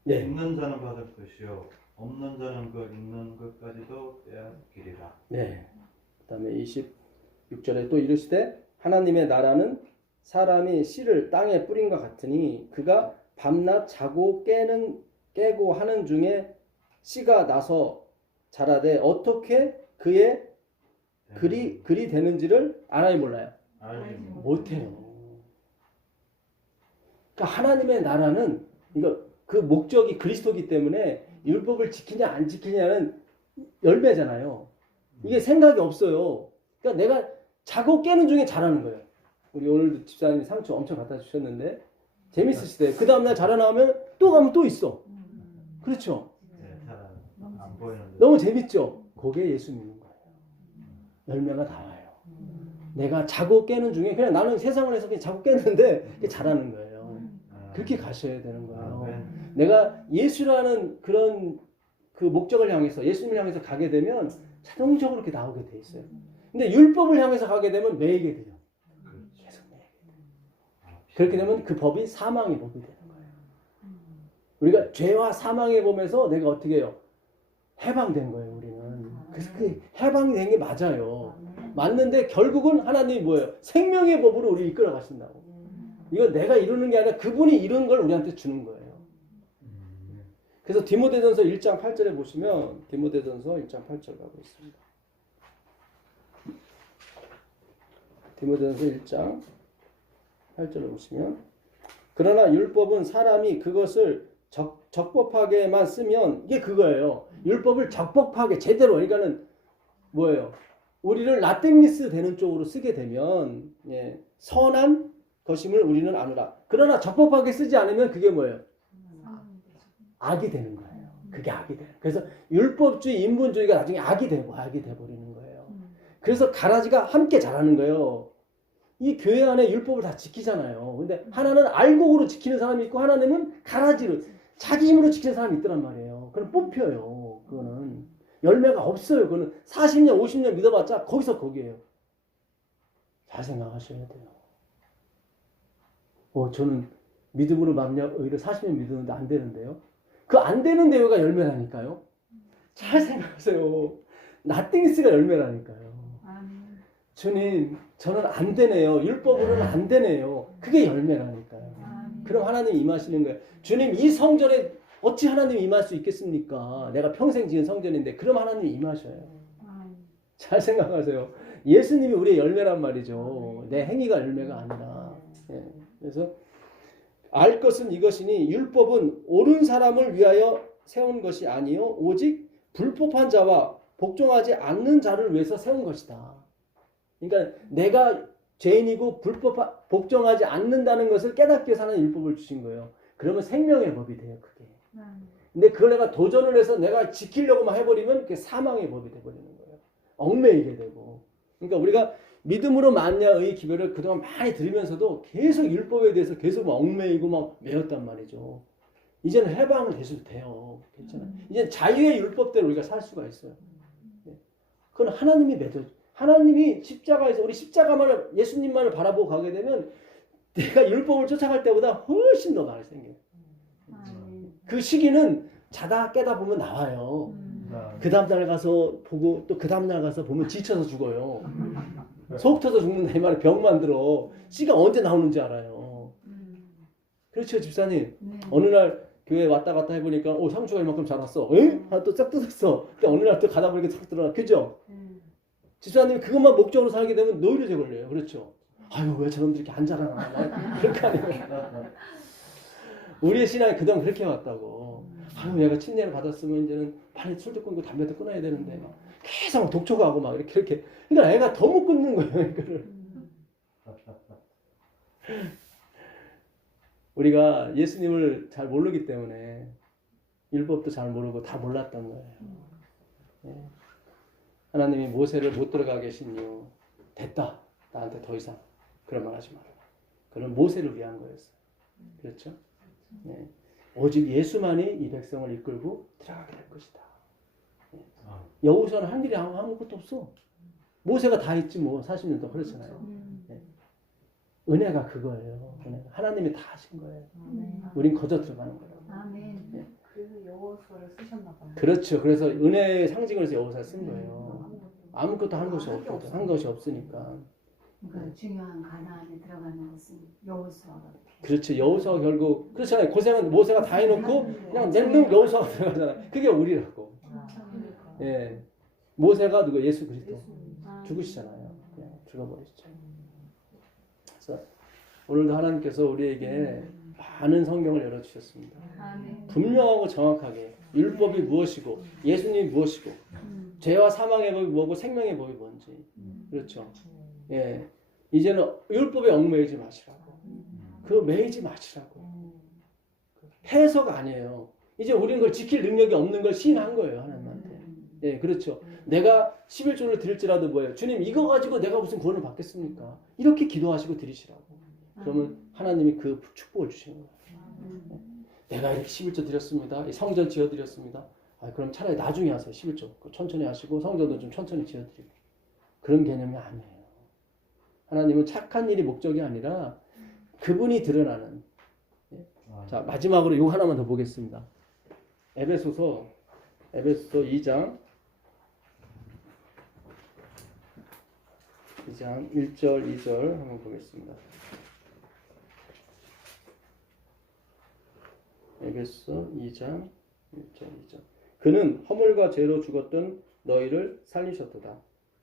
네. 있는 자는 받을 것이요 없는 자는 그 있는 것까지도 빼앗기리라. 네. 그다음에 26절에 또 이르시되 하나님의 나라는 사람이 씨를 땅에 뿌린 것 같으니 그가 밤낮 자고 깨고 하는 중에 씨가 나서 자라되 어떻게 그의 글이 되는지를 알아야 몰라요. 알지 못해요. 그러니까 하나님의 나라는 그 목적이 그리스도이기 때문에 율법을 지키냐 안 지키냐는 열매잖아요. 이게 생각이 없어요. 그러니까 내가 자고 깨는 중에 자라는 거예요. 우리 오늘도 집사님이 상추 엄청 갖다 주셨는데 재밌으시대요. 그 다음날 자라 나오면 또 가면 또 있어. 그렇죠? 잘안 보이는데 너무 재밌죠? 그게 예수 믿는 거예요. 열매가 나와요. 내가 자고 깨는 중에 그냥 나는 세상을 해서 그냥 자고 깼는데 그게 자라는 거예요. 그렇게 가셔야 되는 거예요. 내가 예수라는 그런 그 목적을 향해서 예수님을 향해서 가게 되면 자동적으로 이렇게 나오게 돼 있어요. 근데 율법을 향해서 가게 되면 매이게 돼요. 계속 매이게 돼요. 그렇게 되면 그 법이 사망의 법이 되는 거예요. 우리가 죄와 사망의 법에서 내가 어떻게 해요? 해방된 거예요, 우리는. 그래서 그 해방된 게 맞아요. 맞는데 결국은 하나님이 뭐예요? 생명의 법으로 우리 이끌어 가신다고. 이거 내가 이루는 게 아니라 그분이 이룬 걸 우리한테 주는 거예요. 그래서 디모데전서 1장 8절에 보시면 디모데전서 1장 8절 가고 있습니다. 디모데전서 1장 8절을 보시면 그러나 율법은 사람이 그것을 적법하게만 쓰면 이게 그거예요. 율법을 적법하게 제대로 그러니까는 뭐예요? 우리를 라땡리스 되는 쪽으로 쓰게 되면 예, 선한 것임을 우리는 아노라. 그러나 적법하게 쓰지 않으면 그게 뭐예요? 악이 되는 거예요. 그게 악이 돼요. 그래서 율법주의, 인본주의가 나중에 악이 돼버리는 거예요. 그래서 가라지가 함께 자라는 거예요. 이 교회 안에 율법을 다 지키잖아요. 근데 하나는 알곡으로 지키는 사람이 있고 하나님은 가라지로 자기 힘으로 지키는 사람이 있더란 말이에요. 그럼 뽑혀요. 그거는 열매가 없어요. 그거는 40년, 50년 믿어봤자 거기서 거기에요. 잘 생각하셔야 돼요. 저는 믿음으로 말미암아 의를 40년 믿었는데 안 되는데요. 그 안 되는 대회가 열매라니까요. 잘 생각하세요. 나띵스가 열매라니까요. 주님, 저는 안 되네요. 율법으로는 안 되네요. 그게 열매라니까요. 그럼 하나님 임하시는 거예요. 주님, 이 성전에 어찌 하나님 임할 수 있겠습니까? 내가 평생 지은 성전인데 그럼 하나님 임하셔요. 잘 생각하세요. 예수님이 우리의 열매란 말이죠. 내 행위가 열매가 아니라. 예. 그래서 알 것은 이것이니 율법은 옳은 사람을 위하여 세운 것이 아니요 오직 불법한 자와 복종하지 않는 자를 위해서 세운 것이다. 그러니까 내가 죄인이고 복종하지 않는다는 것을 깨닫게 해서 하는 율법을 주신 거예요. 그러면 생명의 법이 돼요, 그게. 근데 그걸 내가 도전을 해서 내가 지키려고만 해버리면 그게 사망의 법이 돼버리는 거예요. 얽매이게 되고. 그러니까 우리가 믿음으로 만냐의 기별을 그동안 많이 들으면서도 계속 율법에 대해서 계속 막 얽매이고 막 매였단 말이죠. 이제는 해방을 되셔도 돼요. 괜찮아요. 이제 자유의 율법대로 우리가 살 수가 있어요. 예. 그건 하나님이 맺어. 하나님이 십자가에서 우리 십자가만을 예수님만을 바라보고 가게 되면 내가 율법을 쫓아갈 때보다 훨씬 더 많이 생겨요. 아멘. 그 시기는 자다 깨다 보면 나와요. 그 다음날 가서 보고 또 그 다음날 가서 보면 지쳐서 죽어요. 속 터서 죽는다 이 말에 병만 들어. 씨가 언제 나오는지 알아요. 그렇죠 집사님. 네. 어느 날 교회 왔다 갔다 해보니까 상추가 이만큼 자랐어. 응? 또 싹 뜯었어. 근데 어느 날 또 가다 보니까 싹 들어나. 그죠? 집사님이 그것만 목적으로 살게 되면 노이로제 걸려요. 그렇죠? 아유 왜 저놈들이 이렇게 안 자라나. 그렇게 아니에요. 우리의 신앙이 그동안 그렇게 왔다고. 아유 얘가 침례를 받았으면 이제는 빨리 술도 끊고 담배도 끊어야 되는데 막 계속 막 독초가 하고 막 이렇게 그러니까 애가 더 못 끊는 거예요. 이거를. 우리가 예수님을 잘 모르기 때문에 율법도 잘 모르고 다 몰랐던 거예요. 예. 하나님이 모세를 못 들어가게 하신 이유 됐다. 나한테 더 이상 그런 말 하지 마라. 그건 모세를 위한 거였어요. 그렇죠? 예. 오직 예수만이 이 백성을 이끌고 들어가게 될 것이다. 예. 여호수아는 한 일이 아무것도 없어. 모세가 다 했지 뭐 40년 동안 그렇잖아요. 예. 은혜가 그거예요. 은혜가. 하나님이 다 하신 거예요. 우린 거저 들어가는 거예요. 아멘. 예. 그래서 여호수아를 쓰셨나 봐요. 그렇죠. 그래서 은혜의 상징을 해서 여호수아 쓴 거예요. 아무것도 한 것이 없거든. 한 것이 없으니까. 그러니까 중요한 가나안에 들어가는 것은 여호수아가 그렇죠. 여호수아가 결국 그렇잖아요. 고생은 모세가 다 해놓고 그냥 낼름 여호수아가 들어가잖아요. 그게 우리라고. 예. 모세가 누구 예수 그리스도 죽으시잖아요. 그냥 죽어버리시죠. 그래서 오늘도 하나님께서 우리에게 많은 성경을 열어주셨습니다. 아멘. 분명하고 정확하게 율법이 무엇이고 예수님이 무엇이고 죄와 사망의 법이 뭐고 생명의 법이 뭔지. 그렇죠. 예. 이제는 율법에 얽매이지 마시라고. 그거 매이지 마시라고. 해석 아니에요. 이제 우리는 그걸 지킬 능력이 없는 걸 시인한 거예요. 하나님한테. 예, 그렇죠. 내가 11조를 드릴지라도 뭐예요. 주님 이거 가지고 내가 무슨 구원을 받겠습니까? 이렇게 기도하시고 드리시라고. 그러면 하나님이 그 축복을 주시는 거예요. 내가 이렇게 11조 드렸습니다. 성전 지어드렸습니다. 그럼 차라리 나중에 하세요. 11조. 천천히 하시고 성전도 좀 천천히 지어드리고. 그런 개념이 아니에요. 하나님은 착한 일이 목적이 아니라 그분이 드러나는. 자 마지막으로 이거 하나만 더 보겠습니다. 에베소서 2장 1절 2절 한번 보겠습니다. 에베소 2장 1절 2절. 그는 허물과 죄로 죽었던 너희를 살리셨도다.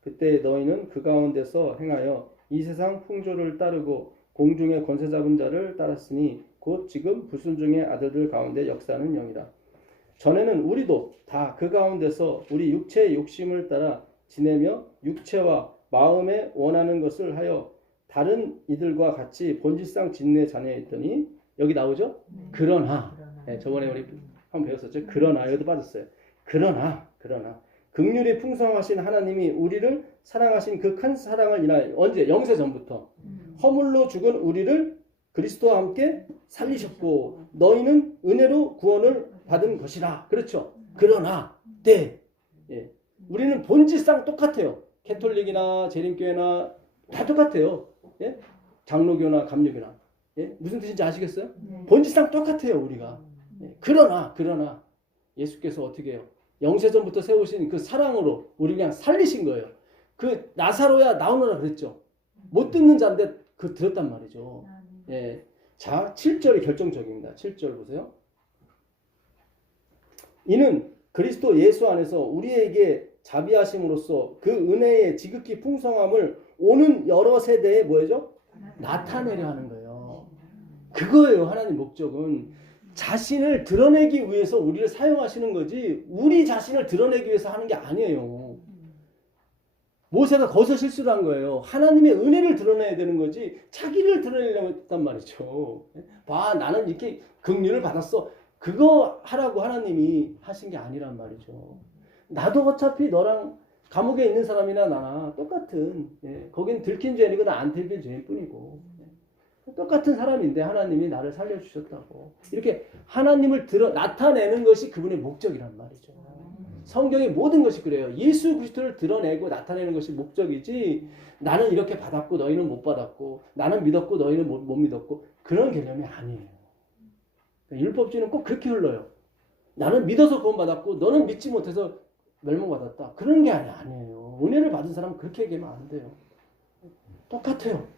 그때 너희는 그 가운데서 행하여 이 세상 풍조를 따르고 공중의 권세 잡은 자를 따랐으니 곧 지금 불순종의 아들들 가운데 역사하는 영이라. 전에는 우리도 다 그 가운데서 우리 육체의 욕심을 따라 지내며 육체와 마음에 원하는 것을 하여 다른 이들과 같이 본질상 진내 자녀였더니 여기 나오죠? 그러나 네, 저번에 우리 한번 배웠었죠? 그러나 여기도 빠졌어요. 그러나 긍휼이 풍성하신 하나님이 우리를 사랑하신 그 큰 사랑을 인하여 언제? 영세 전부터 허물로 죽은 우리를 그리스도와 함께 살리셨고 너희는 은혜로 구원을 받은 것이라. 그렇죠? 그러나 네. 예. 우리는 본질상 똑같아요. 캐톨릭이나 재림교회나 다 똑같아요. 예? 장로교나 감리교나. 예? 무슨 뜻인지 아시겠어요? 본질상 똑같아요, 우리가. 예. 그러나 예수께서 어떻게 해요? 영세전부터 세우신 그 사랑으로 우리 그냥 살리신 거예요. 그 나사로야 나오너라 그랬죠. 못 듣는 자인데 그 들었단 말이죠. 예. 자, 7절이 결정적입니다. 7절 보세요. 이는 그리스도 예수 안에서 우리에게 자비하심으로써 그 은혜의 지극히 풍성함을 오는 여러 세대에 뭐죠? 나타내려 하는 거예요. 그거예요. 하나님 목적은 자신을 드러내기 위해서 우리를 사용하시는 거지 우리 자신을 드러내기 위해서 하는 게 아니에요. 모세가 거기서 실수를 한 거예요. 하나님의 은혜를 드러내야 되는 거지 자기를 드러내려고 했단 말이죠. 봐, 나는 이렇게 긍휼을 받았어. 그거 하라고 하나님이 하신 게 아니란 말이죠. 나도 어차피 너랑 감옥에 있는 사람이나 나나 똑같은 거긴 들킨 죄이고 나 안 들킨 죄일 뿐이고 똑같은 사람인데 하나님이 나를 살려주셨다고. 이렇게 하나님을 나타내는 것이 그분의 목적이란 말이죠. 성경의 모든 것이 그래요. 예수 그리스도를 드러내고 나타내는 것이 목적이지, 나는 이렇게 받았고 너희는 못 받았고, 나는 믿었고 너희는 못 믿었고, 그런 개념이 아니에요. 율법주의는 꼭 그렇게 흘러요. 나는 믿어서 구원받았고 너는 믿지 못해서 멸망받았다. 그런 게 아니에요. 은혜를 받은 사람은 그렇게 얘기하면 안 돼요. 똑같아요.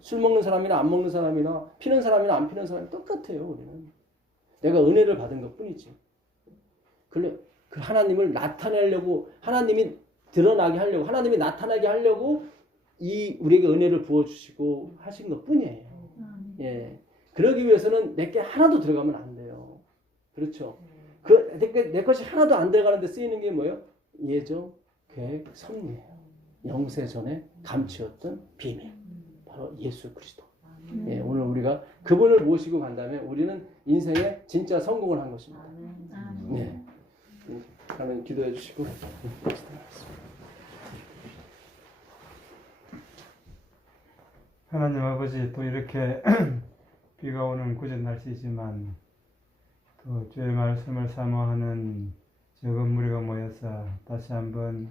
술 먹는 사람이나 안 먹는 사람이나 피는 사람이나 안 피는 사람이 똑같아요. 우리는 내가 은혜를 받은 것 뿐이지. 그 하나님을 나타내려고, 하나님이 드러나게 하려고, 하나님이 나타나게 하려고 우리에게 은혜를 부어주시고 하신 것 뿐이에요. 예. 그러기 위해서는 내게 하나도 들어가면 안 돼요. 그렇죠. 내 것이 하나도 안 들어가는데 쓰이는 게 뭐예요? 예정, 계획, 섭리예요. 영세 전에 감추었던 비밀. 바로 예수 그리스도. 예, 오늘 우리가 그분을 모시고 간다면 우리는 인생에 진짜 성공을 한 것입니다. 네. 그러면 기도해 주시고 하나님 아버지, 또 이렇게 비가 오는 굳은 날씨지만 또 주의 말씀을 사모하는 적은 무리가 모여서 다시 한번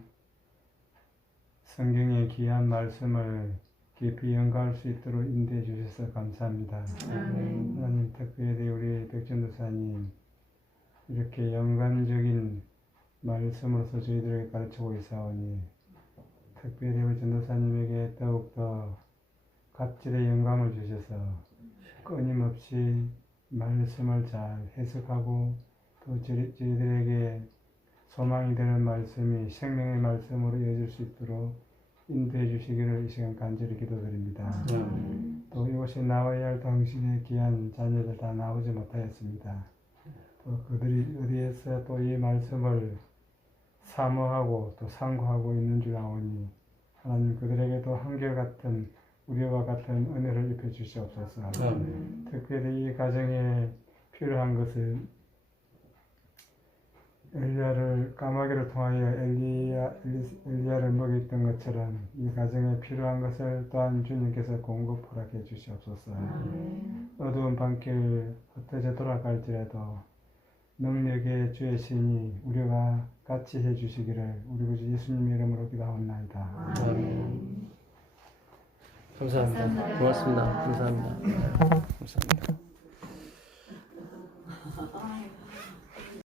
성경의 귀한 말씀을 깊이 연구할 수 있도록 인도해 주셔서 감사합니다. 하나님, 특별히 우리 백전도사님 이렇게 영감적인 말씀으로서 저희들에게 가르치고 있사오니 특별히 우리 전도사님에게 더욱더 갑질의 영감을 주셔서 끊임없이 말씀을 잘 해석하고 또 저희들에게 소망이 되는 말씀이 생명의 말씀으로 이어질 수 있도록 인도해 주시기를 이 시간 간절히 기도드립니다. 또 이곳에 나와야 할 당신의 귀한 자녀들 다 나오지 못하였습니다. 또 그들이 어디에서 또 이 말씀을 사모하고 또 상고하고 있는 줄 아오니 하나님, 그들에게도 한결같은 우리와 같은 은혜를 입혀 주시옵소서. 특별히 이 가정에 필요한 것은 엘리야를 까마귀를 통하여 엘리야를 먹였던 것처럼 이 가정에 필요한 것을 또한 주님께서 공급 허락해 주시옵소서. 어두운 밤길 흩어져 돌아갈지라도 능력의 주의 신이 우리와 같이 해주시기를 우리 구주 예수님 이름으로 기도하옵나이다. 감사합니다. 고맙습니다. 감사합니다. 감사합니다.